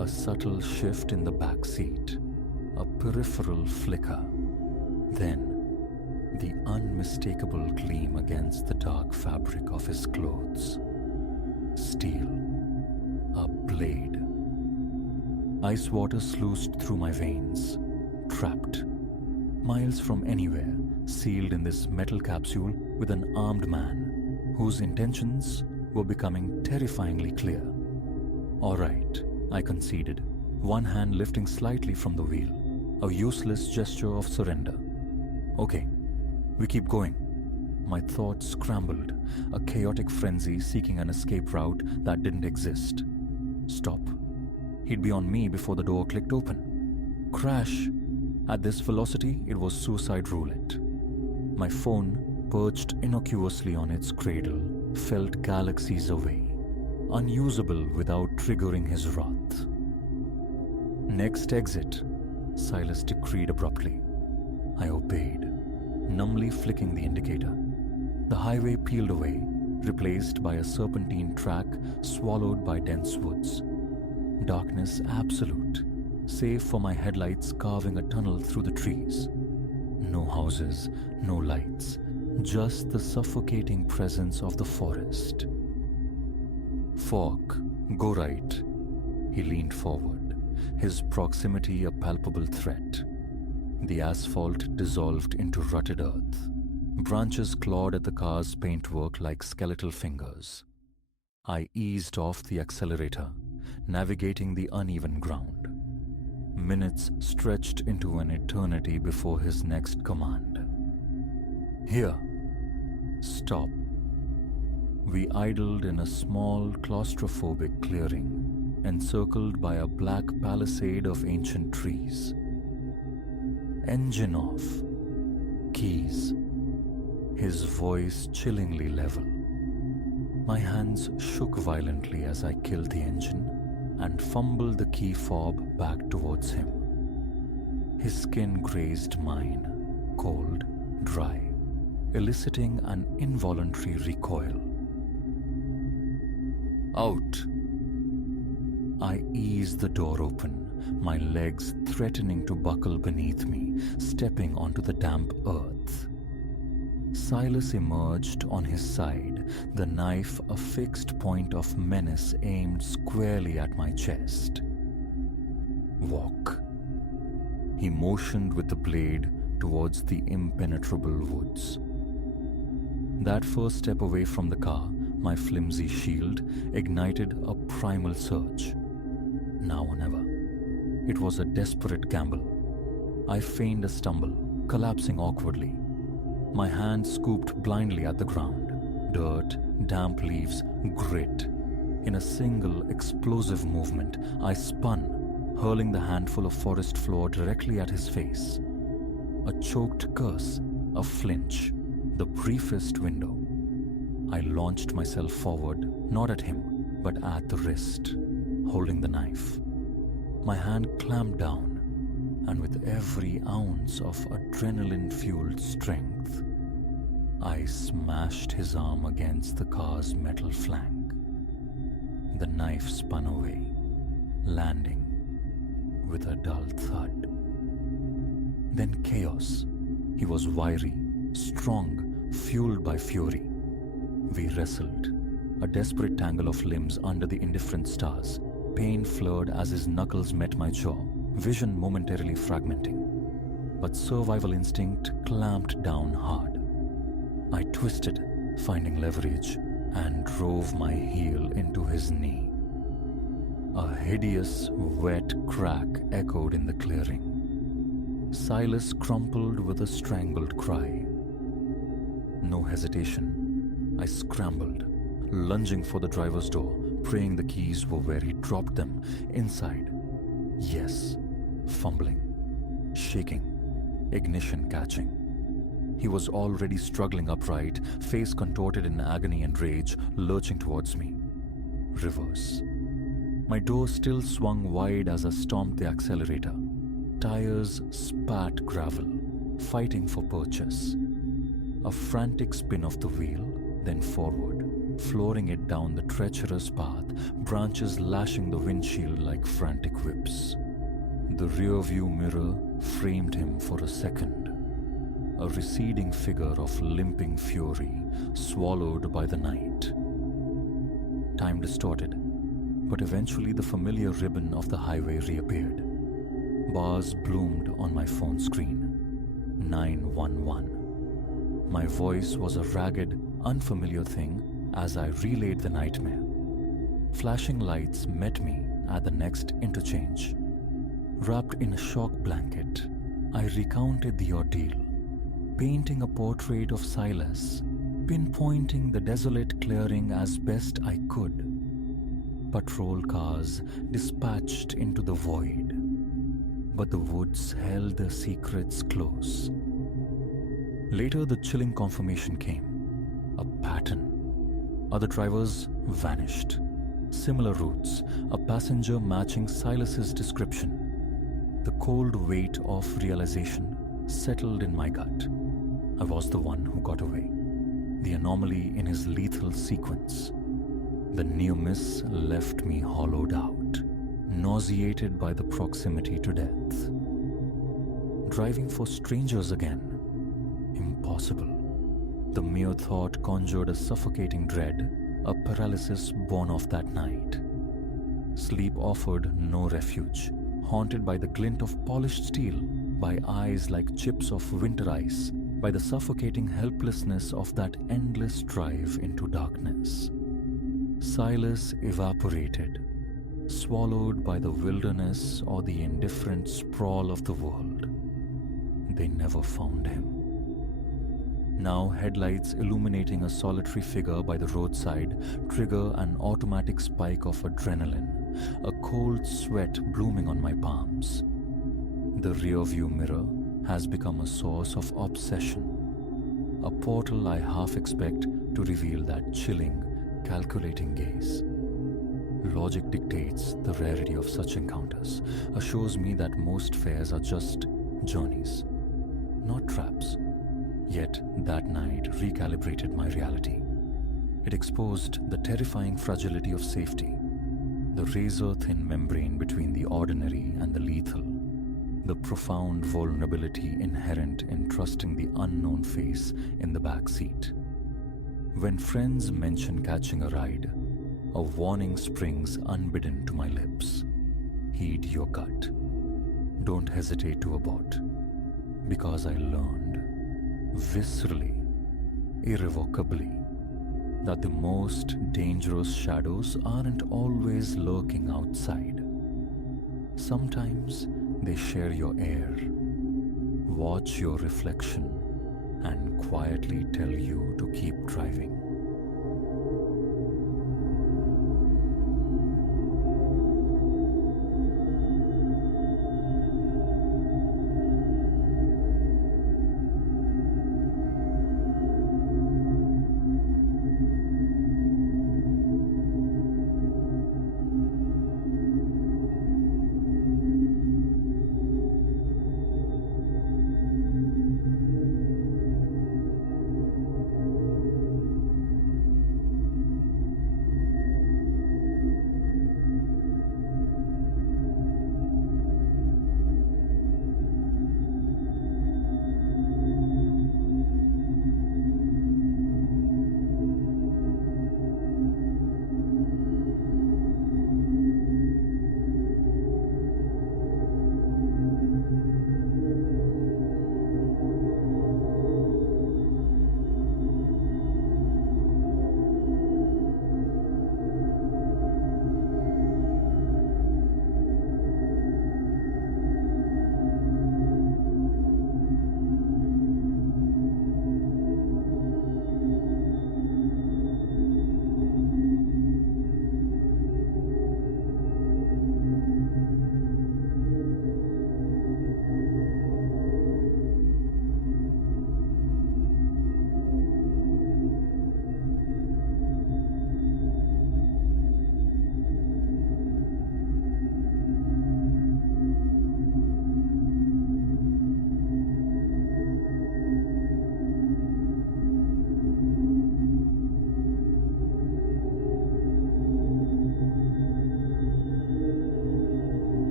A subtle shift in the back seat, a peripheral flicker. Then, the unmistakable gleam against the dark fabric of his clothes. Steel. A blade. Ice water sluiced through my veins. Trapped. Miles from anywhere, sealed in this metal capsule with an armed man, whose intentions were becoming terrifyingly clear. All right, I conceded, one hand lifting slightly from the wheel, a useless gesture of surrender. Okay, we keep going. My thoughts scrambled, a chaotic frenzy seeking an escape route that didn't exist. Stop. He'd be on me before the door clicked open. Crash. At this velocity, it was suicide roulette. My phone, perched innocuously on its cradle, felt galaxies away, unusable without triggering his wrath. Next exit, Silas decreed abruptly. I obeyed, numbly flicking the indicator. The highway peeled away, replaced by a serpentine track swallowed by dense woods. Darkness absolute, save for my headlights carving a tunnel through the trees. No houses, no lights, just the suffocating presence of the forest. "Fork, go right." He leaned forward, his proximity a palpable threat. The asphalt dissolved into rutted earth. Branches clawed at the car's paintwork like skeletal fingers. I eased off the accelerator, navigating the uneven ground. Minutes stretched into an eternity before his next command. "Here. Stop." We idled in a small, claustrophobic clearing, encircled by a black palisade of ancient trees. "Engine off. Keys." His voice chillingly level. My hands shook violently as I killed the engine and fumbled the key fob back towards him. His skin grazed mine, cold, dry, eliciting an involuntary recoil. "Out." I eased the door open, my legs threatening to buckle beneath me, stepping onto the damp earth. Silas emerged on his side, the knife a fixed point of menace aimed squarely at my chest. "Walk." He motioned with the blade towards the impenetrable woods. That first step away from the car, my flimsy shield, ignited a primal surge. Now or never. It was a desperate gamble. I feigned a stumble, collapsing awkwardly. My hand scooped blindly at the ground. Dirt, damp leaves, grit. In a single explosive movement, I spun, hurling the handful of forest floor directly at his face. A choked curse, a flinch, the briefest window. I launched myself forward, not at him, but at the wrist, holding the knife. My hand clamped down, and with every ounce of adrenaline-fueled strength, I smashed his arm against the car's metal flank. The knife spun away, landing with a dull thud. Then chaos. He was wiry, strong, fueled by fury. We wrestled, a desperate tangle of limbs under the indifferent stars. Pain flirred as his knuckles met my jaw, vision momentarily fragmenting. But survival instinct clamped down hard. I twisted, finding leverage, and drove my heel into his knee. A hideous, wet crack echoed in the clearing. Silas crumpled with a strangled cry. No hesitation. I scrambled, lunging for the driver's door, praying the keys were where he dropped them, inside. Yes, fumbling, shaking, ignition catching. He was already struggling upright, face contorted in agony and rage, lurching towards me. Reverse. My door still swung wide as I stomped the accelerator. Tires spat gravel, fighting for purchase. A frantic spin of the wheel, then forward, flooring it down the treacherous path, branches lashing the windshield like frantic whips. The rearview mirror framed him for a second. A receding figure of limping fury, swallowed by the night. Time distorted, but eventually the familiar ribbon of the highway reappeared. Bars bloomed on my phone screen. 911. My voice was a ragged, unfamiliar thing as I relayed the nightmare. Flashing lights met me at the next interchange. Wrapped in a shock blanket, I recounted the ordeal, painting a portrait of Silas, pinpointing the desolate clearing as best I could. Patrol cars dispatched into the void, but the woods held their secrets close. Later, the chilling confirmation came. A pattern. Other drivers vanished. Similar routes, a passenger matching Silas's description. The cold weight of realization settled in my gut. I was the one who got away. The anomaly in his lethal sequence. The near miss left me hollowed out, nauseated by the proximity to death. Driving for strangers again. Impossible. The mere thought conjured a suffocating dread, a paralysis born of that night. Sleep offered no refuge, haunted by the glint of polished steel, by eyes like chips of winter ice, by the suffocating helplessness of that endless drive into darkness. Silas evaporated, swallowed by the wilderness or the indifferent sprawl of the world. They never found him. Now headlights illuminating a solitary figure by the roadside trigger an automatic spike of adrenaline, a cold sweat blooming on my palms. The rearview mirror has become a source of obsession, a portal I half expect to reveal that chilling, calculating gaze. Logic dictates the rarity of such encounters, assures me that most fares are just journeys, not traps. Yet that night recalibrated my reality. It exposed the terrifying fragility of safety, the razor-thin membrane between the ordinary and the lethal, the profound vulnerability inherent in trusting the unknown face in the back seat. When friends mention catching a ride, a warning springs unbidden to my lips. Heed your gut. Don't hesitate to abort. Because I learned, viscerally, irrevocably, that the most dangerous shadows aren't always lurking outside. Sometimes they share your air, watch your reflection, and quietly tell you to keep driving.